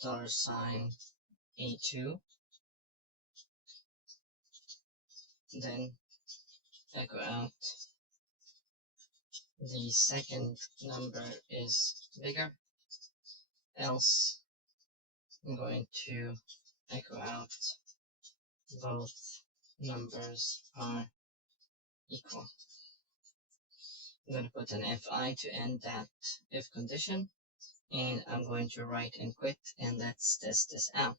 $sign A2, then echo out the second number is bigger, else I'm going to echo out both numbers are equal. I'm going to put an fi to end that if condition, and I'm going to write and quit, and let's test this out.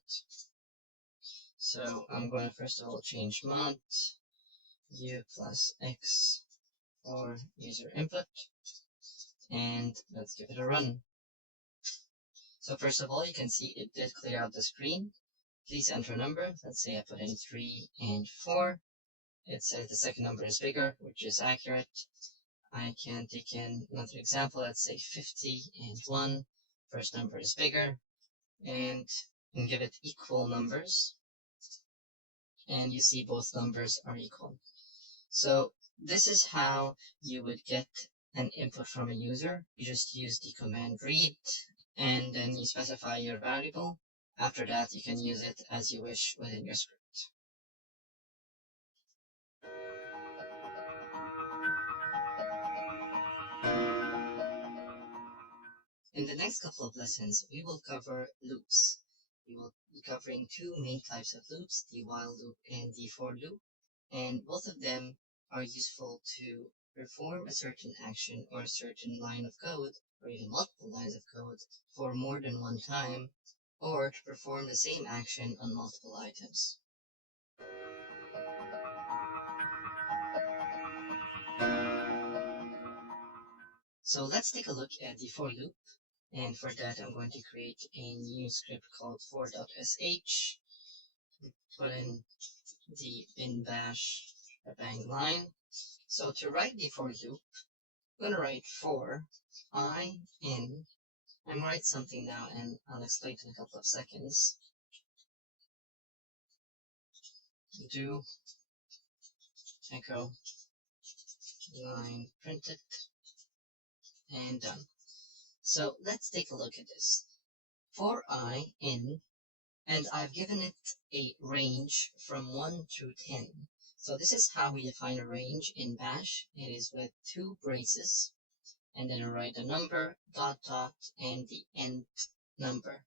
So I'm going to first of all change mod u plus x for user input, and let's give it a run. So first of all, you can see it did clear out the screen. Please enter a number. Let's say I put in 3 and 4. It says the second number is bigger, which is accurate. I can take in another example. Let's say 50 and 1. First number is bigger, and give it equal numbers. And you see both numbers are equal. So this is how you would get an input from a user. You just use the command read, and then you specify your variable. After that, you can use it as you wish within your script. In the next couple of lessons, we will cover loops. We will be covering two main types of loops, the while loop and the for loop, and both of them are useful to perform a certain action or a certain line of code, or even multiple lines of code, for more than one time, or to perform the same action on multiple items. So let's take a look at the for loop, and for that I'm going to create a new script called for.sh, put in the bin bash bang line. So to write the for loop, I'm going to write for I in, I'm going to write something now and I'll explain it in a couple of seconds. Do echo line printed, and done. So let's take a look at this. For I in, and I've given it a range from 1 to 10. So this is how we define a range in bash. It is with two braces, and then I write the number, dot, dot, and the end number.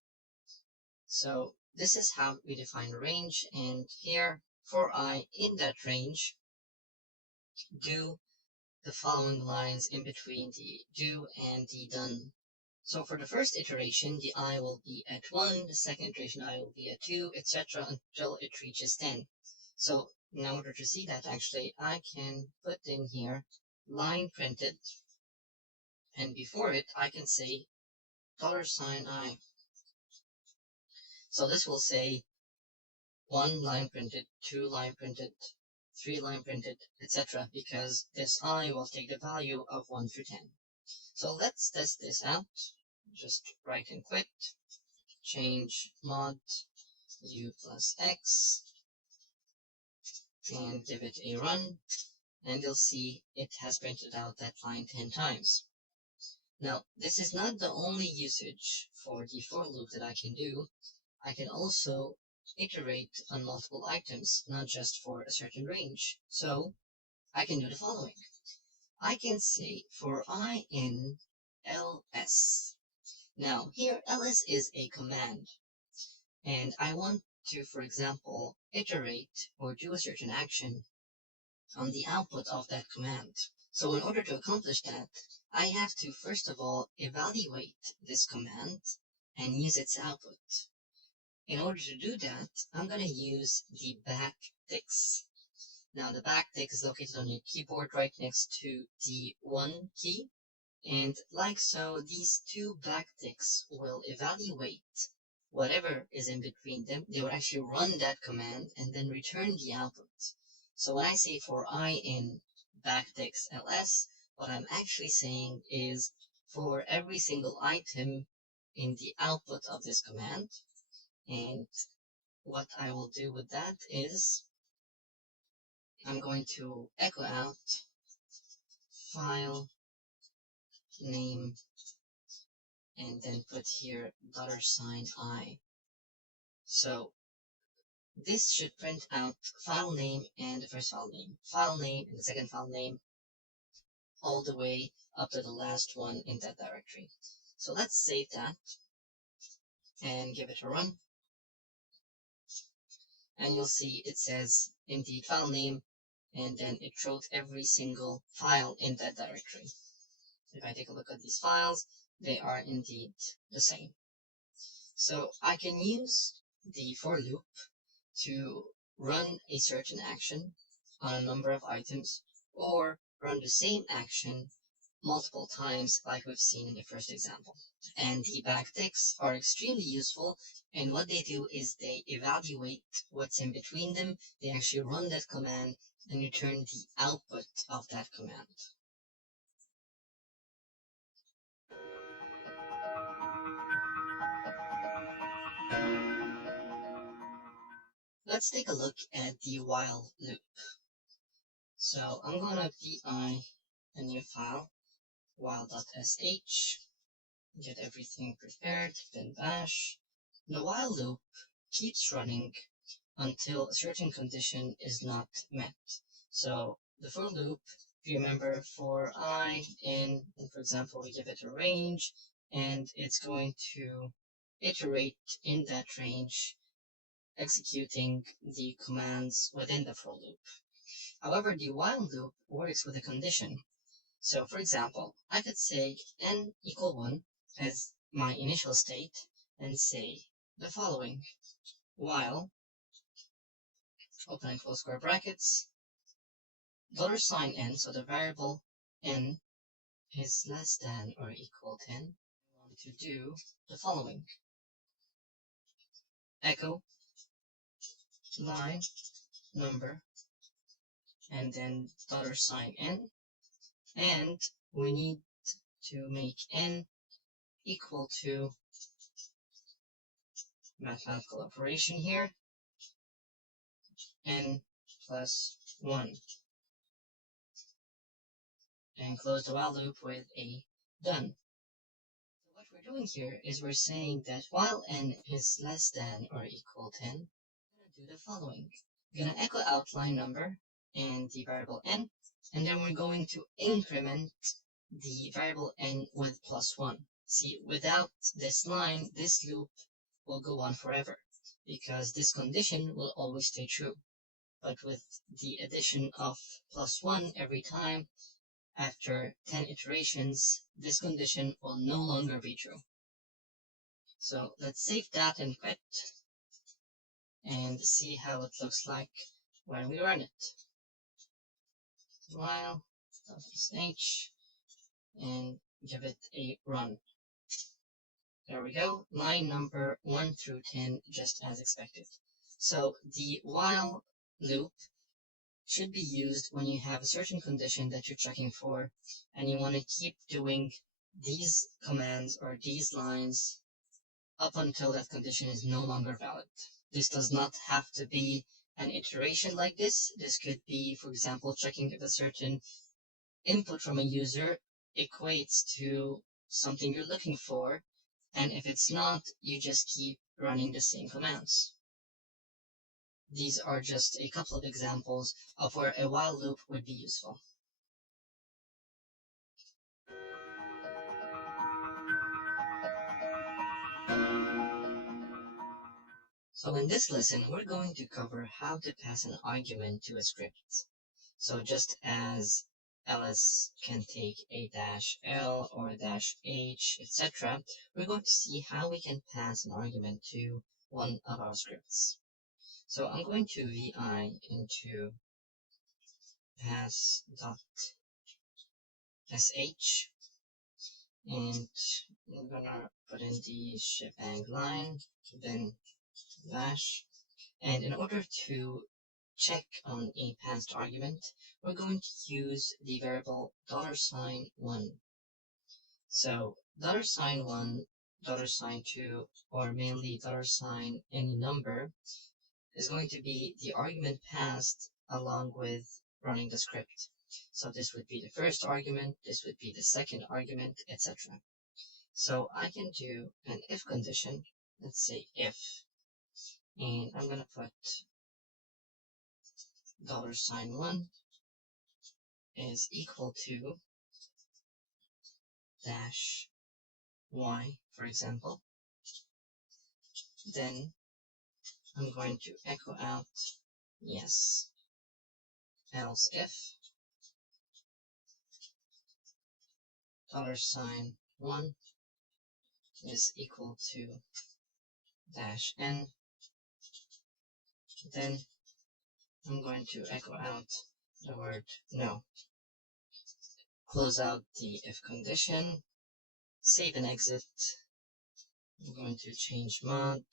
So this is how we define a range, and here, for I in that range, do the following lines in between the do and the done. So for the first iteration, the I will be at 1, the second iteration I will be at 2, etc. until it reaches 10. So in order to see that, actually, I can put in here line printed, and before it, I can say $I. So this will say 1 line printed, 2 line printed, 3 line printed, etc. because this I will take the value of 1 through 10. So let's test this out. Just write and quit, change mod u plus x, and give it a run, and you'll see it has printed out that line 10 times. Now, this is not the only usage for the for loop that I can do. I can also iterate on multiple items, not just for a certain range. So I can do the following. I can say for I in ls. Now here ls is a command, and I want to, for example, iterate or do a certain action on the output of that command. So in order to accomplish that, I have to first of all evaluate this command and use its output. In order to do that, I'm going to use the backticks. Now the backtick is located on your keyboard right next to the 1 key, and like so, these two backticks will evaluate whatever is in between them. They will actually run that command and then return the output. So when I say for I in backticks ls, what I'm actually saying is for every single item in the output of this command, and what I will do with that is I'm going to echo out file name and then put here $I. So this should print out file name and the first file name and the second file name, all the way up to the last one in that directory. So let's save that and give it a run. And you'll see it says indeed file name, and then it wrote every single file in that directory. If I take a look at these files, they are indeed the same. So I can use the for loop to run a certain action on a number of items, or run the same action multiple times like we've seen in the first example. And the backticks are extremely useful, and what they do is they evaluate what's in between them. They actually run that command and return the output of that command. Let's take a look at the while loop. So I'm going to vi a new file, while.sh, get everything prepared, then bash. The while loop keeps running until a certain condition is not met. So the for loop, if you remember, for I in, for example, we give it a range, and it's going to iterate in that range, executing the commands within the for loop. However, the while loop works with a condition. So for example, I could say n equal 1 as my initial state and say the following: while, open and close square brackets, $n, so the variable n is less than or equal 10, I want to do the following: echo line number and then $n, and we need to make n equal to mathematical operation here, n plus 1, and close the while loop with a done. So what we're doing here is we're saying that while n is less than or equal 10, I'm going to do the following. We're going to echo out line number and the variable n, and then we're going to increment the variable n with plus 1. See, without this line, this loop will go on forever, because this condition will always stay true. But with the addition of plus 1 every time, after 10 iterations, this condition will no longer be true. So let's save that and quit, and see how it looks like when we run it. While.sh, and give it a run. There we go, line number 1 through 10, just as expected. So the while loop should be used when you have a certain condition that you're checking for, and you want to keep doing these commands or these lines up until that condition is no longer valid. This does not have to be an iteration like this. This could be, for example, checking if a certain input from a user equates to something you're looking for, and if it's not, you just keep running the same commands. These are just a couple of examples of where a while loop would be useful. So in this lesson, we're going to cover how to pass an argument to a script. So just as ls can take a -l or a -h, etc., we're going to see how we can pass an argument to one of our scripts. So I'm going to vi into pass.sh, and I'm gonna put in the shebang line, then bash, and in order to check on a passed argument, we're going to use the variable $1. So $1, $2, or mainly $any number is going to be the argument passed along with running the script. So this would be the first argument, this would be the second argument, etc. So I can do an if condition, let's say if, and I'm going to put $1 is equal to dash y, for example. Then I'm going to echo out yes, else if $1 is equal to dash n, then I'm going to echo out the word no. Close out the if condition, save and exit. I'm going to change mod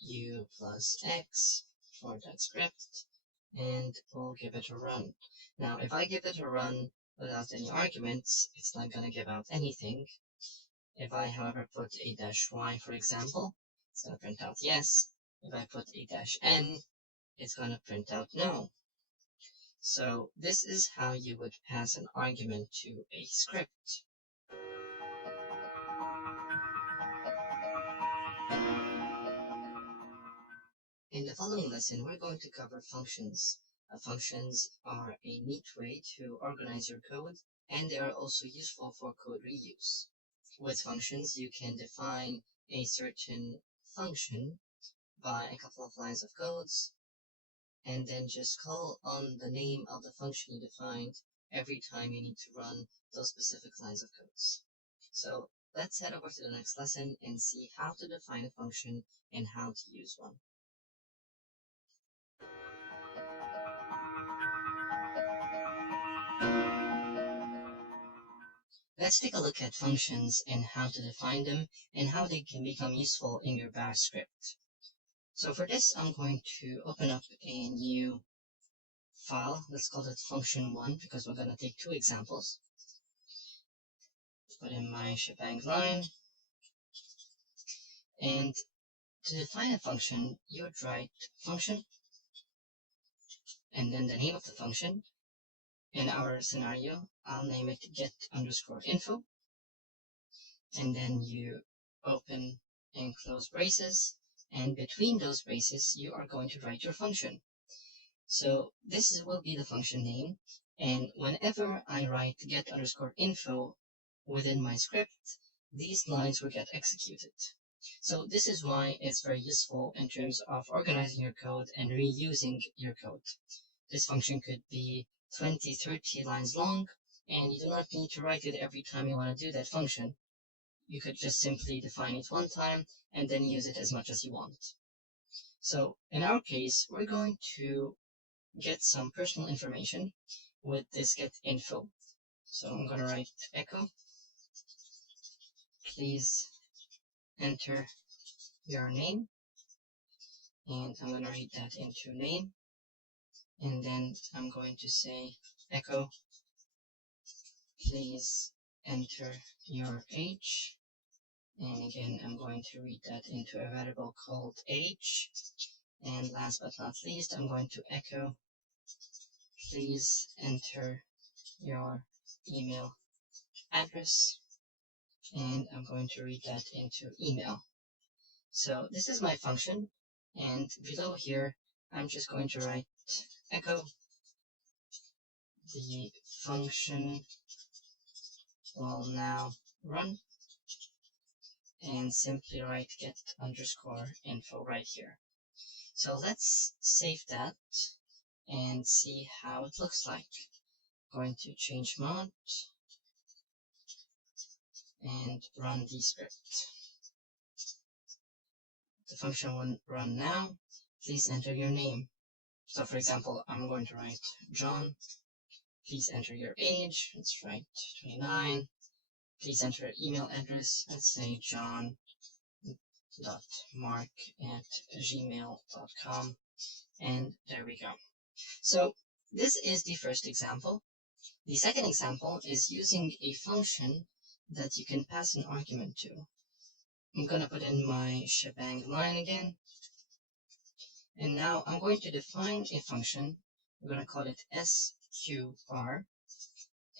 u plus x for that script, and we'll give it a run. Now, if I give it a run without any arguments, it's not going to give out anything. If I, however, put a dash y, for example, it's going to print out yes. If I put a dash n, it's going to print out no. So this is how you would pass an argument to a script. In the following lesson, we're going to cover functions. Functions are a neat way to organize your code, and they are also useful for code reuse. With functions, you can define a certain function by a couple of lines of codes, and then just call on the name of the function you defined every time you need to run those specific lines of codes. So let's head over to the next lesson and see how to define a function and how to use one. Let's take a look at functions and how to define them and how they can become useful in your bash script. So for this, I'm going to open up a new file. Let's call it function1 because we're going to take two examples. Put in my shebang line. And to define a function, you would write function and then the name of the function. In our scenario, I'll name it get_info. And then you open and close braces. And between those braces, you are going to write your function. So this will be the function name. And whenever I write get_info within my script, these lines will get executed. So this is why it's very useful in terms of organizing your code and reusing your code. This function could be 20, 30 lines long, and you do not need to write it every time you want to do that function. You could just simply define it one time and then use it as much as you want. So in our case, we're going to get some personal information with this get_info. So I'm going to write echo. Please enter your name. And I'm going to read that into name. And then I'm going to say echo. Please enter your age. And again, I'm going to read that into a variable called age. And last but not least, I'm going to echo. Please enter your email address. And I'm going to read that into email. So this is my function. And below here, I'm just going to write echo. The function will now run. And simply write get_info right here. So let's save that and see how it looks like. Going to change mod and run the script. The function will run now. Please enter your name. So for example, I'm going to write John. Please enter your age. Let's write 29. Please enter your email address. Let's say john.mark@gmail.com. And there we go. So this is the first example. The second example is using a function that you can pass an argument to. I'm going to put in my shebang line again. And now I'm going to define a function. We're going to call it sqr,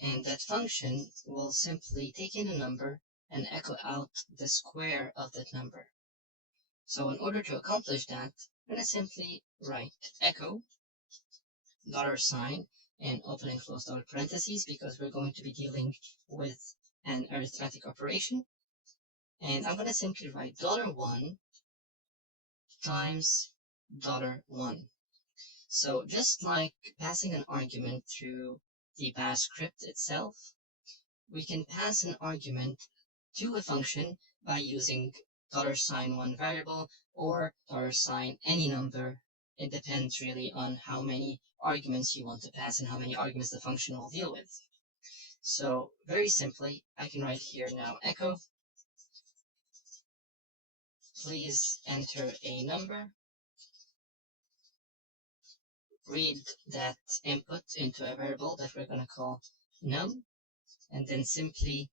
and that function will simply take in a number and echo out the square of that number. So in order to accomplish that, I'm going to simply write echo $, and open and close double parentheses, because we're going to be dealing with an arithmetic operation. And I'm going to simply write $1 times $1. So just like passing an argument through the bash script itself, we can pass an argument to a function by using $1 variable or $any number. It depends really on how many arguments you want to pass and how many arguments the function will deal with. So very simply, I can write here now echo, please enter a number, read that input into a variable that we're going to call num, and then simply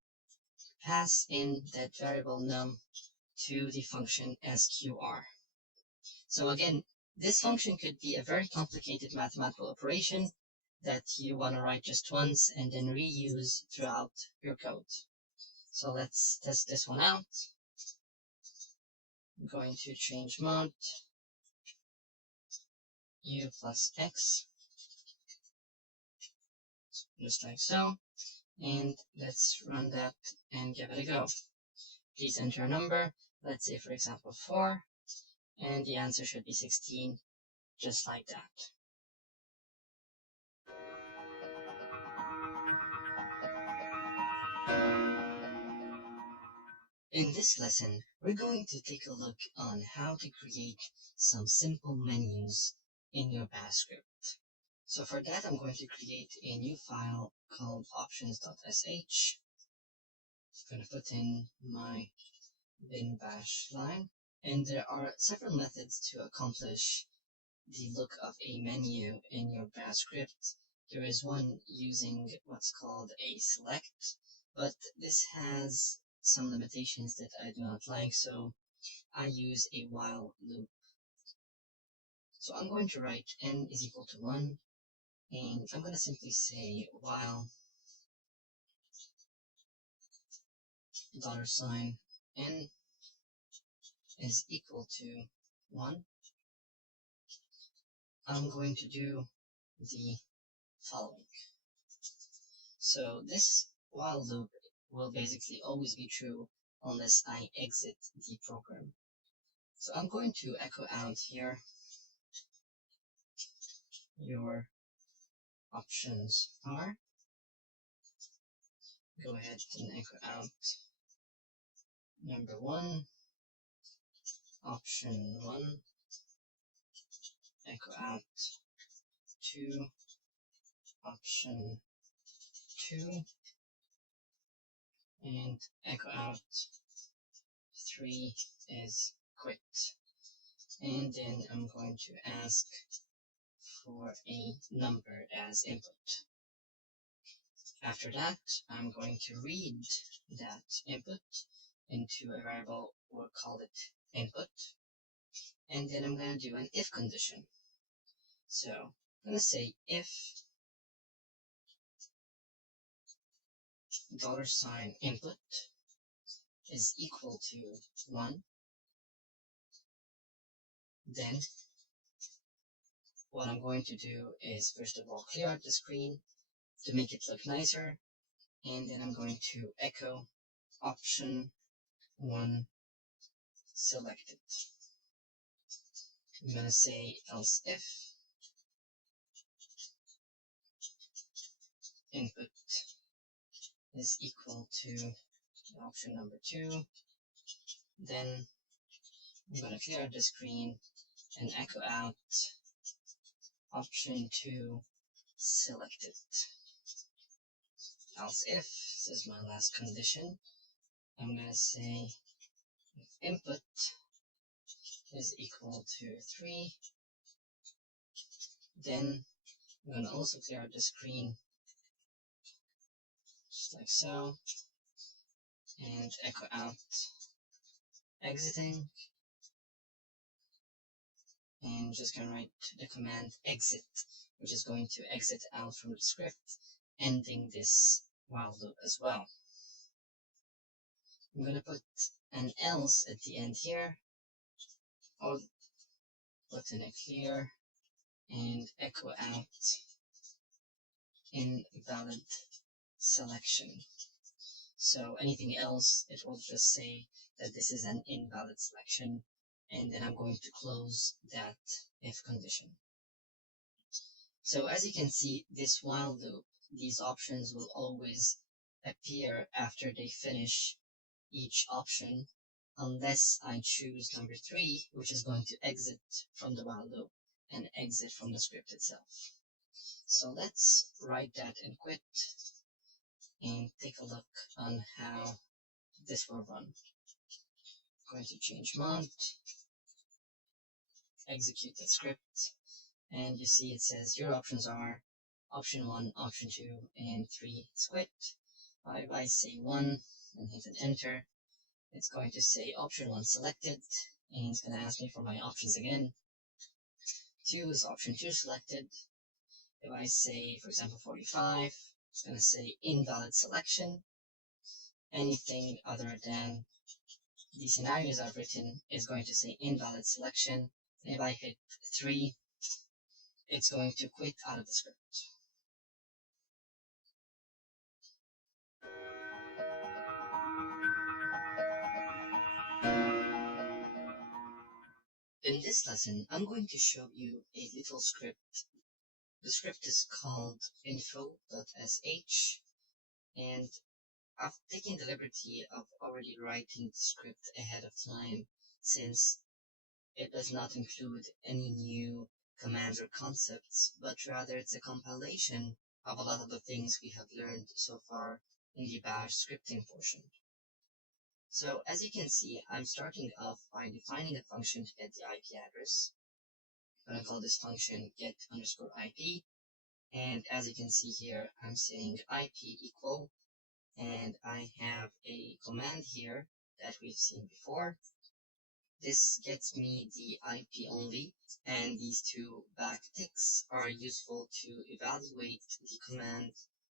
pass in that variable num to the function sqr. So again, this function could be a very complicated mathematical operation that you want to write just once and then reuse throughout your code. So let's test this one out. I'm going to change mode, u plus x, just like so, and let's run that and give it a go. Please enter a number, let's say for example 4, and the answer should be 16, just like that. In this lesson, we're going to take a look on how to create some simple menus in your bash script. So for that, I'm going to create a new file called options.sh. I'm going to put in my bin bash line, and there are several methods to accomplish the look of a menu in your bash script. There is one using what's called a select, but this has some limitations that I do not like, so I use a while loop. So I'm going to write n is equal to 1, and I'm going to simply say while $n is equal to 1, I'm going to do the following. So this while loop will basically always be true unless I exit the program. So I'm going to echo out here your options are. Go ahead and echo out number 1, option 1, echo out 2, option 2, and echo out 3 is quit. And then I'm going to ask for a number as input. After that, I'm going to read that input into a variable, we'll call it input, and then I'm going to do an if condition. So I'm going to say if $input is equal to 1, then what I'm going to do is first of all clear out the screen to make it look nicer, and then I'm going to echo option 1 selected. I'm going to say else if input is equal to option number 2, then I'm going to clear out the screen and echo out option 2 selected. Else if, this is my last condition, I'm going to say if input is equal to 3, then I'm going to also clear out the screen just like so, and echo out exiting, and I'm just going to write the command exit, which is going to exit out from the script, ending this while loop as well. I'm going to put an else at the end here, or put in a clear and echo out invalid selection. So anything else, it will just say that this is an invalid selection, and then I'm going to close that if condition. So as you can see, this while loop, these options will always appear after they finish each option, unless I choose number 3, which is going to exit from the while loop and exit from the script itself. So let's write that and quit and take a look on how this will run. I'm going to change mount, execute the script, and you see it says your options are option 1, option 2, and 3 is quit. If I say 1 and hit an enter, it's going to say option 1 selected, and it's going to ask me for my options again. 2 is option 2 selected. If I say, for example, 45, it's going to say invalid selection. Anything other than the scenarios I've written is going to say invalid selection. And if I hit 3, it's going to quit out of the script. In this lesson, I'm going to show you a little script. The script is called info.sh, and I've taken the liberty of already writing the script ahead of time, since it does not include any new commands or concepts, but rather it's a compilation of a lot of the things we have learned so far in the bash scripting portion. So as you can see, I'm starting off by defining a function to get the IP address. I'm going to call this function get_IP, and as you can see here, I'm saying IP equal, and I have a command here that we've seen before. This gets me the IP only, and these two backticks are useful to evaluate the command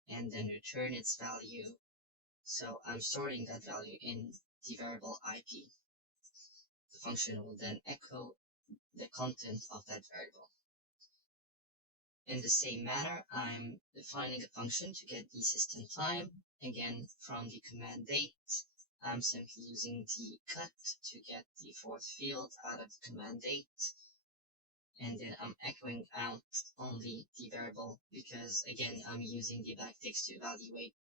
and then return its value. So I'm storing that value in the variable IP. The function will then echo the content of that variable. In the same manner, I'm defining a function to get the system time. Again, from the command date, I'm simply using the cut to get the fourth field out of the command date. And then I'm echoing out only the variable because, again, I'm using the backticks to evaluate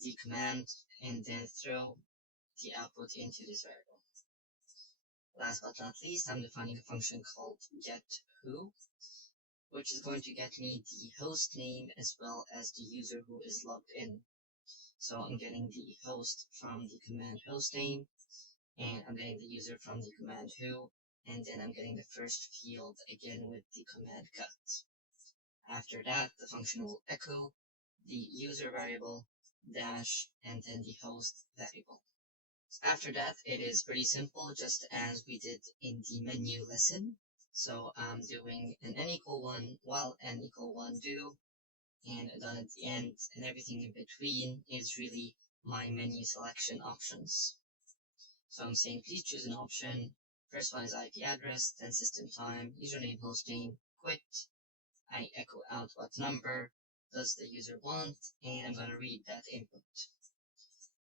the command and then throw the output into this variable. Last but not least, I'm defining a function called getWho, which is going to get me the host name as well as the user who is logged in. So I'm getting the host from the command hostname, and I'm getting the user from the command who, and then I'm getting the first field again with the command cut. After that, the function will echo the user variable dash and then the host variable. After that, it is pretty simple, just as we did in the menu lesson. So I'm doing an n equal 1 while n equal 1 do, and done at the end, and everything in between is really my menu selection options. So I'm saying please choose an option. First one is IP address, then system time, username, hostname, quit. I echo out what number does the user want, and I'm going to read that input.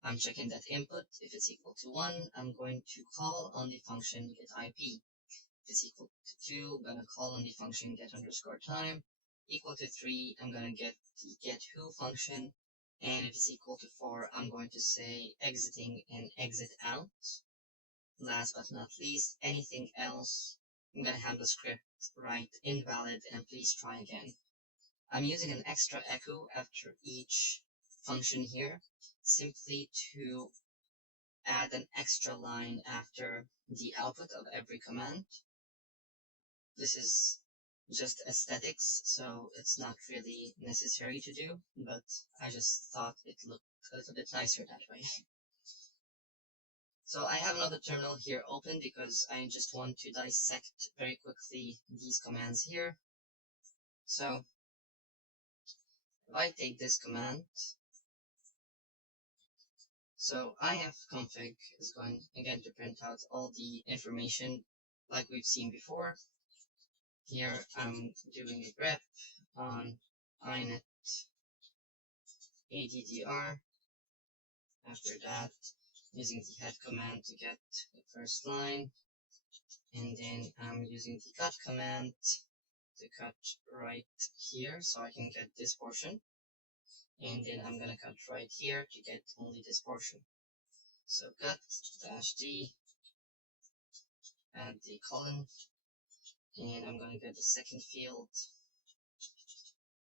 I'm checking that input. If it's equal to 1, I'm going to call on the function getIP. If it's equal to 2, I'm going to call on the function get_time. Equal to 3, I'm going to get the getWho function. And if it's equal to 4, I'm going to say exiting and exit out. Last but not least, anything else, I'm going to have the script write invalid and please try again. I'm using an extra echo after each function here, simply to add an extra line after the output of every command. This is just aesthetics, so it's not really necessary to do, but I just thought it looked a little bit nicer that way. So I have another terminal here open because I just want to dissect very quickly these commands here. So if I take this command, so ifconfig is going again to print out all the information like we've seen before. Here I'm doing a grep on inet addr. After that, using the head command to get the first line, and then I'm using the cut command to cut right here so I can get this portion, and then I'm gonna cut right here to get only this portion. So cut -d, add the colon, and I'm gonna get the second field,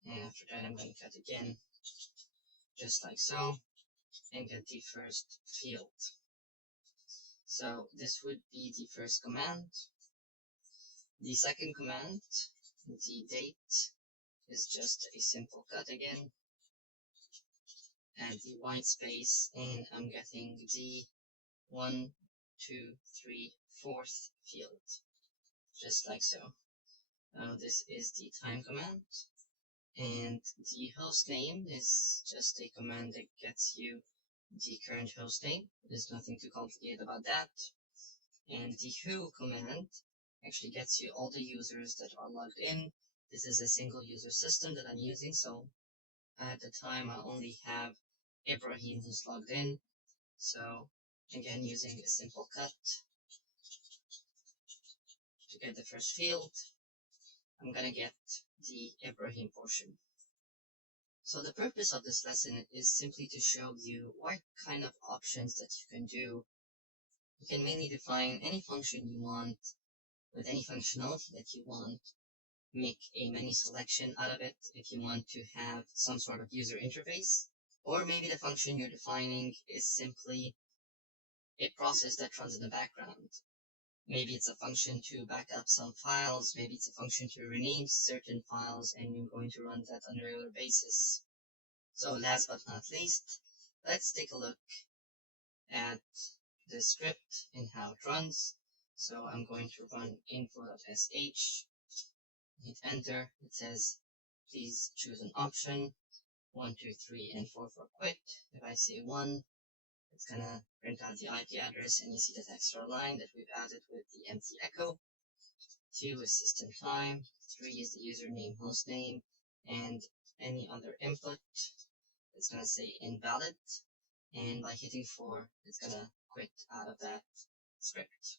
and after that I'm gonna cut again, just like so, and get the first field. So this would be the first command. The second command, the date, is just a simple cut again, add the white space, and I'm getting the 1, 2, 3, 4th field, just like so. This is the time command, and the host name is just a command that gets you the current host name. There's nothing too complicated about that. And the who command actually gets you all the users that are logged in. This is a single user system that I'm using, so at the time I only have Ibrahim who's logged in. So again, using a simple cut to get the first field, I'm gonna get the Ibrahim portion. So the purpose of this lesson is simply to show you what kind of options that you can do. You can mainly define any function you want with any functionality that you want, make a menu selection out of it if you want to have some sort of user interface, or maybe the function you're defining is simply a process that runs in the background. Maybe it's a function to back up some files, maybe it's a function to rename certain files, and you're going to run that on a regular basis. So last but not least, let's take a look at the script and how it runs. So I'm going to run info.sh, hit enter. It says please choose an option 1, 2, 3, and 4 for quit. If I say 1, it's gonna print out the IP address, and you see that extra line that we've added with the empty echo. 2 is system time, 3 is the username, hostname, and any other input. It's gonna say invalid, and by hitting 4, it's gonna quit out of that script.